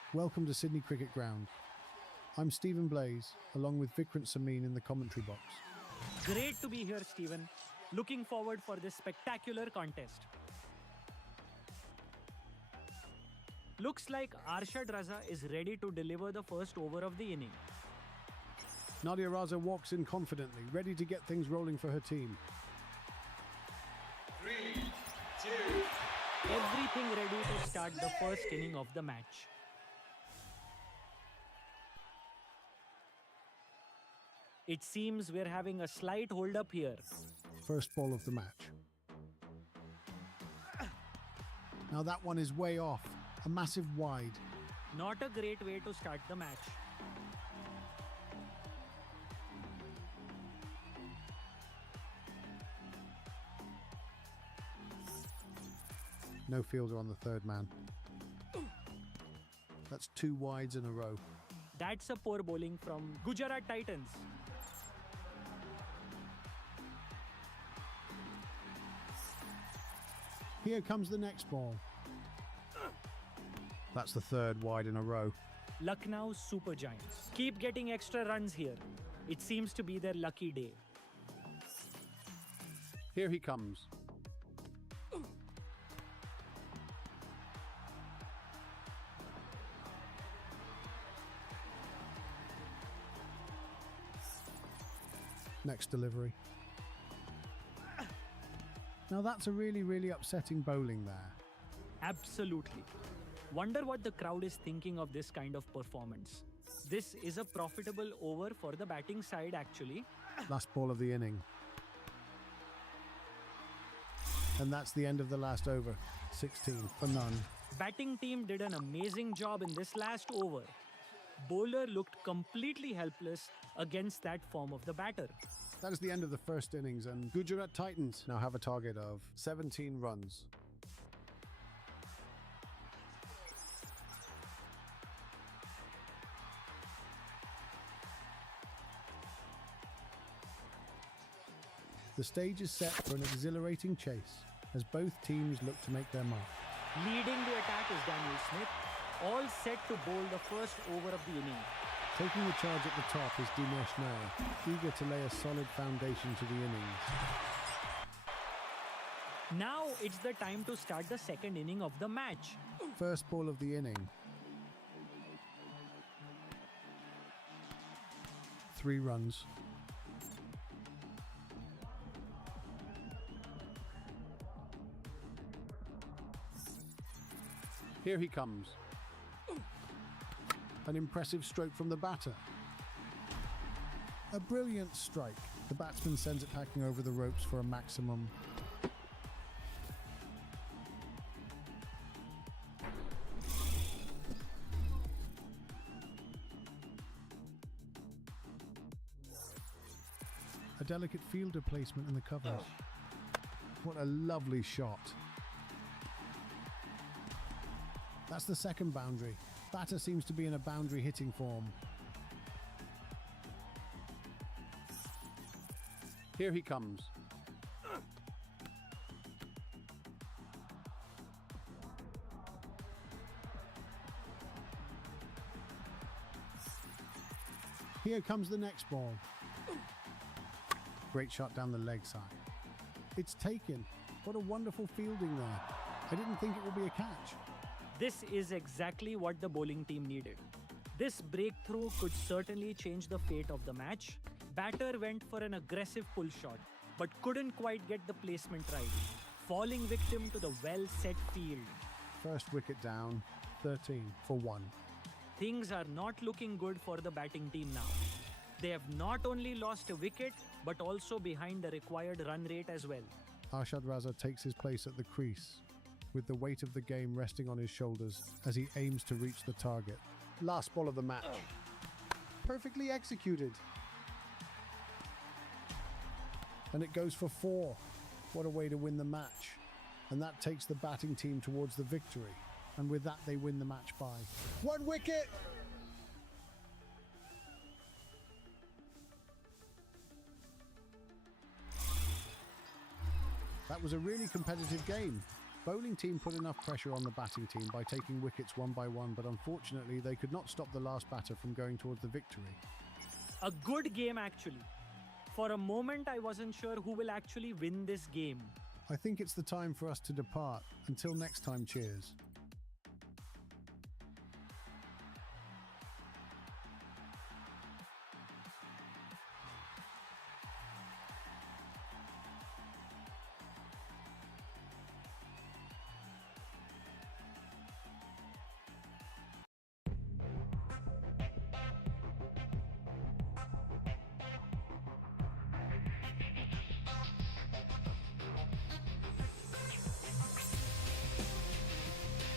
Welcome to Sydney Cricket Ground. I'm Stephen Blaze, along with Vikrant Samin in the commentary box. Great to be here, Stephen. Looking forward for this spectacular contest. Looks like Arshad Raza is ready to deliver the first over of the inning. Nadia Raza walks in confidently, ready to get things rolling for her team. 3, 2, Everything ready to start the first inning of the match. It seems we're having a slight hold-up here. First ball of the match. Now that one is way off. A massive wide. Not a great way to start the match. No fielder on the third man. That's 2 wides in a row. That's a poor bowling from Gujarat Titans. Here comes the next ball. That's the 3rd wide in a row. Lucknow Super Giants keep getting extra runs here. It seems to be their lucky day. Here he comes. Next delivery. Now that's a really upsetting bowling there. Absolutely. Wonder what the crowd is thinking of this kind of performance. This is a profitable over for the batting side actually. Last ball of the inning. And that's the end of the last over. 16 for none. Batting team did an amazing job in this last over. Bowler looked completely helpless against that form of the batter. That is the end of the first innings, and Gujarat Titans now have a target of 17 runs. The stage is set for an exhilarating chase as both teams look to make their mark. Leading the attack is Daniel Smith, all set to bowl the first over of the inning. Taking the charge at the top is Dinesh Nair, eager to lay a solid foundation to the innings. Now it's the time to start the second inning of the match. First ball of the inning. 3 runs. Here he comes. An impressive stroke from the batter. A brilliant strike. The batsman sends it packing over the ropes for a maximum. A delicate fielder placement in the covers. What a lovely shot. That's the second boundary. Batter seems to be in a boundary hitting form. Here he comes. Here comes the next ball. Great shot down the leg side. It's taken. What a wonderful fielding there. I didn't think it would be a catch. This is exactly what the bowling team needed. This breakthrough could certainly change the fate of the match. Batter went for an aggressive pull shot, but couldn't quite get the placement right, falling victim to the well-set field. First wicket down, 13 for 1. Things are not looking good for the batting team now. They have not only lost a wicket, but also behind the required run rate as well. Arshad Raza takes his place at the crease, with the weight of the game resting on his shoulders as he aims to reach the target. Last ball of the match. Perfectly executed. And it goes for 4. What a way to win the match. And that takes the batting team towards the victory. And with that, they win the match by 1 wicket. That was a really competitive game. Bowling team put enough pressure on the batting team by taking wickets one by one, but unfortunately they could not stop the last batter from going towards the victory. A good game actually. For a moment I wasn't sure who will actually win this game. I think it's the time for us to depart. Until next time, cheers.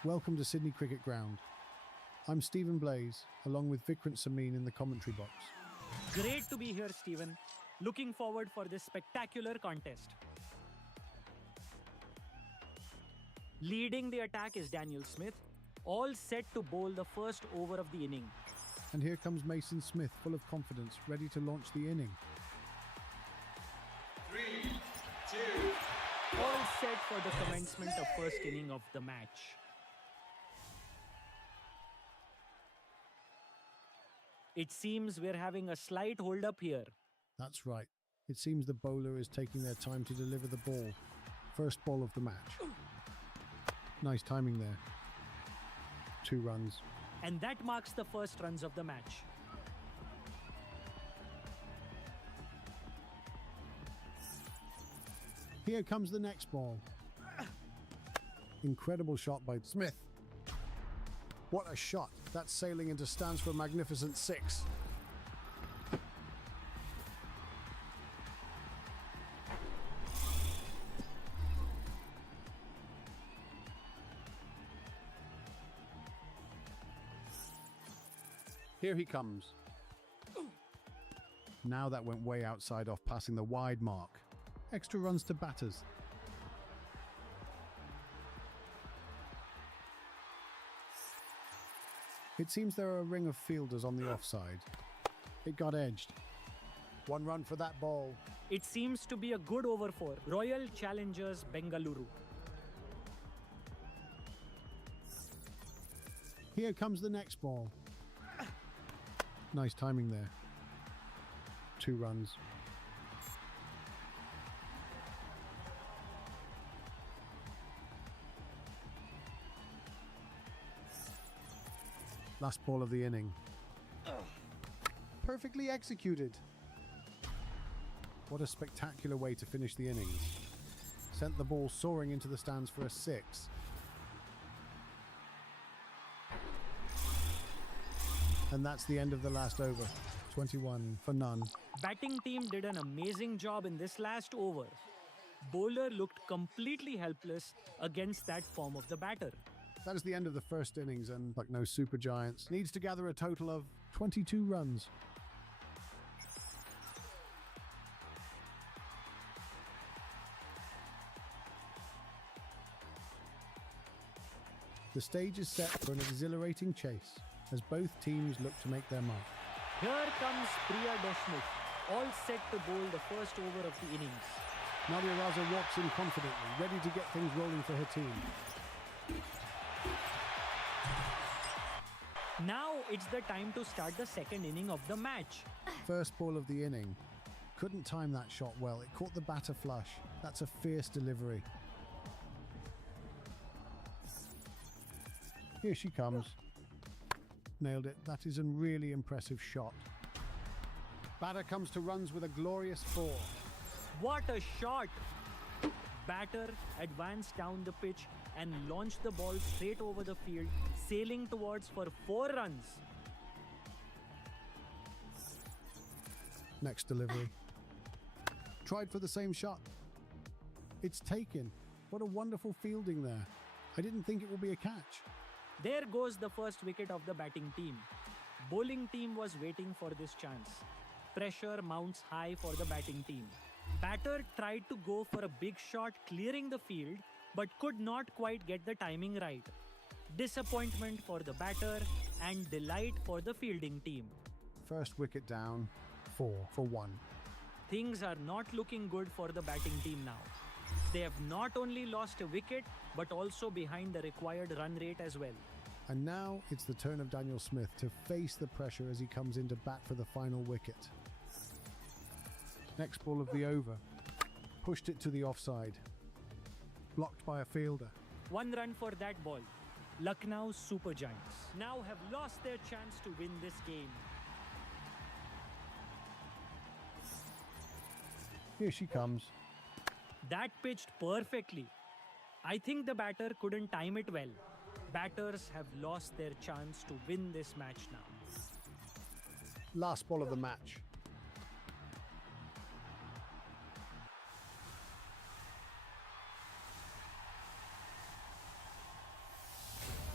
Welcome to Sydney Cricket Ground. I'm Stephen Blaze, along with Vikrant Samin in the commentary box. Great to be here, Stephen. Looking forward for this spectacular contest. Leading the attack is Daniel Smith, all set to bowl the first over of the inning. And here comes Mason Smith, full of confidence, ready to launch the inning. 3, 2, All set for the commencement of first inning of the match. It seems we're having a slight hold-up here. That's right. It seems the bowler is taking their time to deliver the ball. First ball of the match. Nice timing there. 2 runs. And that marks the first runs of the match. Here comes the next ball. Incredible shot by Smith. What a shot. That's sailing into stands for a magnificent 6. Here he comes. Now that went way outside off, passing the wide mark. Extra runs to batters. It seems there are a ring of fielders on the offside. It got edged. 1 run for that ball. It seems to be a good over for Royal Challengers Bengaluru. Here comes the next ball. Nice timing there. 2 runs. Last ball of the inning. Perfectly executed. What a spectacular way to finish the innings. Sent the ball soaring into the stands for a 6. And that's the end of the last over. 21 for none. Batting team did an amazing job in this last over. Bowler looked completely helpless against that form of the batter. That is the end of the first innings, and like no super giants, needs to gather a total of 22 runs. The stage is set for an exhilarating chase as both teams look to make their mark. Here comes Priya Deshmukh, all set to bowl the first over of the innings. Nadia Raza walks in confidently, ready to get things rolling for her team. Now it's the time to start the second inning of the match. First ball of the inning. Couldn't time that shot well. It caught the batter flush. That's a fierce delivery. Here she comes. Nailed it. That is a really impressive shot. Batter comes to runs with a glorious 4. What a shot! Batter advanced down the pitch and launched the ball straight over the field, sailing towards for 4 runs. Next delivery. Tried for the same shot. It's taken. What a wonderful fielding there. I didn't think it would be a catch. There goes the first wicket of the batting team. Bowling team was waiting for this chance. Pressure mounts high for the batting team. Batter tried to go for a big shot clearing the field, but could not quite get the timing right. Disappointment for the batter and delight for the fielding team. First wicket down. 4 for 1. Things are not looking good for the batting team now. They have not only lost a wicket, but also behind the required run rate as well. And now it's the turn of Daniel Smith to face the pressure as he comes in to bat for the final wicket. Next ball of the over. Pushed it to the offside. Blocked by a fielder. 1 run for that ball. Lucknow Super Giants now have lost their chance to win this game. Here she comes. That pitched perfectly. I think the batter couldn't time it well. Batters have lost their chance to win this match now. Last ball of the match.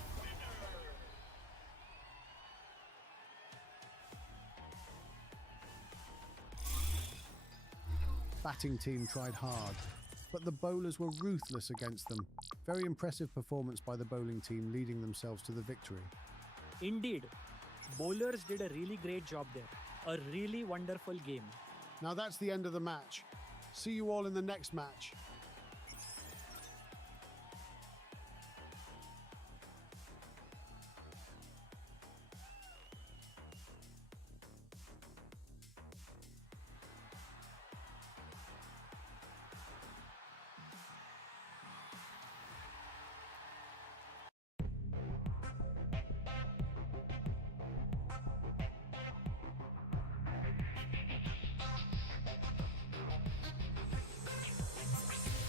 batting team tried hard, but the bowlers were ruthless against them. Very impressive performance by the bowling team, leading themselves to the victory. Indeed, bowlers did a really great job there. A really wonderful game. Now that's the end of the match. See you all in the next match.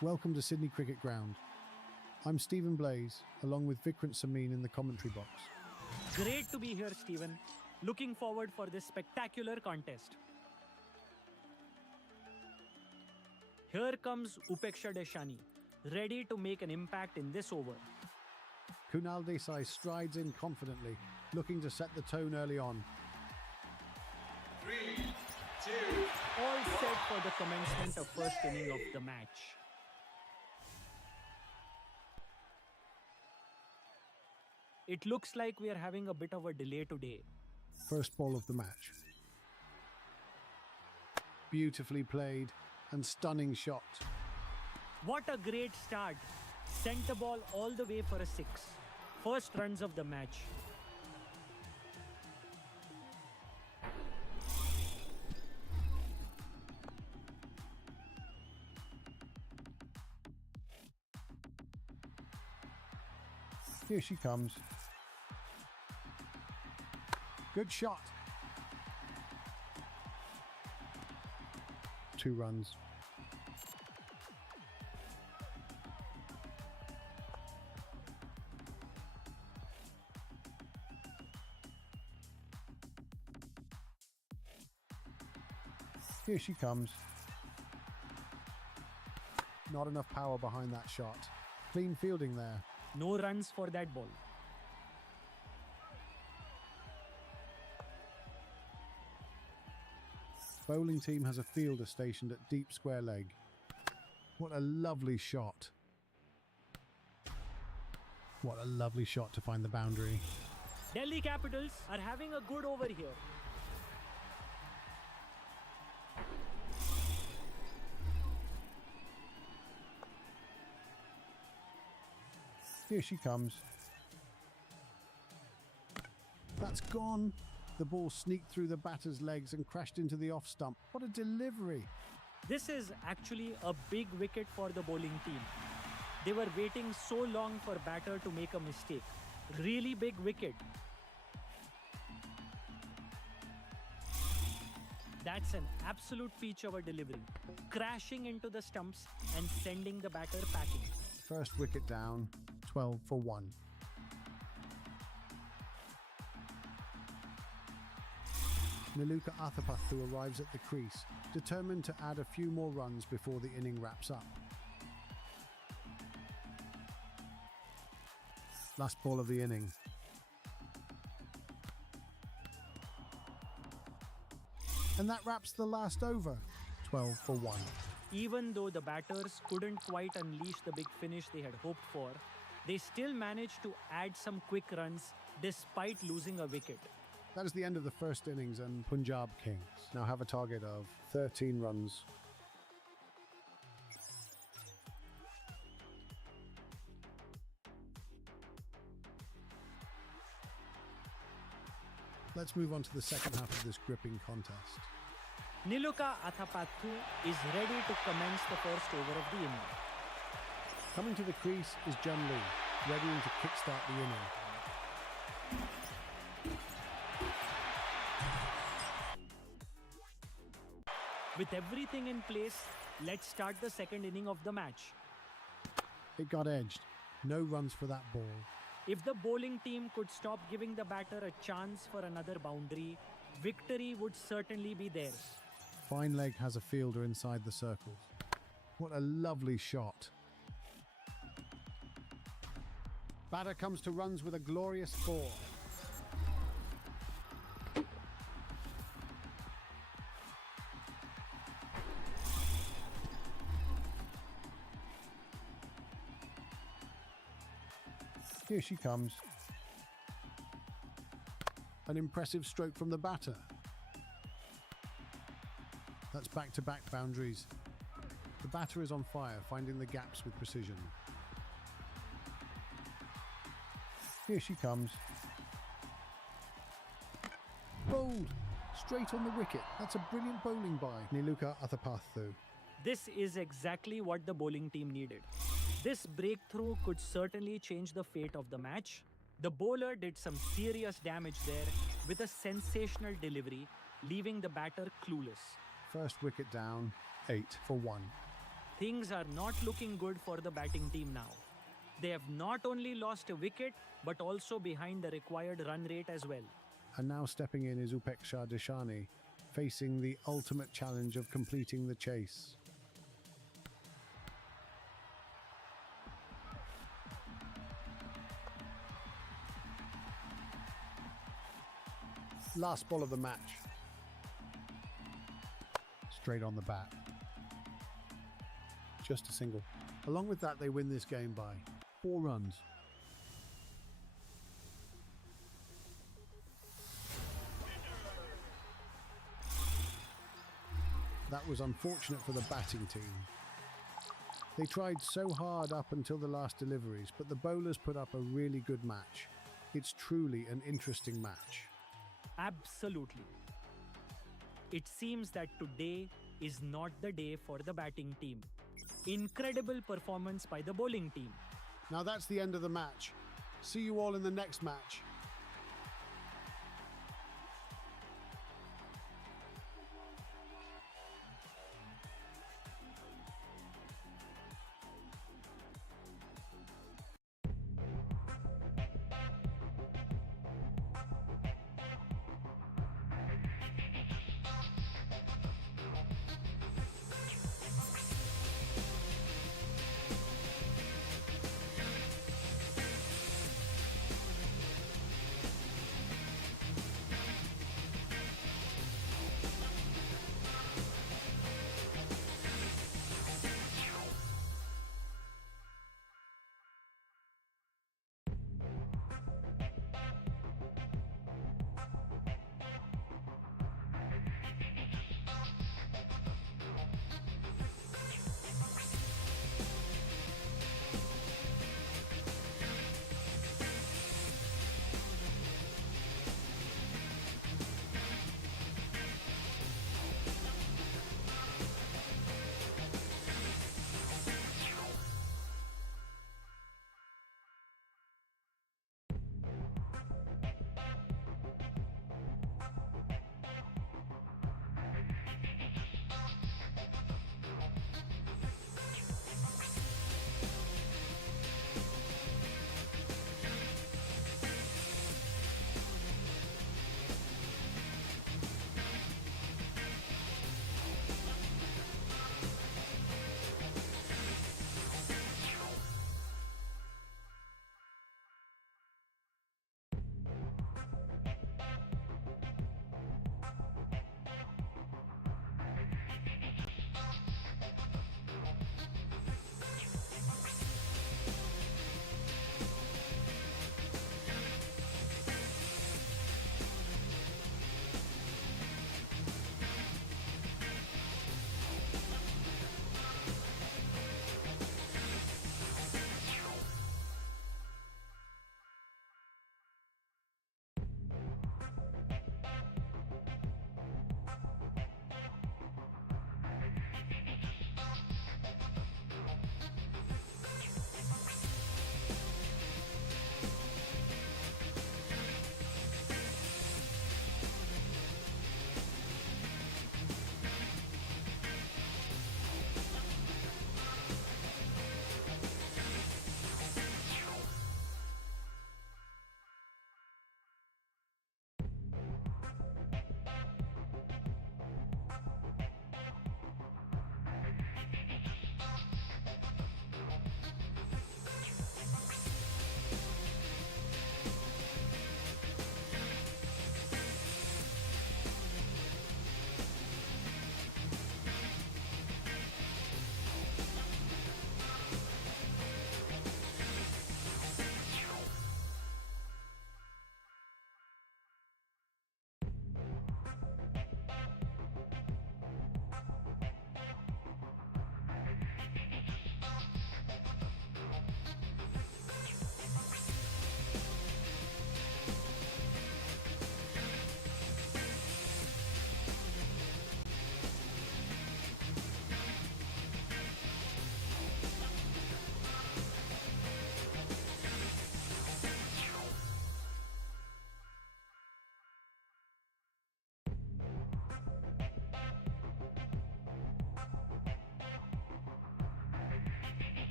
Welcome to Sydney Cricket Ground. I'm Stephen Blaze, along with Vikrant Samin in the commentary box. Great to be here, Stephen. Looking forward for this spectacular contest. Here comes Upeksha Deshani, ready to make an impact in this over. Kunal Desai strides in confidently, looking to set the tone early on. 3, 2, All set for the commencement of first inning of the match. It looks like we are having a bit of a delay today. First ball of the match. Beautifully played and stunning shot. What a great start. Sent the ball all the way for a 6. First runs of the match. Here she comes. Good shot. 2 runs. Here she comes. Not enough power behind that shot. Clean fielding there. No runs for that ball. Bowling team has a fielder stationed at deep square leg. What a lovely shot. What a lovely shot to find the boundary. Delhi Capitals are having a good over here. Here she comes. That's gone. The ball sneaked through the batter's legs and crashed into the off stump. What a delivery. This is actually a big wicket for the bowling team. They were waiting so long for batter to make a mistake. Really big wicket. That's an absolute peach of a delivery. Crashing into the stumps and sending the batter packing. First wicket down, 12 for 1. Niluka Athapaththu arrives at the crease, determined to add a few more runs before the inning wraps up. Last ball of the inning. And that wraps the last over, 12 for 1. Even though the batters couldn't quite unleash the big finish they had hoped for, they still managed to add some quick runs despite losing a wicket. That is the end of the first innings, and Punjab Kings now have a target of 13 runs. Let's move on to the second half of this gripping contest. Niluka Athapaththu is ready to commence the first over of the inning. Coming to the crease is Jun Lee, ready to kickstart the inning. With everything in place, let's start the second inning of the match. It got edged. No runs for that ball. If the bowling team could stop giving the batter a chance for another boundary, victory would certainly be theirs. Fine leg has a fielder inside the circles. What a lovely shot. Batter comes to runs with a glorious 4. Here she comes. An impressive stroke from the batter. That's back-to-back boundaries. The batter is on fire, finding the gaps with precision. Here she comes. Bowled! Straight on the wicket. That's a brilliant bowling by Niluka Athapaththu. This is exactly what the bowling team needed. This breakthrough could certainly change the fate of the match. The bowler did some serious damage there with a sensational delivery, leaving the batter clueless. First wicket down, 8 for 1. things are not looking good for the batting team now. They have not only lost a wicket, but also behind the required run rate as well. And now stepping in is Upeksha Deshani, facing the ultimate challenge of completing the chase. Last ball of the match. Straight on the bat. Just a single. Along with that, they win this game by 4 runs. That was unfortunate for the batting team. They tried so hard up until the last deliveries, but the bowlers put up a really good match. It's truly an interesting match. Absolutely. It seems that today is not the day for the batting team. Incredible performance by the bowling team. Now that's the end of the match. See you all in the next match.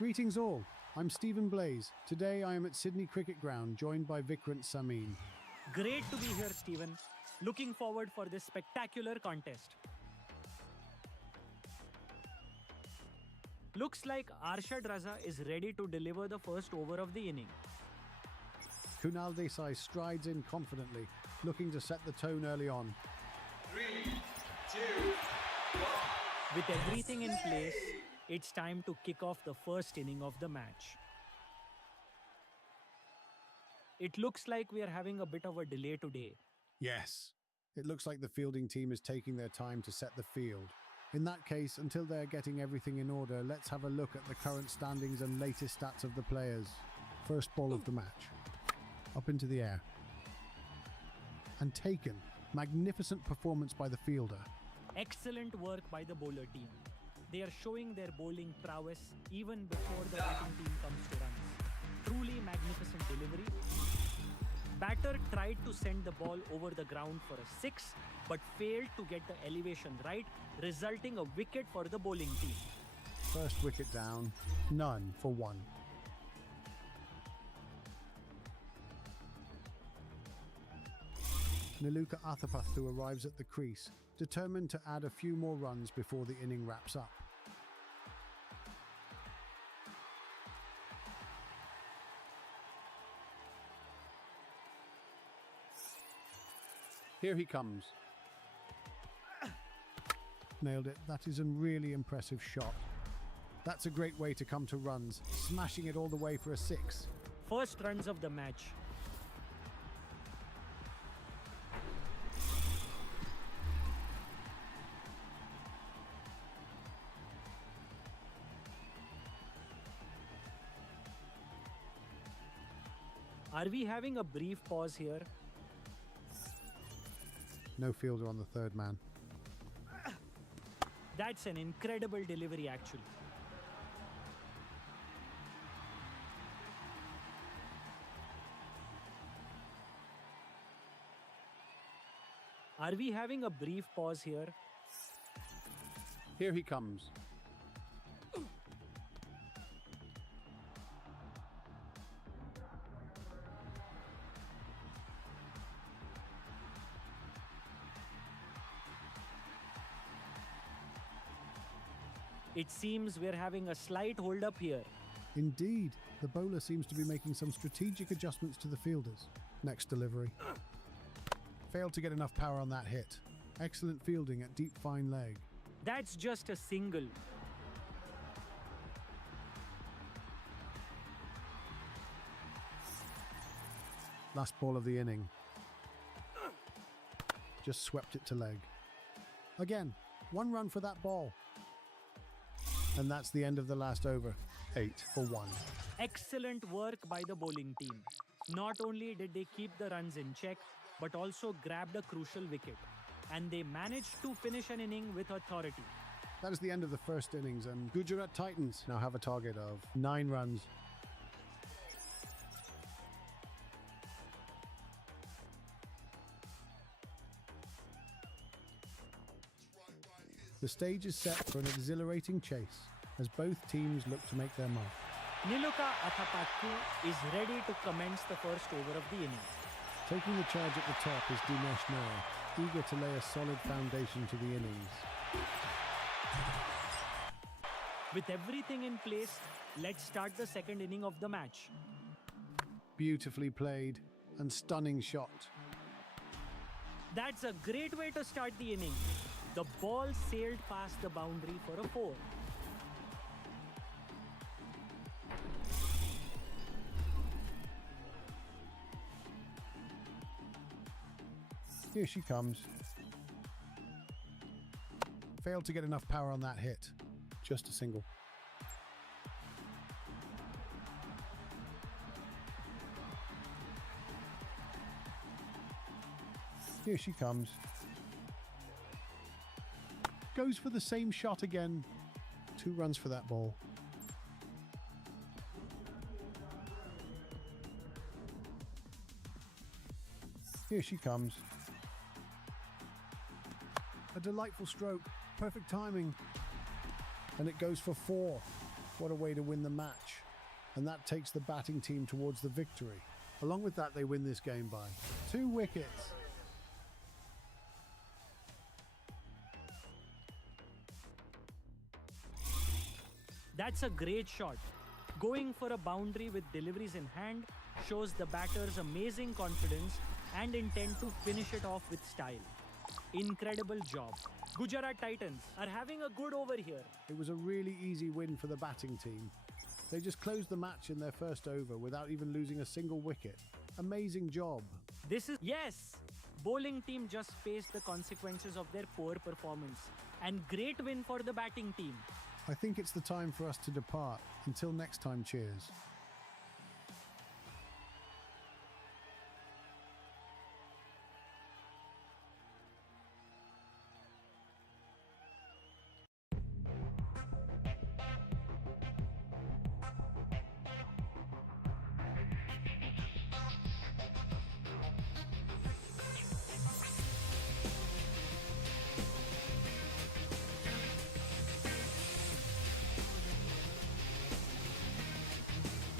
Greetings all, I'm Stephen Blaze. Today I am at Sydney Cricket Ground, joined by Vikrant Samin. Great to be here, Stephen. Looking forward for this spectacular contest. Looks like Arshad Raza is ready to deliver the first over of the inning. Kunal Desai strides in confidently, looking to set the tone early on. 3, 2, 1. With everything in place, it's time to kick off the first inning of the match. It looks like we are having a bit of a delay today. Yes, it looks like the fielding team is taking their time to set the field. In that case, until they're getting everything in order, let's have a look at the current standings and latest stats of the players. First ball of the match. Up into the air. And taken. Magnificent performance by the fielder. Excellent work by the bowler team. They are showing their bowling prowess even before the batting team comes to runs. Truly magnificent delivery. Batter tried to send the ball over the ground for a 6, but failed to get the elevation right, resulting a wicket for the bowling team. First wicket down, none for 1. Niluka Athapaththu arrives at the crease, determined to add a few more runs before the inning wraps up. Here he comes. Nailed it. That is a really impressive shot. That's a great way to come to runs, smashing it all the way for a 6. First runs of the match. Are we having a brief pause here? No fielder on the third man. That's an incredible delivery, actually. Are we having a brief pause here? Here he comes. It seems we're having a slight hold-up here. Indeed, the bowler seems to be making some strategic adjustments to the fielders. Next delivery. Failed to get enough power on that hit. Excellent fielding at deep fine leg. That's just a single. Last ball of the inning. Just swept it to leg. Again, 1 run for that ball. And that's the end of the last over. 8 for 1. Excellent work by the bowling team. Not only did they keep the runs in check, but also grabbed a crucial wicket. And they managed to finish an inning with authority. That is the end of the first innings, and Gujarat Titans now have a target of 9 runs. The stage is set for an exhilarating chase as both teams look to make their mark. Niluka Athapaththu is ready to commence the first over of the inning. Taking the charge at the top is Dinesh Nair, eager to lay a solid foundation to the innings. With everything in place, let's start the second inning of the match. Beautifully played and stunning shot. That's a great way to start the inning. The ball sailed past the boundary for a 4. Here she comes. Failed to get enough power on that hit. Just a single. Here she comes. Goes for the same shot again. 2 runs for that ball. Here she comes. A delightful stroke. Perfect timing. And it goes for 4. What a way to win the match. And that takes the batting team towards the victory. Along with that, they win this game by 2 wickets. That's a great shot. Going for a boundary with deliveries in hand shows the batter's amazing confidence and intent to finish it off with style. Incredible job. Gujarat Titans are having a good over here. It was a really easy win for the batting team. They just closed the match in their first over without even losing a single wicket. Amazing job. Yes! Bowling team just faced the consequences of their poor performance. And great win for the batting team. I think it's the time for us to depart. Until next time, cheers.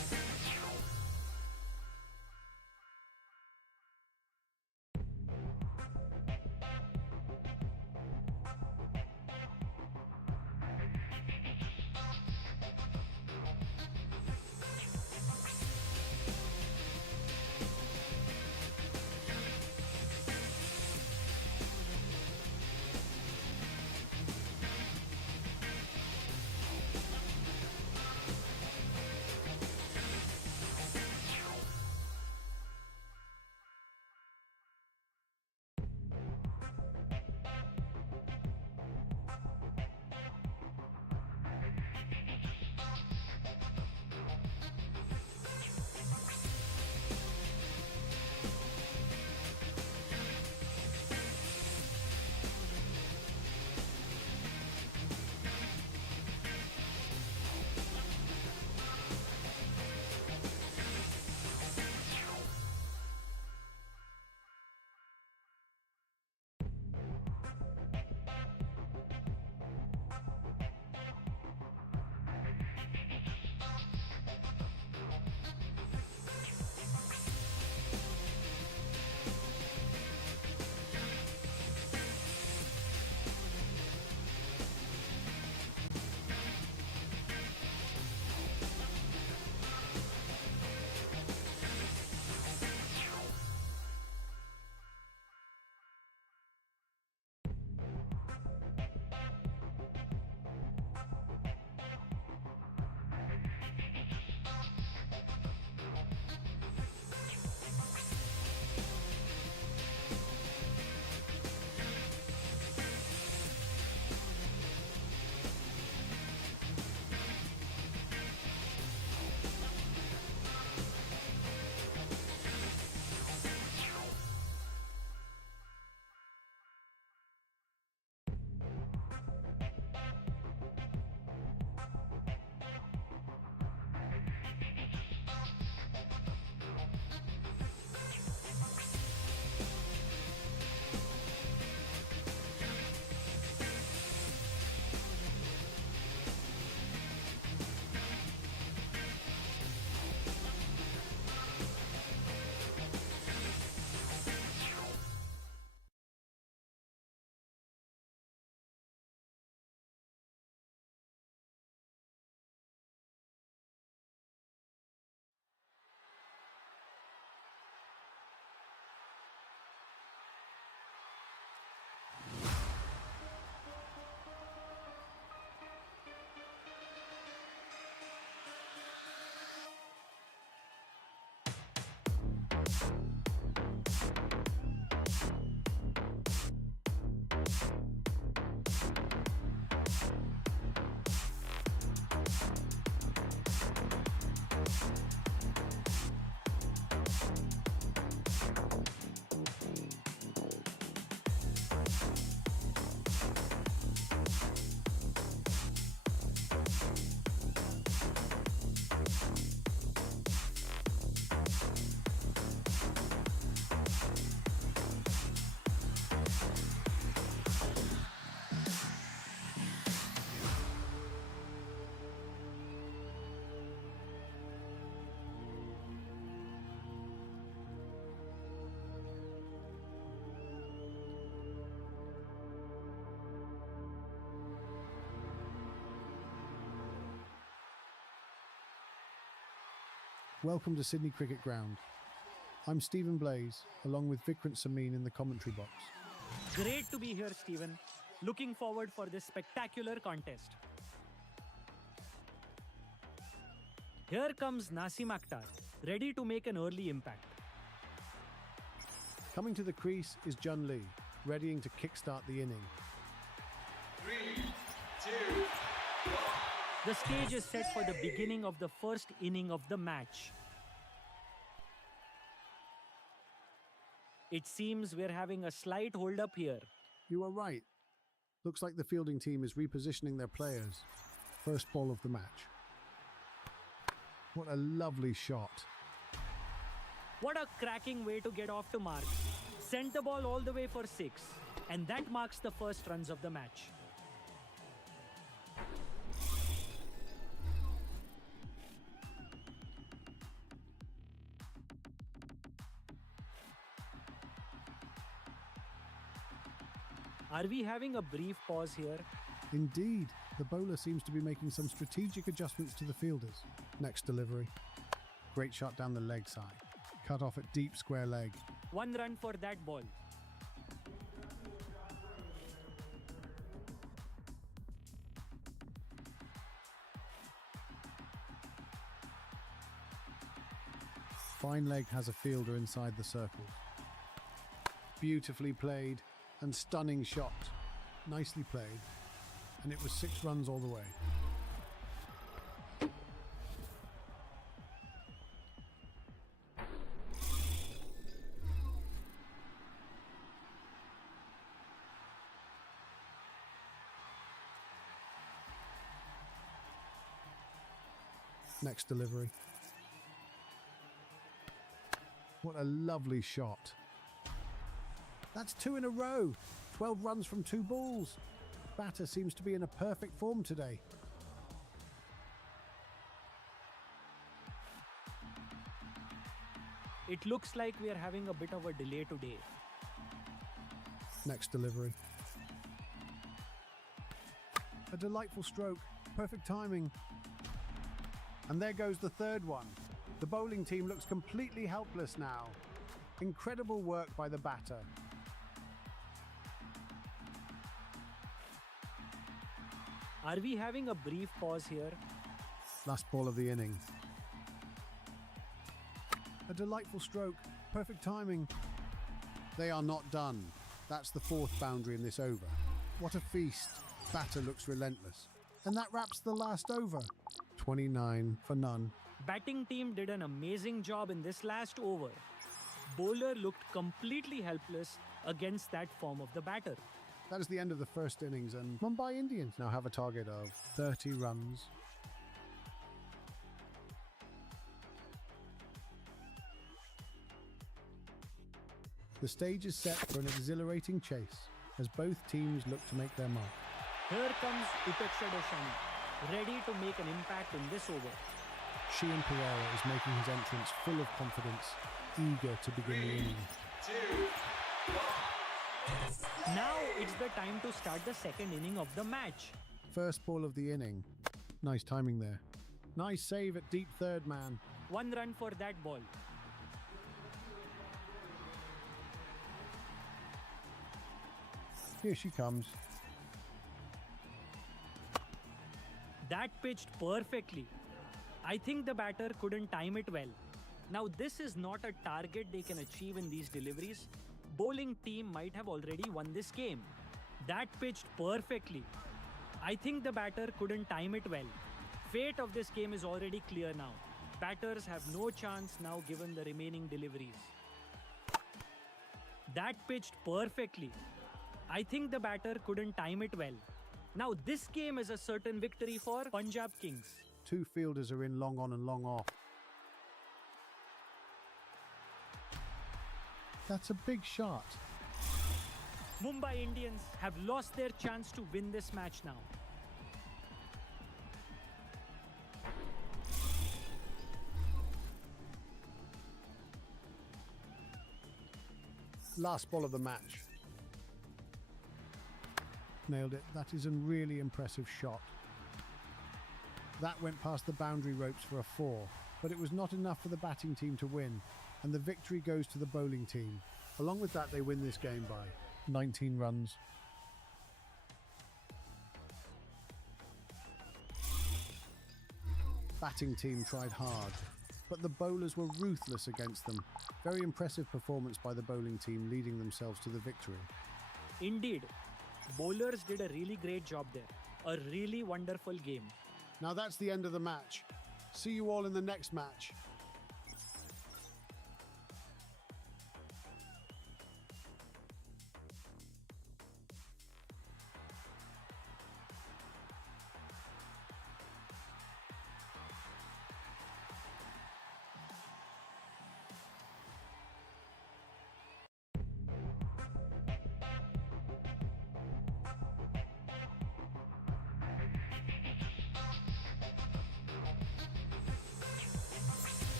Welcome to Sydney Cricket Ground. I'm Stephen Blaze, along with Vikrant Samin in the commentary box. Great to be here, Stephen. Looking forward for this spectacular contest. Here comes Nasim Akhtar, ready to make an early impact. Coming to the crease is Jun Lee, readying to kickstart the inning. 3, 2, 1. The stage is set for the beginning of the first inning of the match. It seems we're having a slight hold-up here. You are right. Looks like the fielding team is repositioning their players. First ball of the match. What a lovely shot. What a cracking way to get off to mark. Sent the ball all the way for 6. And that marks the first runs of the match. Are we having a brief pause here? Indeed, the bowler seems to be making some strategic adjustments to the fielders. Next delivery. Great shot down the leg side. Cut off at deep square leg. 1 run for that ball. Fine leg has a fielder inside the circle. Beautifully played and stunning shot. Nicely played. And it was 6 runs all the way. Next delivery. What a lovely shot. That's 2 in a row. 12 runs from 2 balls. Batter seems to be in a perfect form today. It looks like we are having a bit of a delay today. Next delivery. A delightful stroke. Perfect timing. And there goes the third one. The bowling team looks completely helpless now. Incredible work by the batter. Are we having a brief pause here? Last ball of the inning. A delightful stroke. Perfect timing. They are not done. That's the 4th boundary in this over. What a feast. Batter looks relentless. And that wraps the last over. 29 for none. Batting team did an amazing job in this last over. Bowler looked completely helpless against that form of the batter. That is the end of the first innings, and Mumbai Indians now have a target of 30 runs. The stage is set for an exhilarating chase as both teams look to make their mark. Here comes Upeksha Deshani, ready to make an impact in this over. Shian Pereira is making his entrance full of confidence, eager to begin the inning. 2, 1. Now it's the time to start the second inning of the match. First ball of the inning. Nice timing there. Nice save at deep third man. 1 run for that ball. Here she comes. That pitched perfectly. I think the batter couldn't time it well. Now this is not a target they can achieve in these deliveries. Bowling team might have already won this game. That pitched perfectly. I think the batter couldn't time it well. Fate of this game is already clear now. Batters have no chance now given the remaining deliveries. That pitched perfectly. I think the batter couldn't time it well. Now this game is a certain victory for Punjab Kings. 2 fielders are in long on and long off. That's a big shot. Mumbai Indians have lost their chance to win this match now. Last ball of the match. Nailed it. That is a really impressive shot. That went past the boundary ropes for a 4, but it was not enough for the batting team to win, and the victory goes to the bowling team. Along with that, they win this game by 19 runs. Batting team tried hard, but the bowlers were ruthless against them. Very impressive performance by the bowling team, leading themselves to the victory. Indeed, bowlers did a really great job there. A really wonderful game. Now that's the end of the match. See you all in the next match.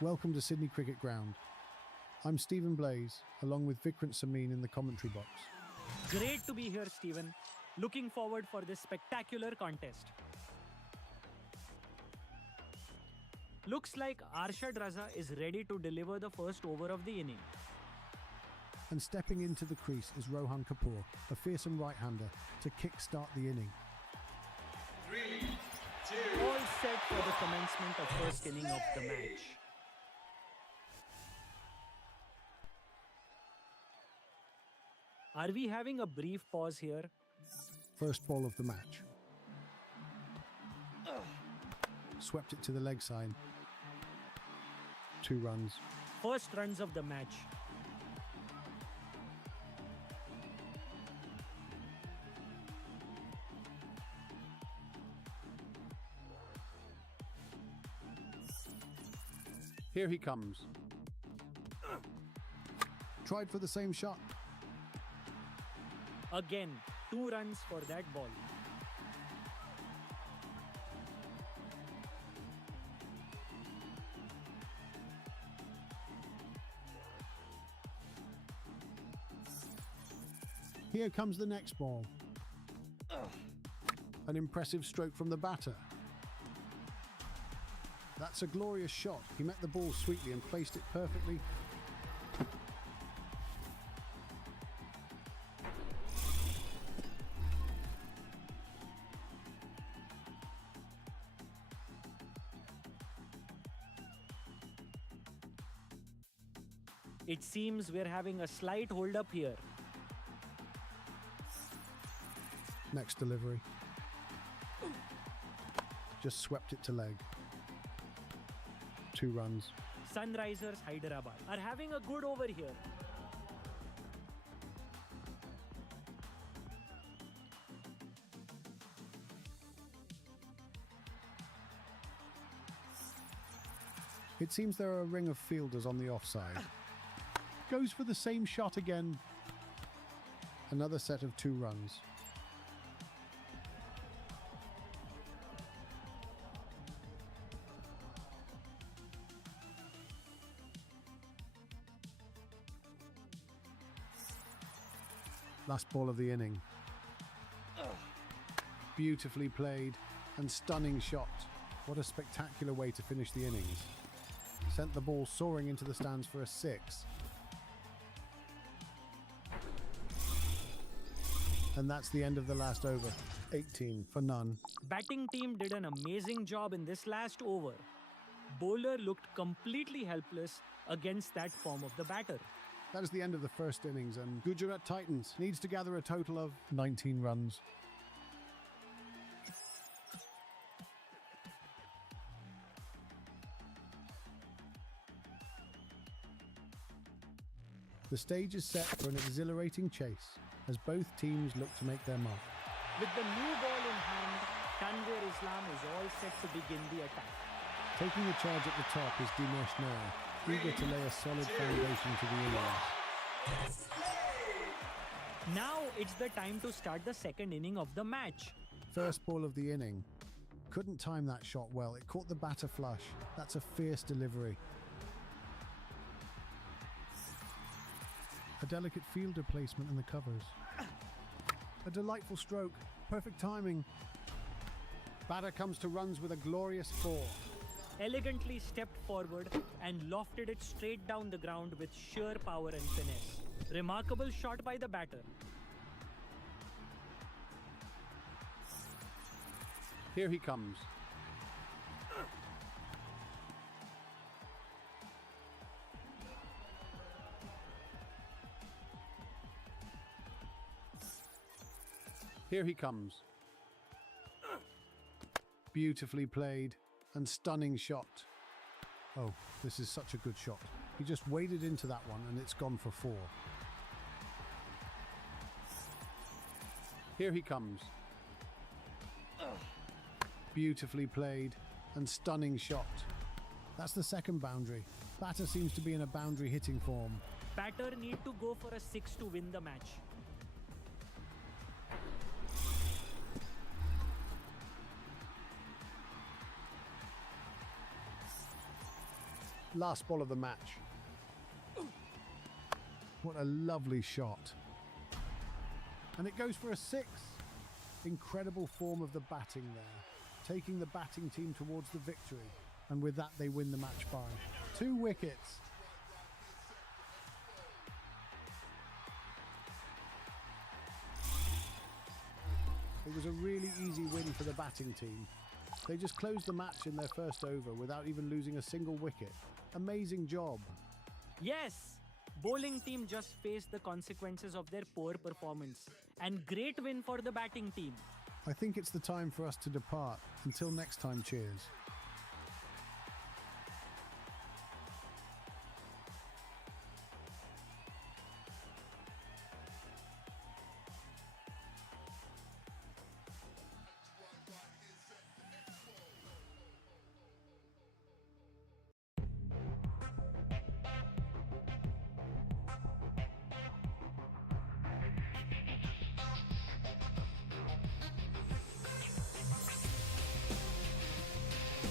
Welcome to Sydney Cricket Ground. I'm Stephen Blaze, along with Vikrant Samin in the commentary box. Great to be here, Stephen. Looking forward for this spectacular contest. Looks like Arshad Raza is ready to deliver the first over of the inning. And stepping into the crease is Rohan Kapoor, a fearsome right-hander, to kick-start the inning. 3, 2, All set for the commencement of first inning of the match. Are we having a brief pause here? First ball of the match. Swept it to the leg side. 2 runs. First runs of the match. Here he comes. Tried for the same shot. Again, 2 runs for that ball. Here comes the next ball. An impressive stroke from the batter. That's a glorious shot. He met the ball sweetly and placed it perfectly. It seems we're having a slight hold up here. Next delivery. Just swept it to leg. 2 runs. Sunrisers Hyderabad are having a good over here. It seems there are a ring of fielders on the offside. Goes for the same shot again. Another set of 2 runs. Last ball of the inning. Beautifully played and stunning shot. What a spectacular way to finish the innings. Sent the ball soaring into the stands for a 6. And that's the end of the last over. 18 for none. Batting team did an amazing job in this last over. Bowler looked completely helpless against that form of the batter. That is the end of the first innings, and Gujarat Titans needs to gather a total of 19 runs. The stage is set for an exhilarating chase as both teams look to make their mark. With the new ball in hand, Tanvir Islam is all set to begin the attack. Taking the charge at the top is Dinesh Nair, eager to lay a solid foundation to the innings. Now it's the time to start the second inning of the match. First ball of the inning. Couldn't time that shot well. It caught the batter flush. That's a fierce delivery. A delicate fielder placement in the covers. A delightful stroke. Perfect timing. Batter comes to runs with a glorious 4. Elegantly stepped forward and lofted it straight down the ground with sheer power and finesse. Remarkable shot by the batter. Here he comes. Here he comes. Beautifully played and stunning shot. Oh, this is such a good shot. He just waded into that one and it's gone for 4. Here he comes. Beautifully played and stunning shot. That's the second boundary. Batter seems to be in a boundary hitting form. Batter need to go for a 6 to win the match. Last ball of the match. What a lovely shot. And it goes for a 6. Incredible form of the batting there, taking the batting team towards the victory. And with that, they win the match by 2 wickets. It was a really easy win for the batting team. They just closed the match in their first over without even losing a single wicket. Amazing job. Yes! Bowling team just faced the consequences of their poor performance. And great win for the batting team. I think it's the time for us to depart. Until next time, cheers.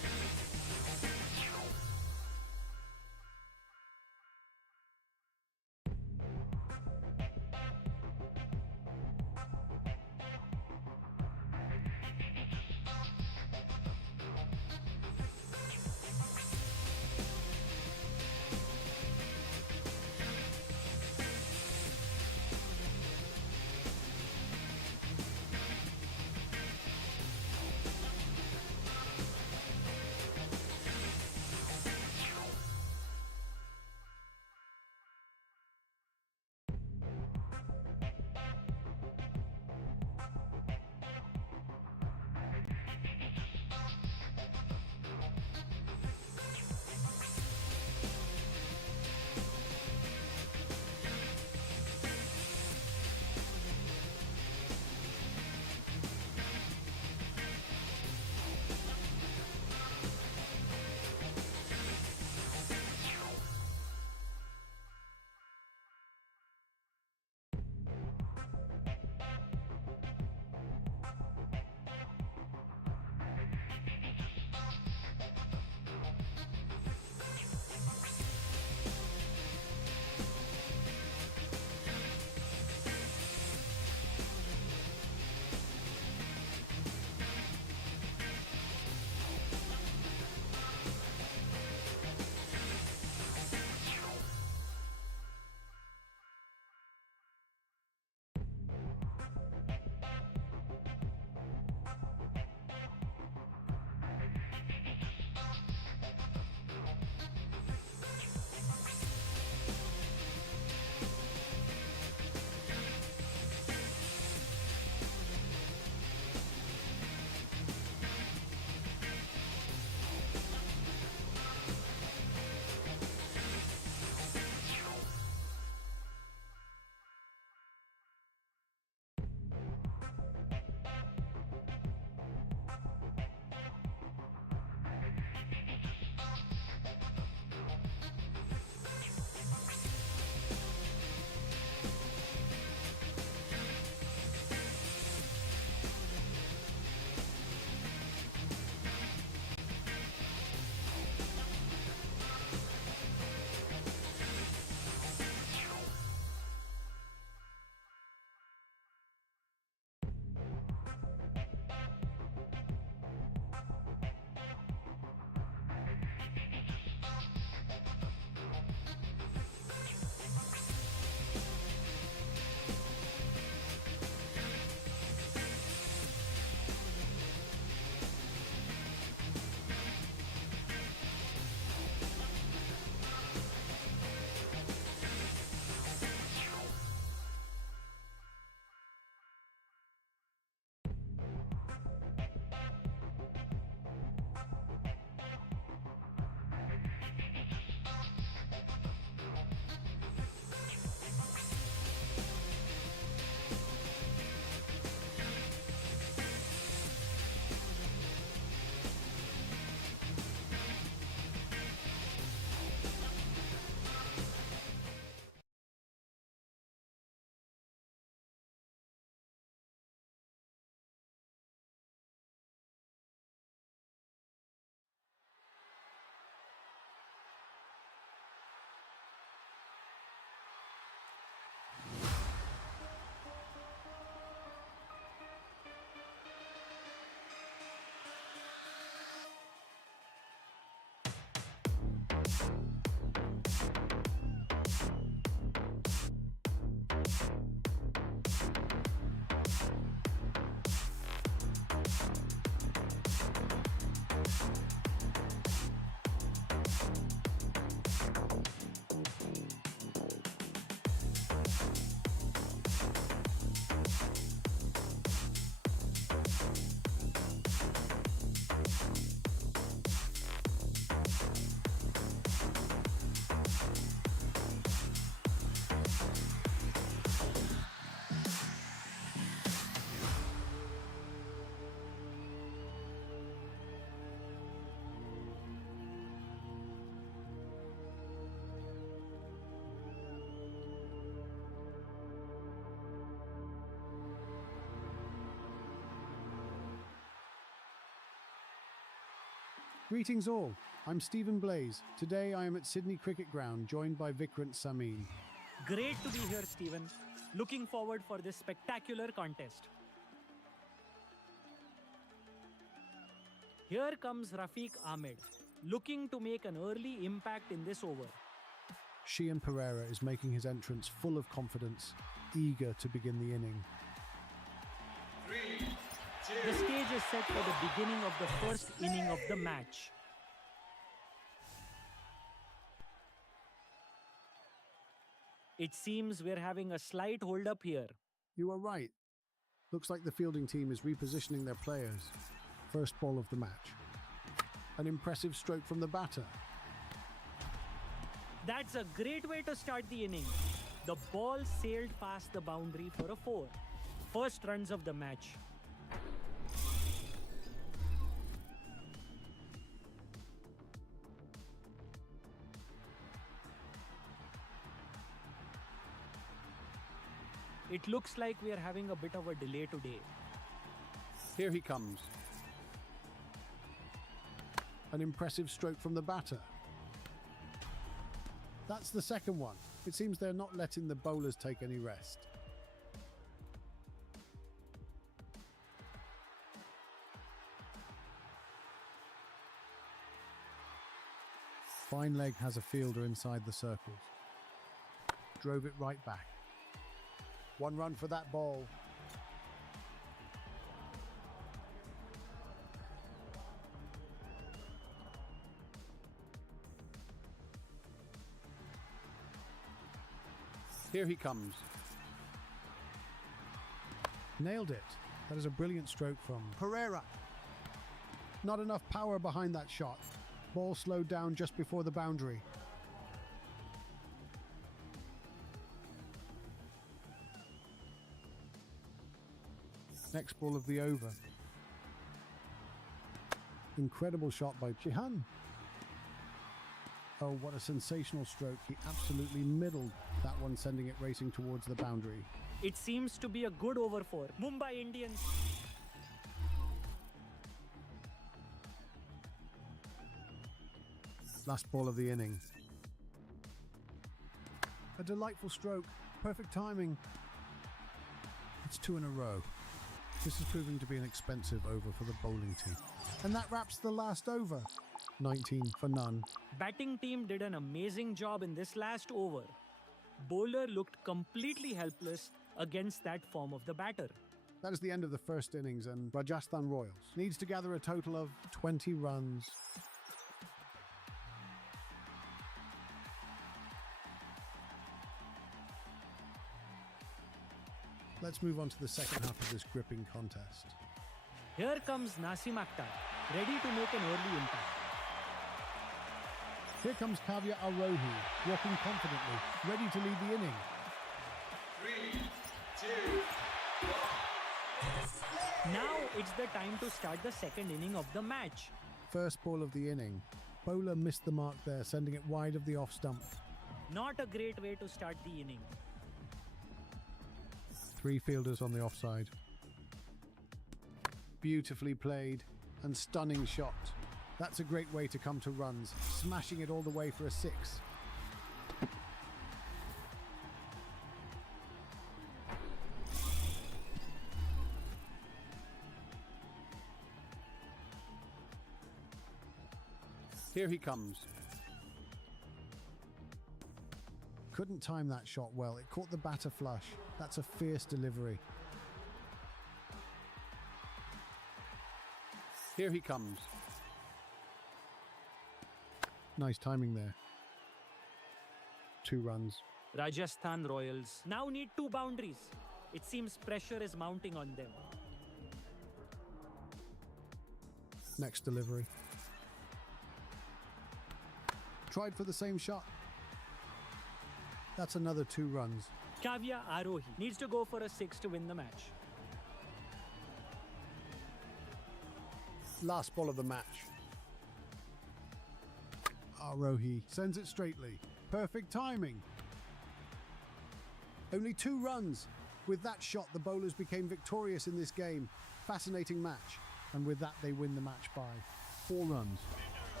Greetings all, I'm Stephen Blaze. Today I am at Sydney Cricket Ground, joined by Vikrant Samin. Great to be here, Stephen. Looking forward for this spectacular contest. Here comes Rafiq Ahmed, looking to make an early impact in this over. Shian Pereira is making his entrance full of confidence, eager to begin the inning. 3, The 2, stage is set for the beginning of the first inning of the match. It seems we're having a slight hold-up here. You are right. Looks like the fielding team is repositioning their players. First ball of the match. An impressive stroke from the batter. That's a great way to start the inning. The ball sailed past the boundary for a 4. First runs of the match. It looks like we are having a bit of a delay today. Here he comes. An impressive stroke from the batter. That's the second one. It seems they're not letting the bowlers take any rest. Fine leg has a fielder inside the circles. Drove it right back. 1 run for that ball. Here he comes. Nailed it. That is a brilliant stroke from Pereira. Not enough power behind that shot. Ball slowed down just before the boundary. Next ball of the over. Incredible shot by Chihan. Oh, what a sensational stroke. He absolutely middled that one, sending it racing towards the boundary. It seems to be a good over for Mumbai Indians. Last ball of the inning. A delightful stroke. Perfect timing. It's 2 in a row. This is proving to be an expensive over for the bowling team. And that wraps the last over. 19 for none. Batting team did an amazing job in this last over. Bowler looked completely helpless against that form of the batter. That is the end of the first innings, and Rajasthan Royals needs to gather a total of 20 runs. Let's move on to the second half of this gripping contest. Here comes Nasim Akhtar, ready to make an early impact. Here comes Kavya Arohi, walking confidently, ready to lead the inning. 3, 2, Now it's the time to start the second inning of the match. First ball of the inning. Bowler missed the mark there, sending it wide of the off stump. Not a great way to start the inning. 3 fielders on the offside. Beautifully played and stunning shot. That's a great way to come to runs, smashing it all the way for a 6. Here he comes. Couldn't time that shot well. It caught the batter flush. That's a fierce delivery. Here he comes. Nice timing there. 2 runs. Rajasthan Royals now need 2 boundaries. It seems pressure is mounting on them. Next delivery. Tried for the same shot. That's another 2 runs. Kavya Arohi needs to go for a 6 to win the match. Last ball of the match. Arohi sends it straightly. Perfect timing. Only 2 runs. With that shot, the bowlers became victorious in this game. Fascinating match. And with that, they win the match by 4 runs.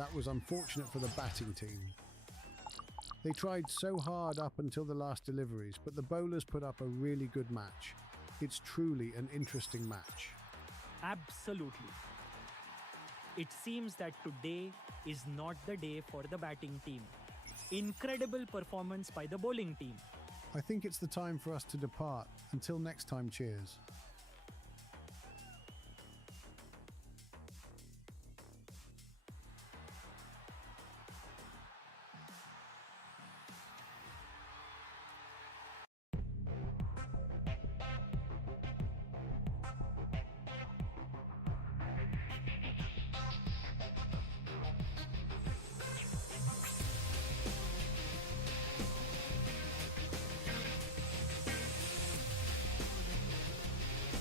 That was unfortunate for the batting team. They tried so hard up until the last deliveries, but the bowlers put up a really good match. It's truly an interesting match. Absolutely. It seems that today is not the day for the batting team. Incredible performance by the bowling team. I think it's the time for us to depart. Until next time, cheers.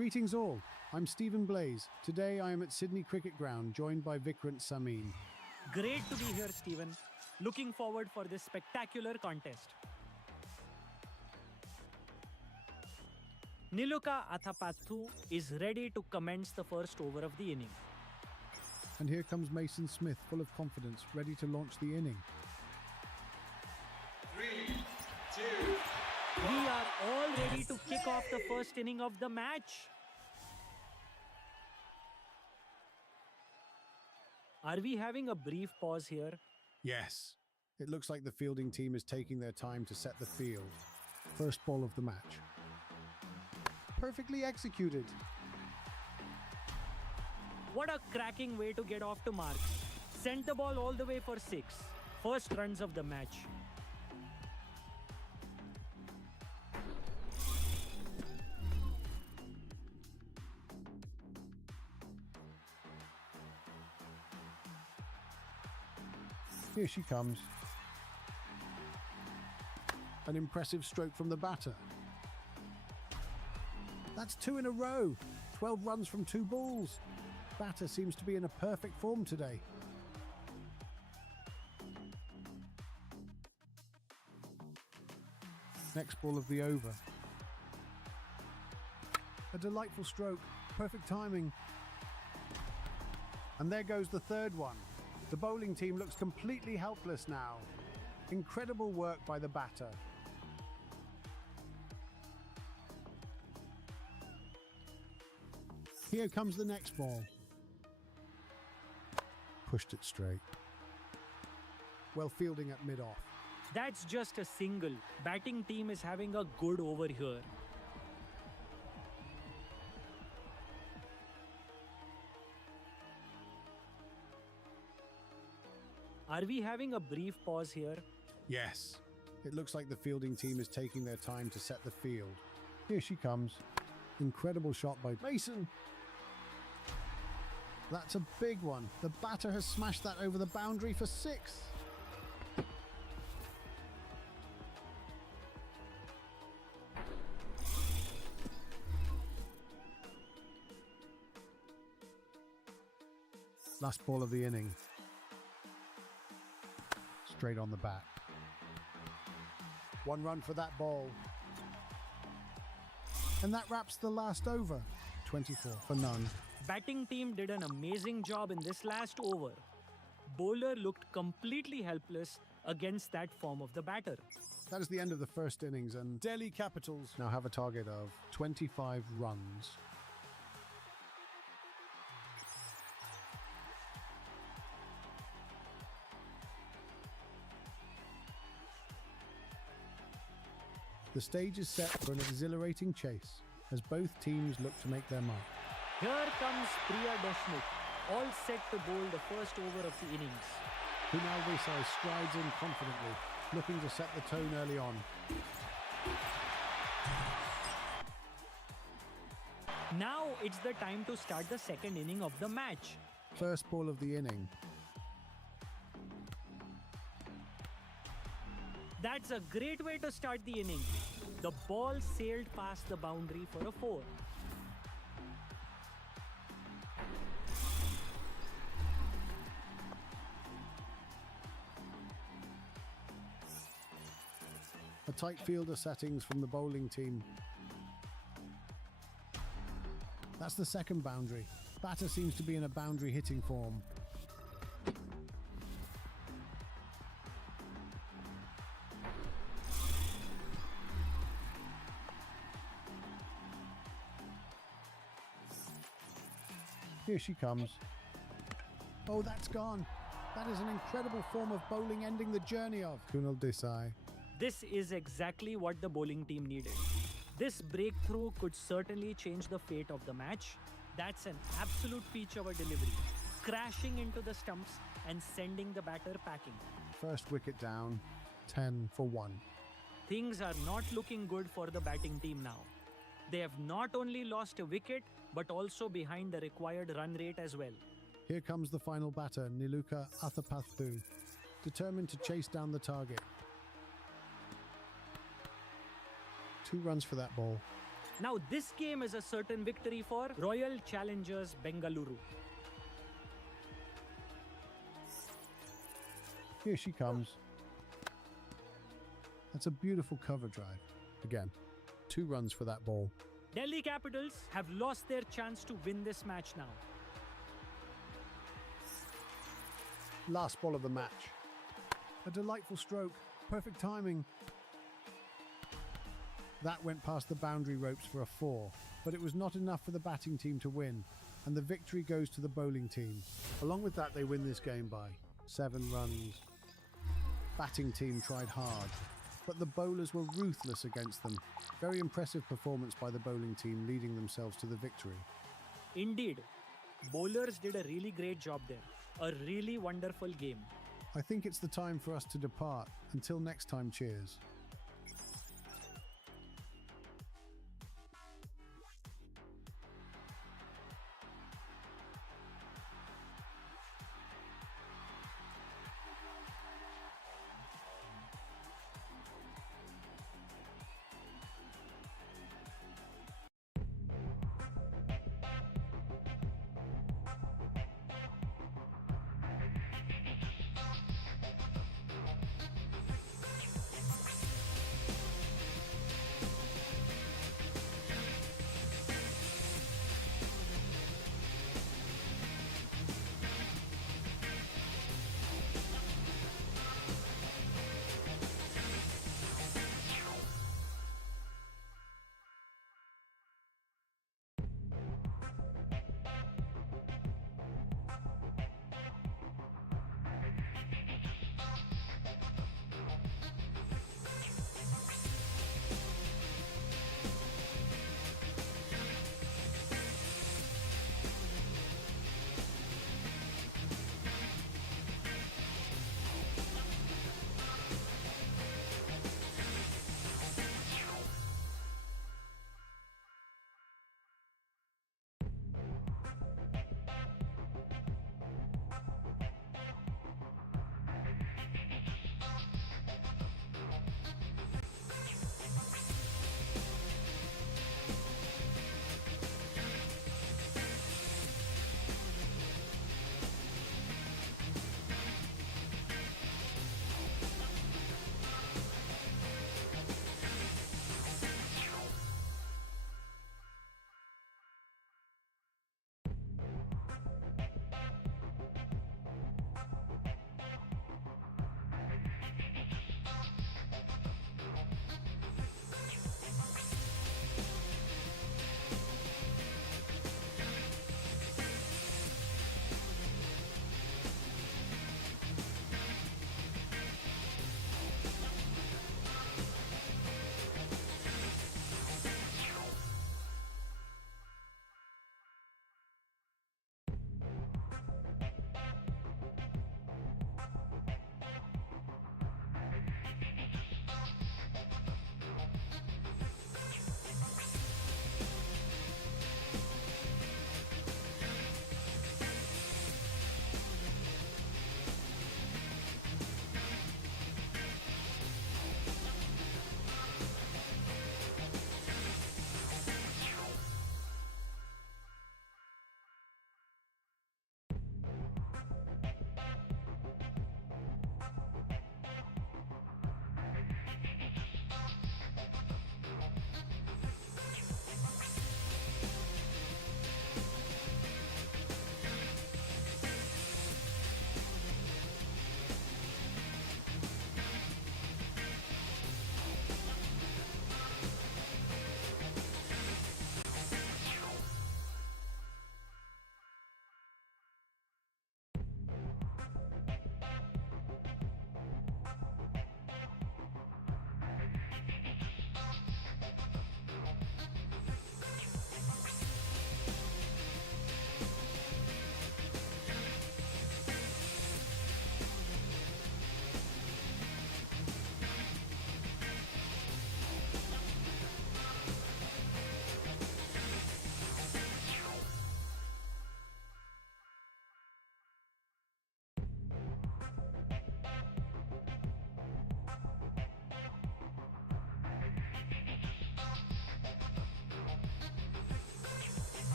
Greetings all, I'm Stephen Blaze. Today I am at Sydney Cricket Ground, joined by Vikrant Samin. Great to be here, Stephen. Looking forward for this spectacular contest. Niluka Athapaththu is ready to commence the first over of the inning. And here comes Mason Smith, full of confidence, ready to launch the inning. 3, 2, We are all ready to kick off the first inning of the match. Are we having a brief pause here? Yes. It looks like the fielding team is taking their time to set the field. First ball of the match. Perfectly executed. What a cracking way to get off to marks. Sent the ball all the way for 6. First runs of the match. Here she comes. An impressive stroke from the batter. That's 2 in a row. 12 runs from 2 balls. Batter seems to be in a perfect form today. Next ball of the over. A delightful stroke. Perfect timing. And there goes the third one. The bowling team looks completely helpless now. Incredible work by the batter. Here comes the next ball. Pushed it straight. Well fielding at mid-off. That's just a single. Batting team is having a good over here. Are we having a brief pause here? Yes. It looks like the fielding team is taking their time to set the field. Here she comes. Incredible shot by Mason. That's a big one. The batter has smashed that over the boundary for 6. Last ball of the inning. Straight on the bat. 1 run for that ball. And that wraps the last over. 24 for none. Batting team did an amazing job in this last over. Bowler looked completely helpless against that form of the batter. That is the end of the first innings, and Delhi Capitals now have a target of 25 runs. The stage is set for an exhilarating chase as both teams look to make their mark. Here comes Priya Deshmukh, all set to bowl the first over of the innings. Kunal Desai strides in confidently, looking to set the tone early on. Now it's the time to start the second inning of the match. First ball of the inning. That's a great way to start the inning. The ball sailed past the boundary for a 4. A tight fielder settings from the bowling team. That's the second boundary. Batter seems to be in a boundary hitting form. Here she comes. Oh, that's gone. That is an incredible form of bowling, ending the journey of Kunal Desai. This is exactly what the bowling team needed. This breakthrough could certainly change the fate of the match. That's an absolute peach of a delivery, crashing into the stumps and sending the batter packing. First wicket down, 10 for 1. Things are not looking good for the batting team now. They have not only lost a wicket, but also behind the required run rate as well. Here comes the final batter, Niluka Athapaththu, determined to chase down the target. 2 runs for that ball. Now this game is a certain victory for Royal Challengers Bengaluru. Here she comes. That's a beautiful cover drive. Again, 2 runs for that ball. Delhi Capitals have lost their chance to win this match now. Last ball of the match. A delightful stroke. Perfect timing. That went past the boundary ropes for a 4, but it was not enough for the batting team to win, and the victory goes to the bowling team. Along with that, they win this game by 7 runs. Batting team tried hard, but the bowlers were ruthless against them. Very impressive performance by the bowling team, leading themselves to the victory. Indeed, bowlers did a really great job there. A really wonderful game. I think it's the time for us to depart. Until next time, cheers.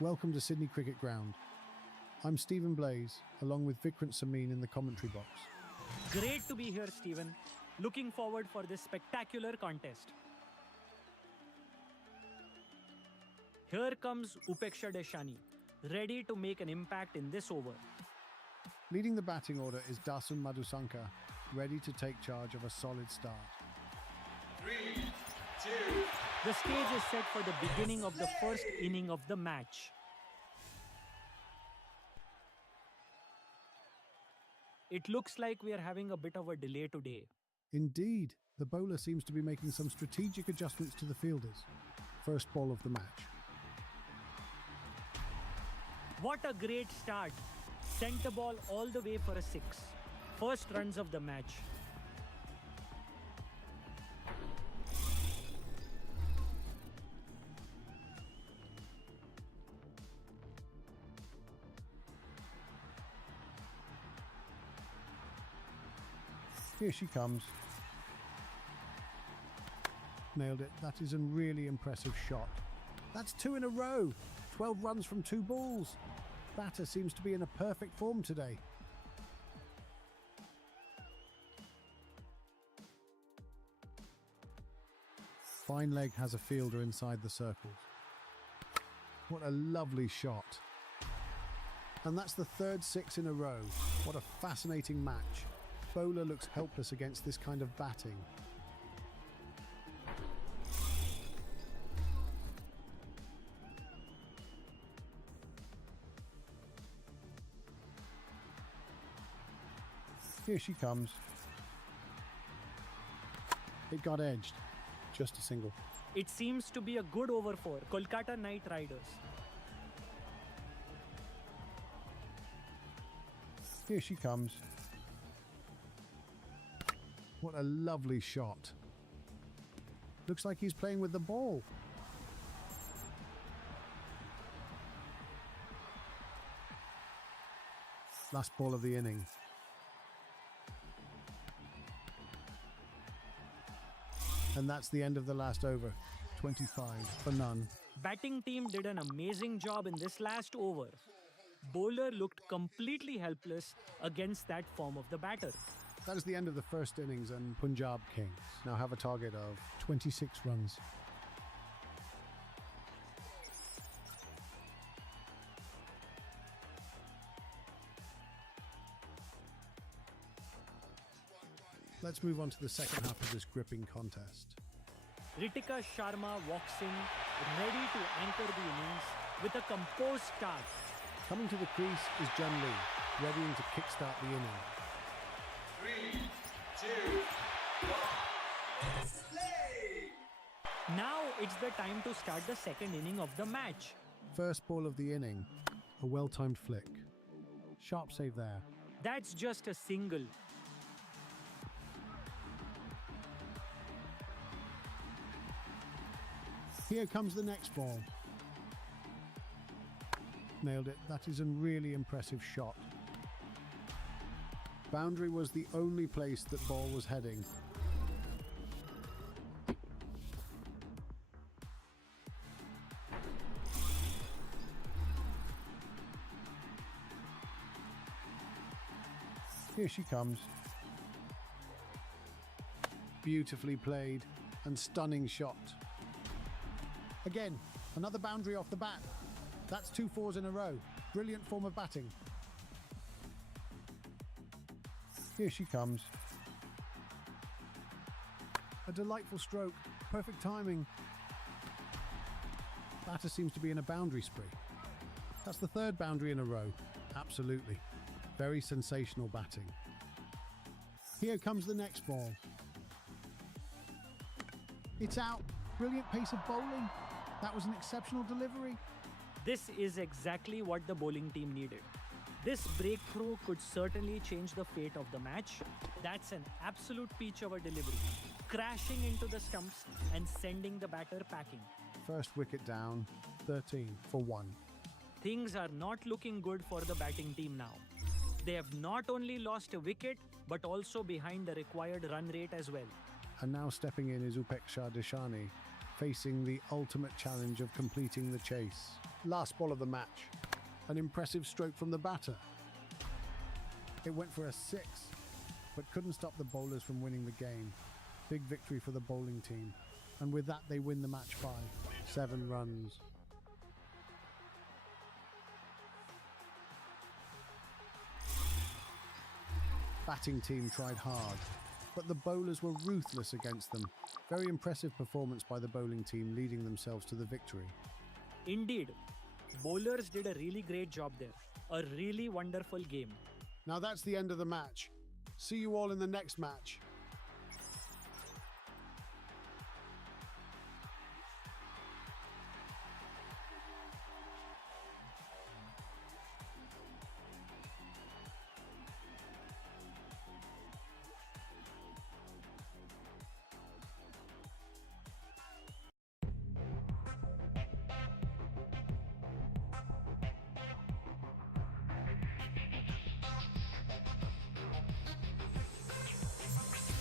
Welcome to Sydney Cricket Ground. I'm Stephen Blaze, along with Vikrant Samin in the commentary box. Great to be here, Stephen. Looking forward for this spectacular contest. Here comes Upeksha Deshani, ready to make an impact in this over. Leading the batting order is Dasun Madhusankar, ready to take charge of a solid start. 3, 2, The stage is set for the beginning of the first inning of the match. It looks like we are having a bit of a delay today. Indeed, the bowler seems to be making some strategic adjustments to the fielders. First ball of the match. What a great start. Sent the ball all the way for a 6. First runs of the match. Here she comes. Nailed it. That is a really impressive shot. That's 2 in a row. 12 runs from 2 balls. Batter seems to be in a perfect form today. Fine leg has a fielder inside the circles. What a lovely shot. And that's the third 6 in a row. What a fascinating match. Bowler looks helpless against this kind of batting. Here she comes. It got edged. Just a single. It seems to be a good over for Kolkata Knight Riders. Here she comes. What a lovely shot. Looks like he's playing with the ball. Last ball of the inning. And that's the end of the last over. 25 for none. Batting team did an amazing job in this last over. Bowler looked completely helpless against that form of the batter. That is the end of the first innings, and Punjab Kings now have a target of 26 runs. Let's move on to the second half of this gripping contest. Ritika Sharma walks in, ready to anchor the innings with a composed start. Coming to the crease is Jun Lee, readying to kickstart the inning. 3, 2, 1. Let's play! Now it's the time to start the second inning of the match. First ball of the inning, a well-timed flick. Sharp save there. That's just a single. Here comes the next ball. Nailed it. That is a really impressive shot. Boundary was the only place that ball was heading. Here she comes. Beautifully played and stunning shot. Again, another boundary off the bat. That's 2 4s in a row. Brilliant form of batting. Here she comes. A delightful stroke. Perfect timing. Batter seems to be in a boundary spree. That's the 3rd boundary in a row. Absolutely. Very sensational batting. Here comes the next ball. It's out. Brilliant pace of bowling. That was an exceptional delivery. This is exactly what the bowling team needed. This breakthrough could certainly change the fate of the match. That's an absolute peach of a delivery, crashing into the stumps and sending the batter packing. First wicket down, 13 for 1. Things are not looking good for the batting team now. They have not only lost a wicket, but also behind the required run rate as well. And now stepping in is Upeksha Deshani facing the ultimate challenge of completing the chase. Last ball of the match. An impressive stroke from the batter. It went for a 6, but couldn't stop the bowlers from winning the game. Big victory for the bowling team. And with that, they win the match 5, 7 runs. Batting team tried hard, but the bowlers were ruthless against them. Very impressive performance by the bowling team, leading themselves to the victory. Indeed, bowlers did a really great job there. A really wonderful game. Now that's the end of the match. See you all in the next match.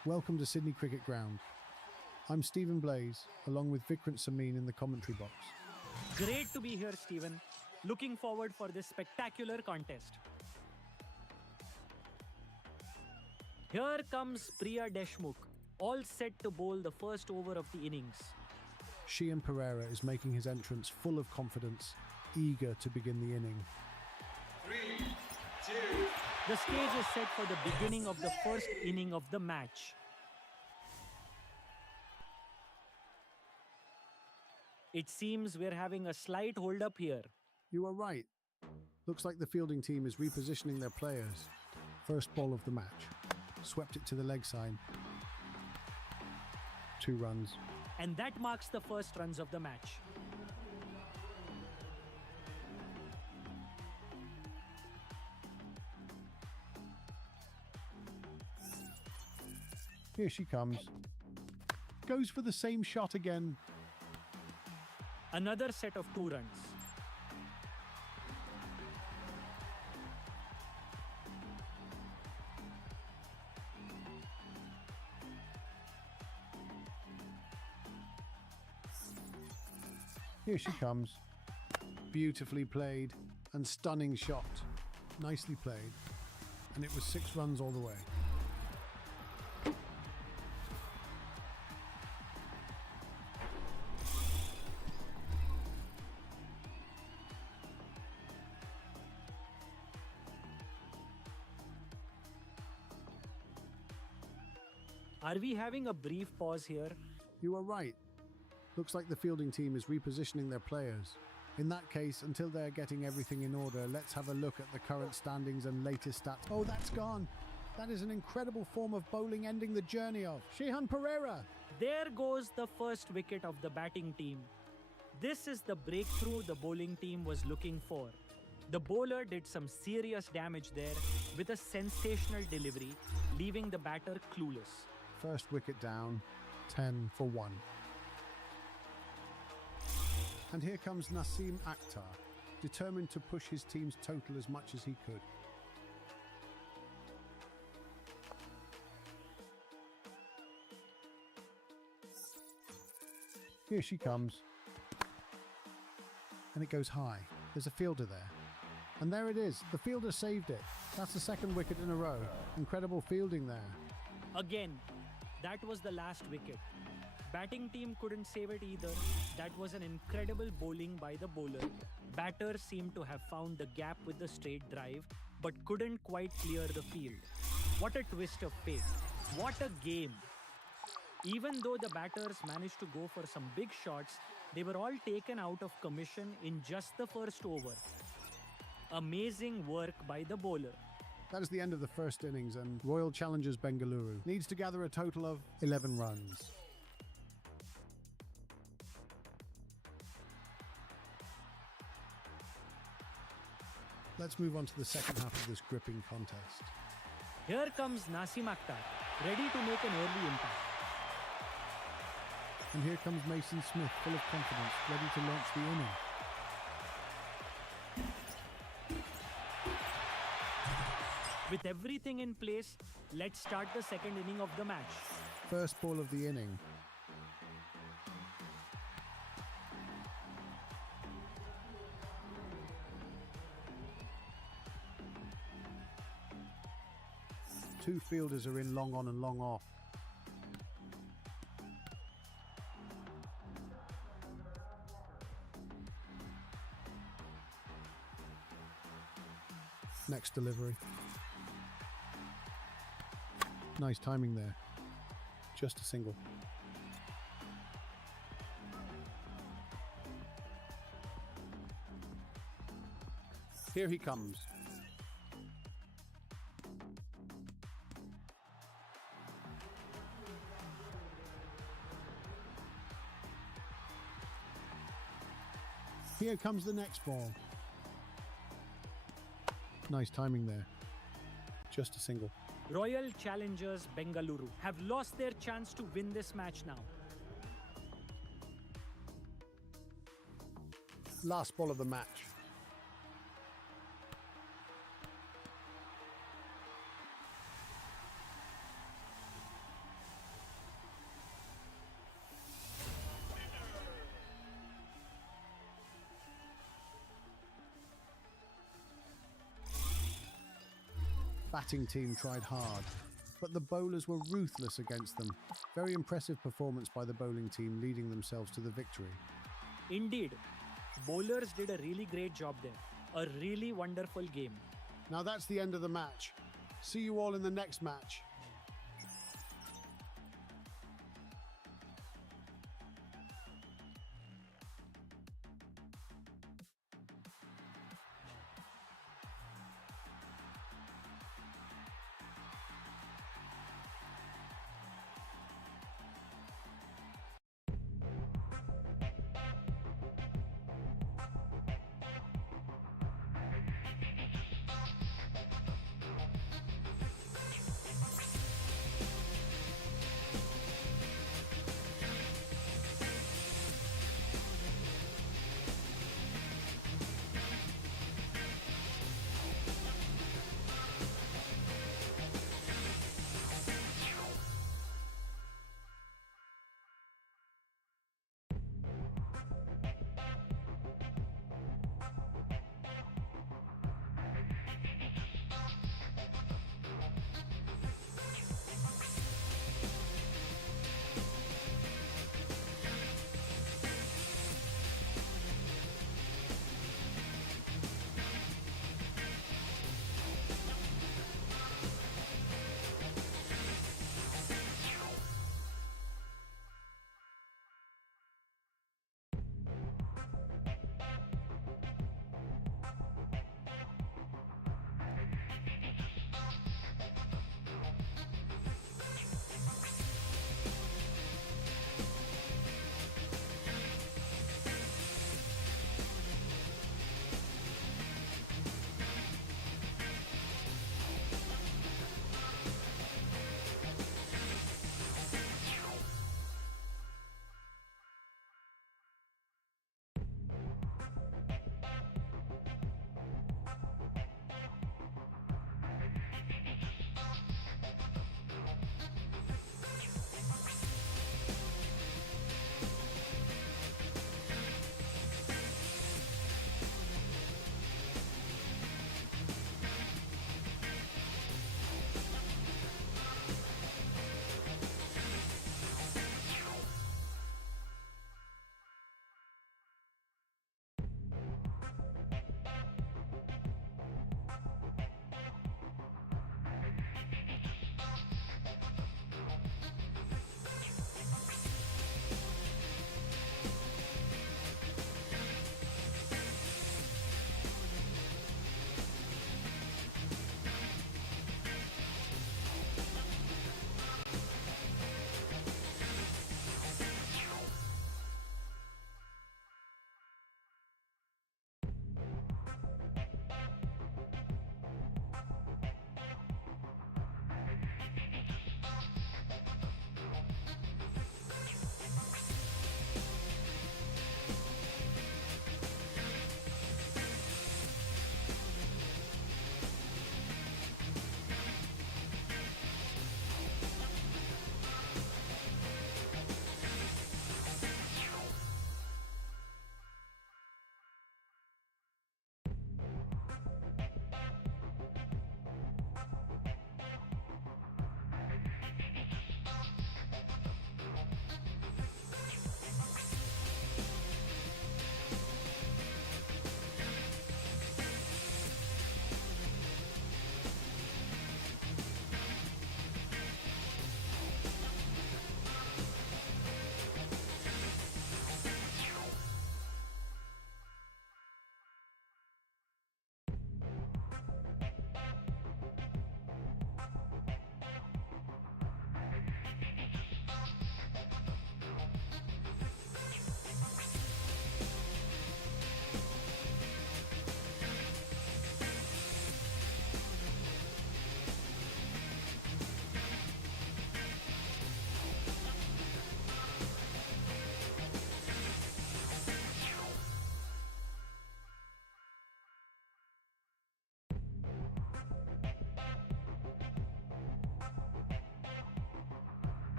Welcome to Sydney Cricket Ground. I'm Stephen Blaze, along with Vikrant Samin in the commentary box. Great to be here, Stephen. Looking forward for this spectacular contest. Here comes Priya Deshmukh, all set to bowl the first over of the innings. Shihan Pereira is making his entrance full of confidence, eager to begin the inning. 3, 2, The stage is set for the beginning of the first inning of the match. It seems we're having a slight hold-up here. You are right. Looks like the fielding team is repositioning their players. First ball of the match. Swept it to the leg side. 2 runs. And that marks the first runs of the match. Here she comes. Goes for the same shot again. Another set of 2 runs. Here she comes. Beautifully played and stunning shot. Nicely played. And it was 6 runs all the way. Are we having a brief pause here? You are right. Looks like the fielding team is repositioning their players. In that case, until they're getting everything in order, let's have a look at the current standings and latest stats. Oh, that's gone. That is an incredible form of bowling ending the journey of Shihan Pereira. There goes the first wicket of the batting team. This is the breakthrough the bowling team was looking for. The bowler did some serious damage there with a sensational delivery, leaving the batter clueless. First wicket down, 10 for 1. And here comes Naseem Akhtar, determined to push his team's total as much as he could. Here she comes. And it goes high. There's a fielder there. And there it is. The fielder saved it. That's the second wicket in a row. Incredible fielding there. Again, that was the last wicket. Batting team couldn't save it either. That was an incredible bowling by the bowler. Batter seemed to have found the gap with the straight drive, but couldn't quite clear the field. What a twist of fate. What a game. Even though the batters managed to go for some big shots, they were all taken out of commission in just the first over. Amazing work by the bowler. That is the end of the first innings, and Royal Challengers Bengaluru needs to gather a total of 11 runs. Let's move on to the second half of this gripping contest. Here comes Naseem Akhtar, ready to make an early impact. And here comes Mason Smith, full of confidence, ready to launch the inning. With everything in place, let's start the second inning of the match. First ball of the inning. Two fielders are in long on and long off. Next delivery. Nice timing there. Just a single. Here he comes. Here comes the next ball. Nice timing there. Just a single. Royal Challengers Bengaluru have lost their chance to win this match now. Last ball of the match. batting team tried hard, but the bowlers were ruthless against them. Very impressive performance by the bowling team, leading themselves to the victory. Indeed, bowlers did a really great job there. A really wonderful game. Now that's the end of the match. See you all in the next match.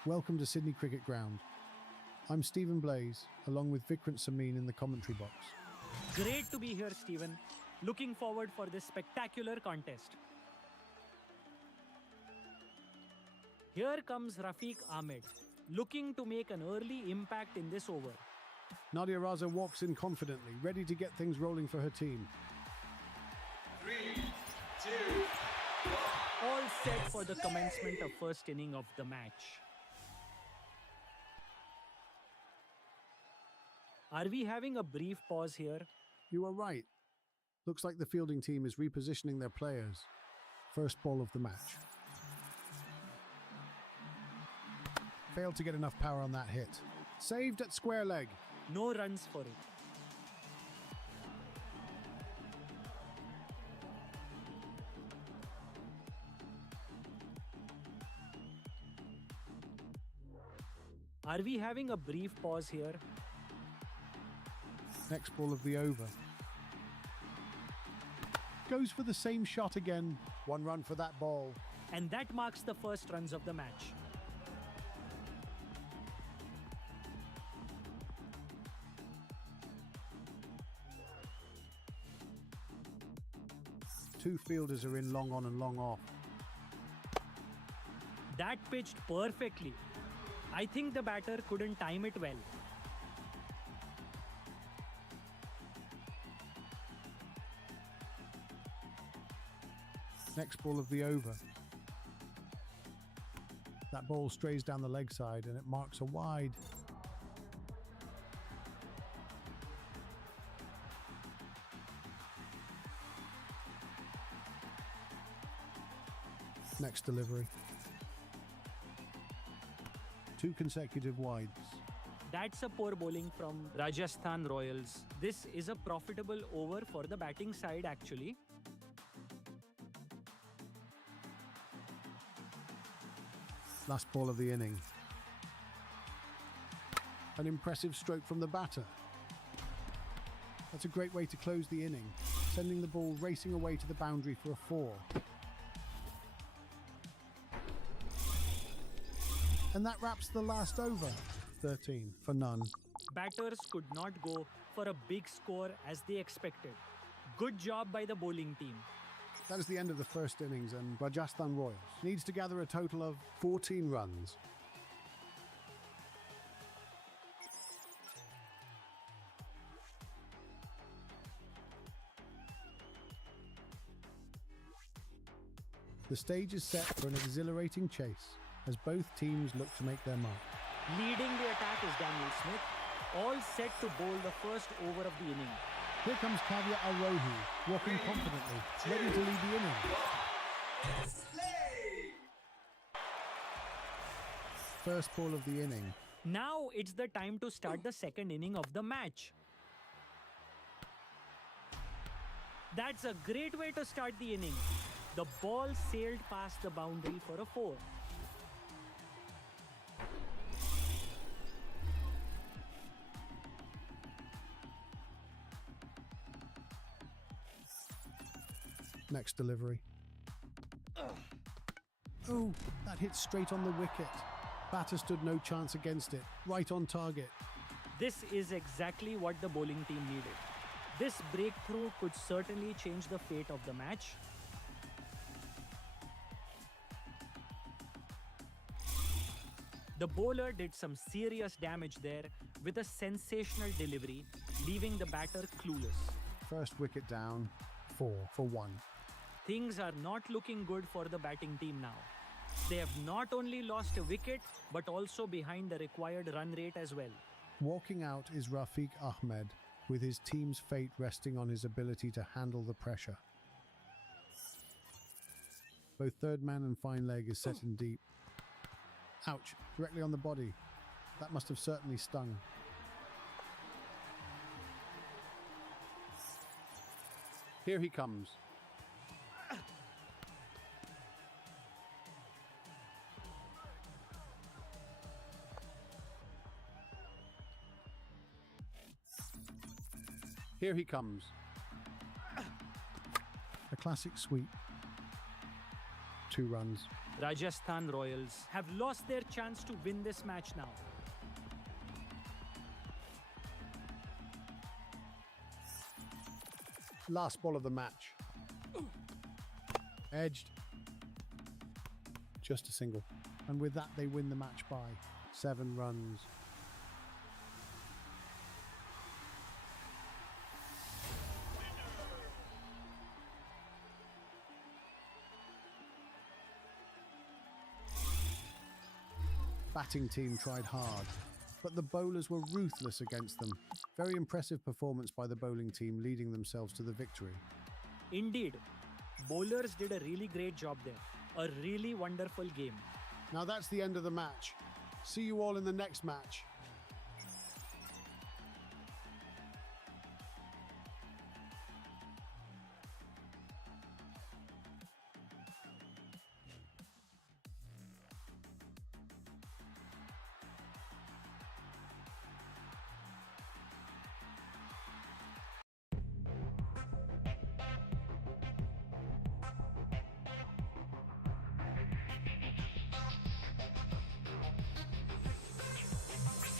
Welcome to Sydney Cricket Ground. I'm Stephen Blaze, along with Vikrant Samin in the commentary box. Great to be here, Stephen. Looking forward for this spectacular contest. Here comes Rafiq Ahmed, looking to make an early impact in this over. Nadia Raza walks in confidently, ready to get things rolling for her team. 3, 2, All set for the commencement of first inning of the match. Are we having a brief pause here? You are right. Looks like the fielding team is repositioning their players. First ball of the match. Failed to get enough power on that hit. Saved at square leg. No runs for it. Are we having a brief pause here? Next ball of the over. Goes for the same shot again. 1 run for that ball. And that marks the first runs of the match. Two fielders are in long on and long off. That pitched perfectly. I think the batter couldn't time it well. Next ball of the over. That ball strays down the leg side and it marks a wide. Next delivery. 2 consecutive wides. That's a poor bowling from Rajasthan Royals. This is a profitable over for the batting side actually. Last ball of the inning. An impressive stroke from the batter. That's a great way to close the inning, sending the ball racing away to the boundary for a 4. And that wraps the last over. 13 for none. Batters could not go for a big score as they expected. Good job by the bowling team. That is the end of the first innings, and Rajasthan Royals needs to gather a total of 14 runs. The stage is set for an exhilarating chase as both teams look to make their mark. Leading the attack is Daniel Smith, all set to bowl the first over of the inning. Here comes Kavya Alrohi, walking confidently, ready to lead the inning. play! First ball of the inning. Now it's the time to start the second inning of the match. That's a great way to start the inning. The ball sailed past the boundary for a 4. Next delivery. Oh, that hit straight on the wicket. Batter stood no chance against it. Right on target. This is exactly what the bowling team needed. This breakthrough could certainly change the fate of the match. The bowler did some serious damage there with a sensational delivery, leaving the batter clueless. First wicket down. 4 for 1. Things are not looking good for the batting team now. They have not only lost a wicket, but also behind the required run rate as well. Walking out is Rafiq Ahmed, with his team's fate resting on his ability to handle the pressure. Both third man and fine leg is set in deep. Ouch, directly on the body. That must have certainly stung. Here he comes. Here he comes. A classic sweep. 2 runs. Rajasthan Royals have lost their chance to win this match now. Last ball of the match. Edged. Just a single. And with that, they win the match by 7 runs. Batting team tried hard, but the bowlers were ruthless against them. Very impressive performance by the bowling team, leading themselves to the victory. Indeed, bowlers did a really great job there. A really wonderful game. Now that's the end of the match. See you all in the next match.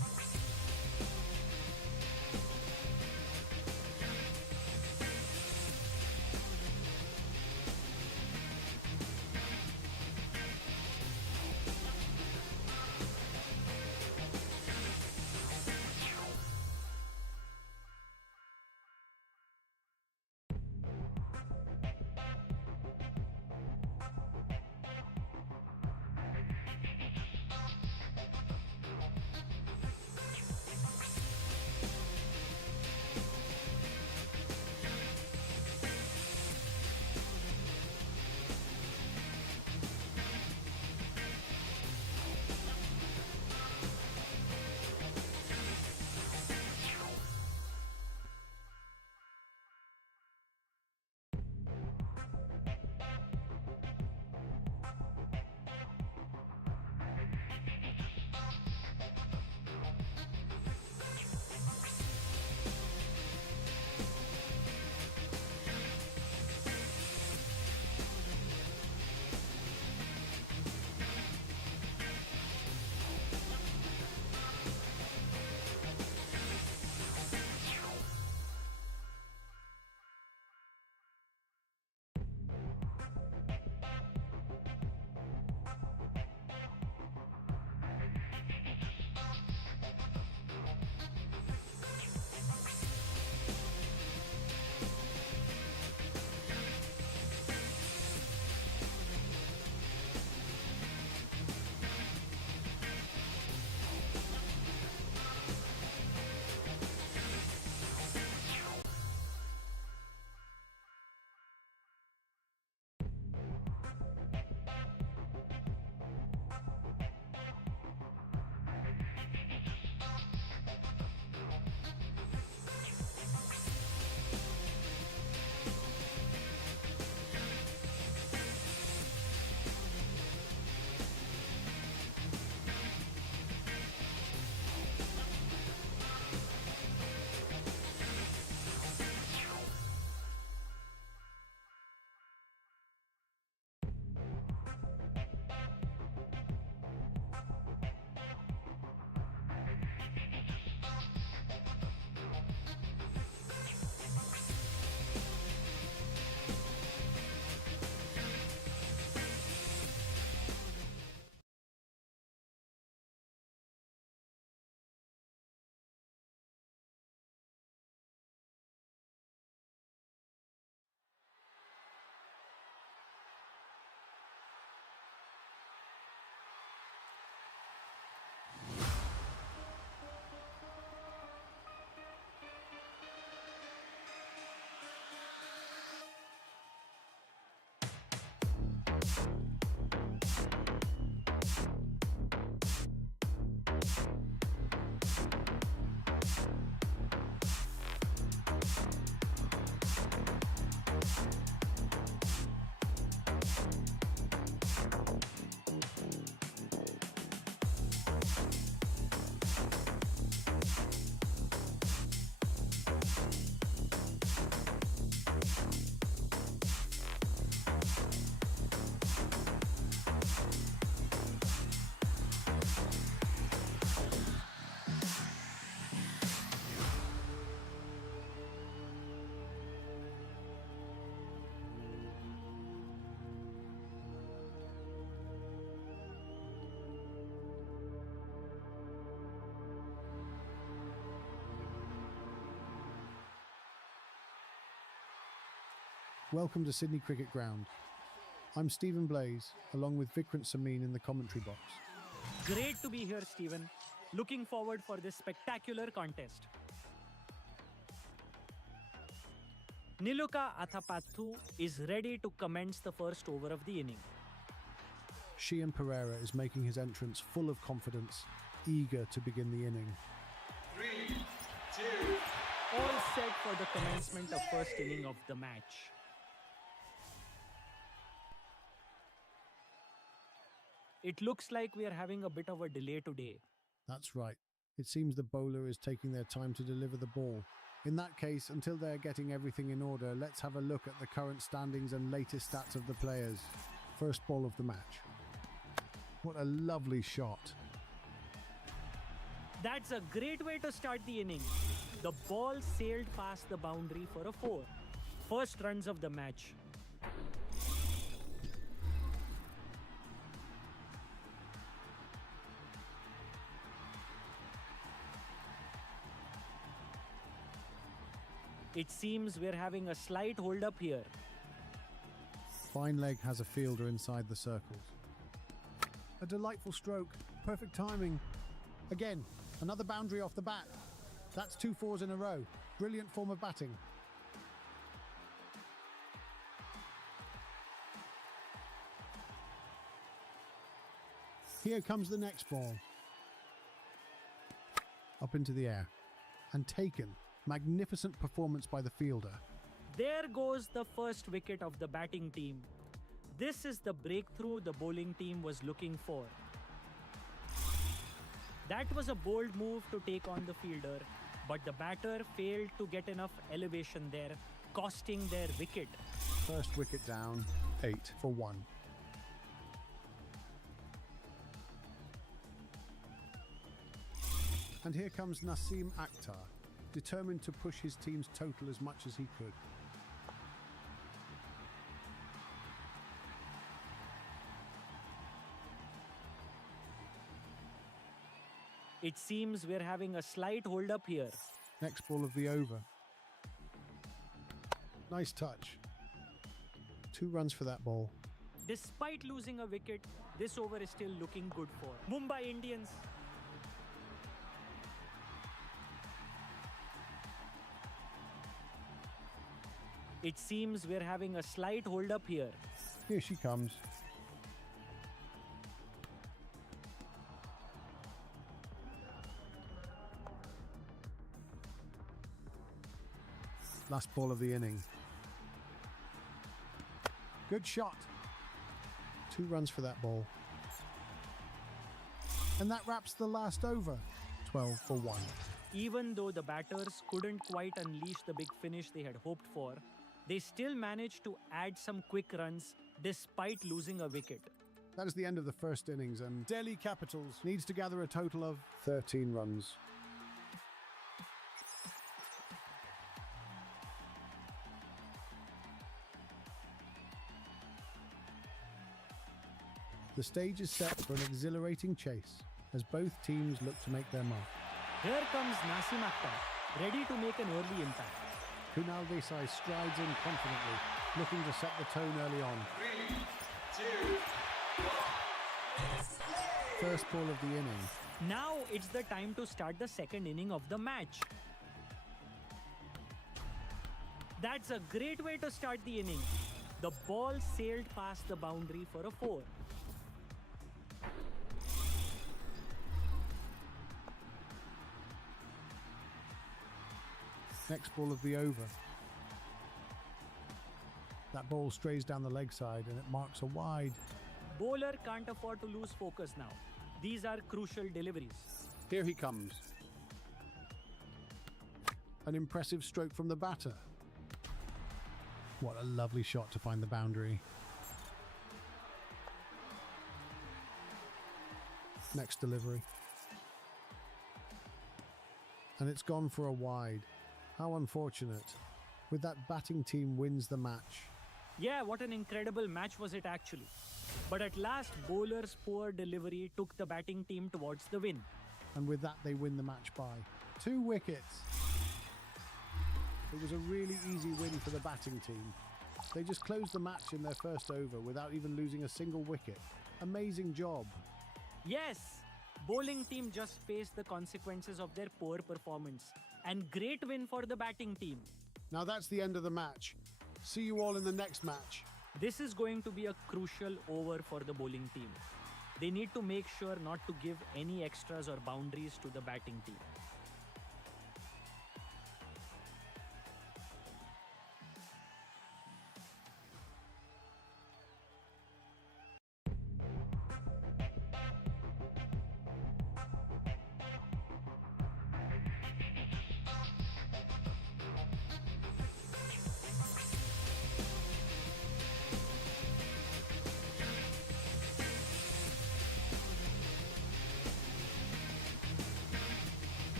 Welcome to Sydney Cricket Ground. I'm Stephen Blaze, along with Vikrant Samin in the commentary box. Great to be here, Stephen. Looking forward for this spectacular contest. Niluka Athapaththu is ready to commence the first over of the inning. Shian Pereira is making his entrance full of confidence, eager to begin the inning. 3, 2, All set for the commencement of first inning of the match. It looks like we are having a bit of a delay today. That's right. It seems the bowler is taking their time to deliver the ball. In that case, until they're getting everything in order, let's have a look at the current standings and latest stats of the players. First ball of the match. What a lovely shot. That's a great way to start the inning. The ball sailed past the boundary for a 4. First runs of the match. It seems we're having a slight hold up here. Fine leg has a fielder inside the circles. A delightful stroke. Perfect timing. Again, another boundary off the bat. That's 2 fours in a row. Brilliant form of batting. Here comes the next ball. Up into the air. And taken. Magnificent performance by the fielder. There goes the first wicket of the batting team. This is the breakthrough the bowling team was looking for. That was a bold move to take on the fielder, but the batter failed to get enough elevation there, costing their wicket. First wicket down, 8 for 1. And here comes Naseem Akhtar, determined to push his team's total as much as he could. It seems we're having a slight hold up here. Next ball of the over. Nice touch. 2 runs for that ball. Despite losing a wicket, this over is still looking good for Mumbai Indians. It seems we're having a slight hold up here. Here she comes. Last ball of the inning. Good shot. 2 runs for that ball. And that wraps the last over. 12 for 1. Even though the batters couldn't quite unleash the big finish they had hoped for, they still managed to add some quick runs despite losing a wicket. That is the end of the first innings, and Delhi Capitals needs to gather a total of 13 runs. The stage is set for an exhilarating chase as both teams look to make their mark. Here comes Naseem Akhtar, ready to make an early impact. Kunal Desai strides in confidently, looking to set the tone early on. 3, 2, 1. First ball of the inning. Now it's the time to start the second inning of the match. That's a great way to start the inning. The ball sailed past the boundary for a 4. Next ball of the over. That ball strays down the leg side and it marks a wide. Bowler can't afford to lose focus now. These are crucial deliveries. Here he comes. An impressive stroke from the batter. What a lovely shot to find the boundary. Next delivery. And it's gone for a wide. How unfortunate. With that batting team wins the match. Yeah, what an incredible match was it actually. But at last, bowler's poor delivery took the batting team towards the win. And with that, they win the match by 2 wickets. It was a really easy win for the batting team. They just closed the match in their first over without even losing a single wicket. Amazing job. Yes, bowling team just faced the consequences of their poor performance. And great win for the batting team. Now that's the end of the match. See you all in the next match. This is going to be a crucial over for the bowling team. They need to make sure not to give any extras or boundaries to the batting team.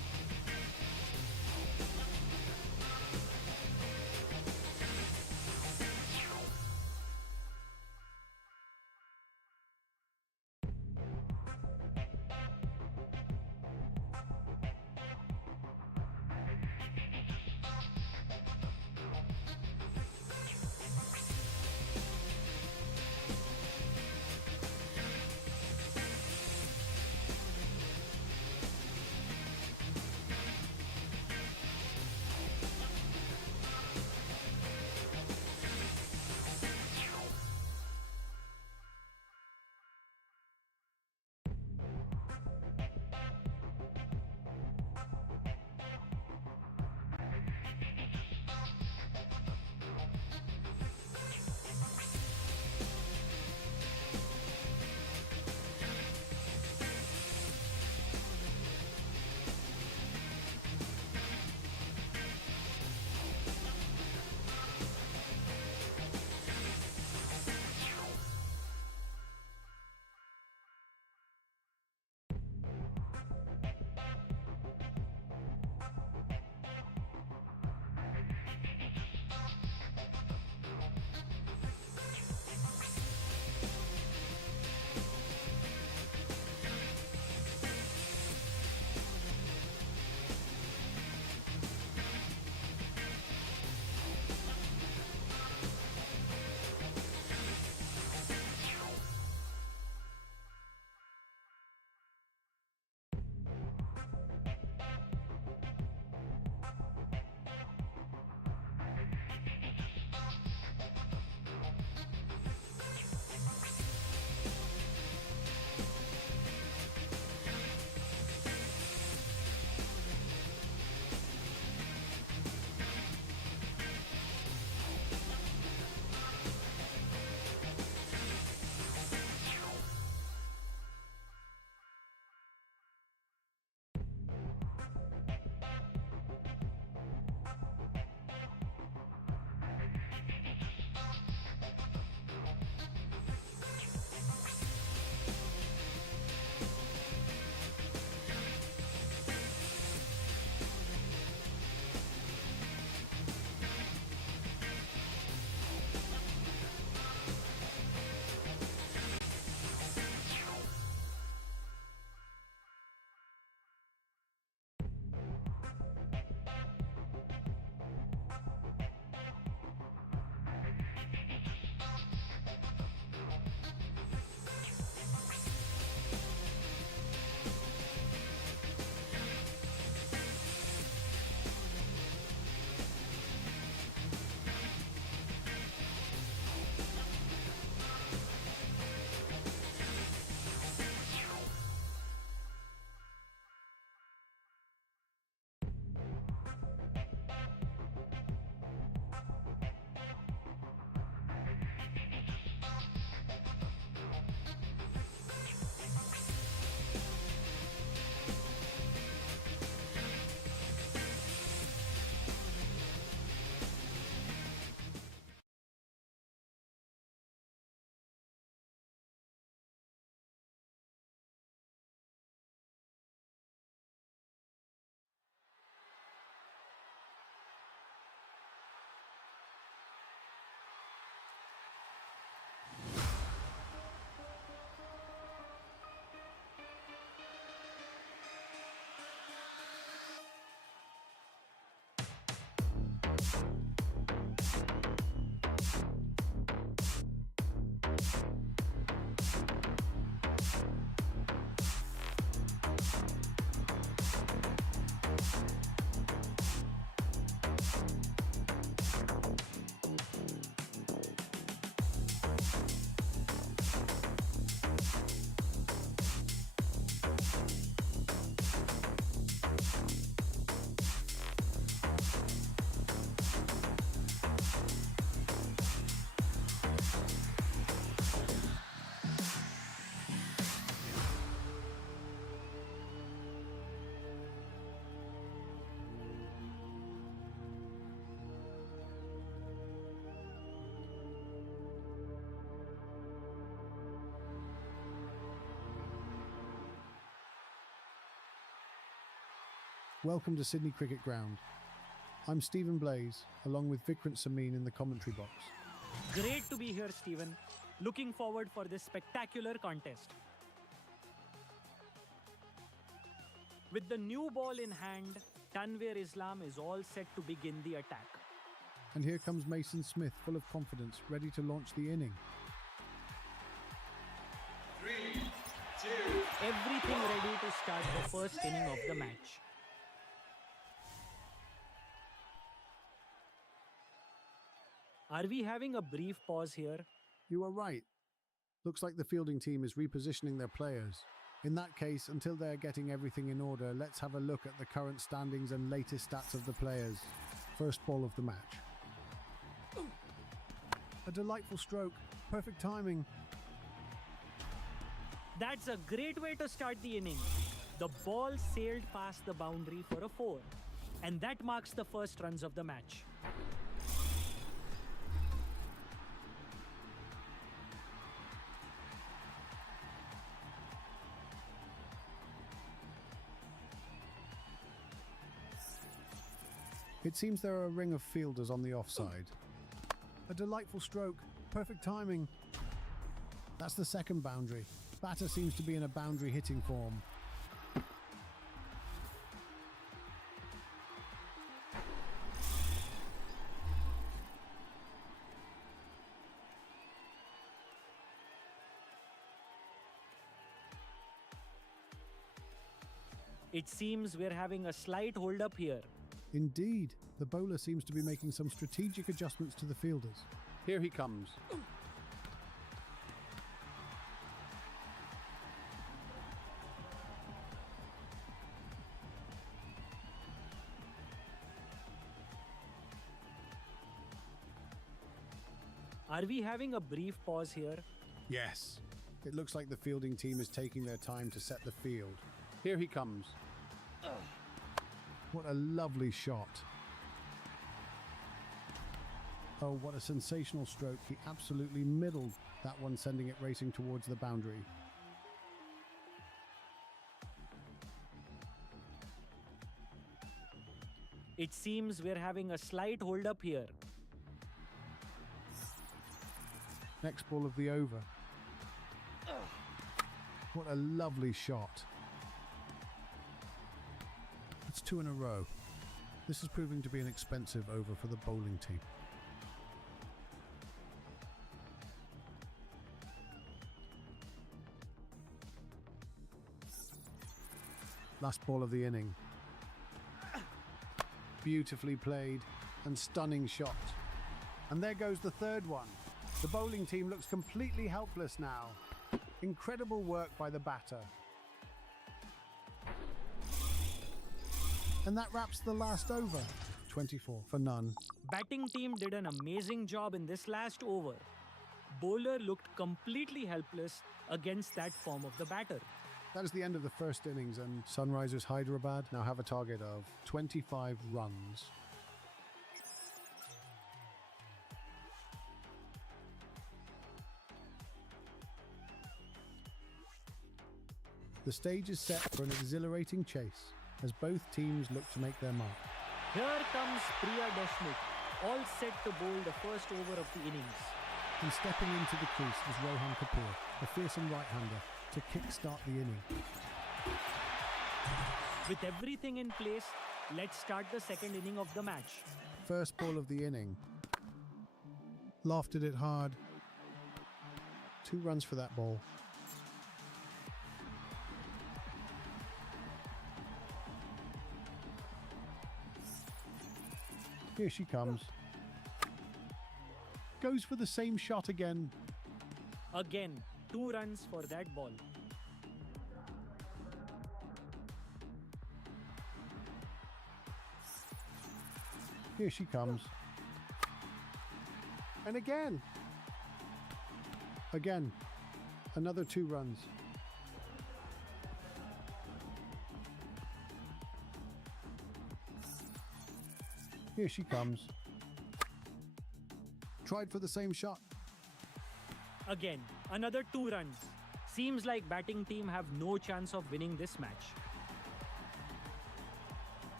Welcome to Sydney Cricket Ground. I'm Stephen Blaze, along with Vikrant Samin in the commentary box. Great to be here, Stephen. Looking forward for this spectacular contest. With the new ball in hand, Tanvir Islam is all set to begin the attack. And here comes Mason Smith, full of confidence, ready to launch the inning. 3, 2, Everything ready to start the first inning of the match. Are we having a brief pause here? You are right. Looks like the fielding team is repositioning their players. In that case, until they're getting everything in order, let's have a look at the current standings and latest stats of the players. First ball of the match. A delightful stroke. Perfect timing. That's a great way to start the inning. The ball sailed past the boundary for a 4. And that marks the first runs of the match. It seems there are a ring of fielders on the offside. A delightful stroke. Perfect timing. That's the second boundary. Batter seems to be in a boundary hitting form. It seems we're having a slight hold up here. Indeed, the bowler seems to be making some strategic adjustments to the fielders. Here he comes. Are we having a brief pause here? Yes. It looks like the fielding team is taking their time to set the field. Here he comes. What a lovely shot. Oh, what a sensational stroke. He absolutely middled that one, sending it racing towards the boundary. It seems we're having a slight hold up here. Next ball of the over. What a lovely shot. It's 2 in a row. This is proving to be an expensive over for the bowling team. Last ball of the inning. Beautifully played and stunning shot. And there goes the third one. The bowling team looks completely helpless now. Incredible work by the batter. And that wraps the last over. 24 for none. Batting team did an amazing job in this last over. Bowler looked completely helpless against that form of the batter. That is the end of the first innings, and Sunrisers Hyderabad now have a target of 25 runs. The stage is set for an exhilarating chase as both teams look to make their mark. Here comes Priya Deshmukh, all set to bowl the first over of the innings. And stepping into the crease is Rohan Kapoor, the fearsome right-hander, to kick-start the inning. With everything in place, let's start the second inning of the match. First ball of the inning. Lofted it hard. 2 runs for that ball. Here she comes. Goes for the same shot again. Again, 2 runs for that ball. Here she comes. And again. Again. Another 2 runs. Here she comes. Tried for the same shot. Again, another 2 runs. Seems like batting team have no chance of winning this match.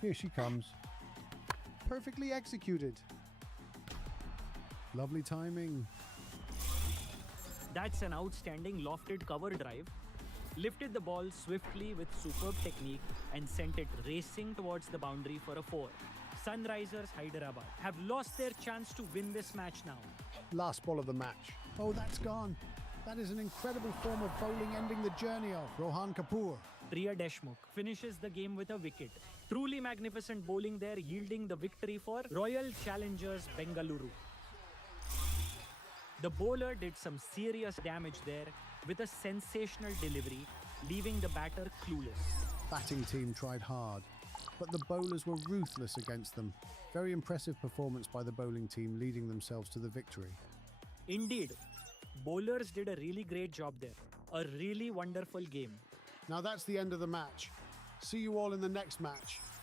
Here she comes. Perfectly executed. Lovely timing. That's an outstanding lofted cover drive. Lifted the ball swiftly with superb technique and sent it racing towards the boundary for a 4. Sunrisers Hyderabad have lost their chance to win this match now. Last ball of the match. Oh, that's gone. That is an incredible form of bowling ending the journey of Rohan Kapoor. Priya Deshmukh finishes the game with a wicket. Truly magnificent bowling there, yielding the victory for Royal Challengers Bengaluru. The bowler did some serious damage there with a sensational delivery, leaving the batter clueless. Batting team tried hard, but the bowlers were ruthless against them. Very impressive performance by the bowling team, leading themselves to the victory. Indeed, bowlers did a really great job there. A really wonderful game. Now that's the end of the match. See you all in the next match.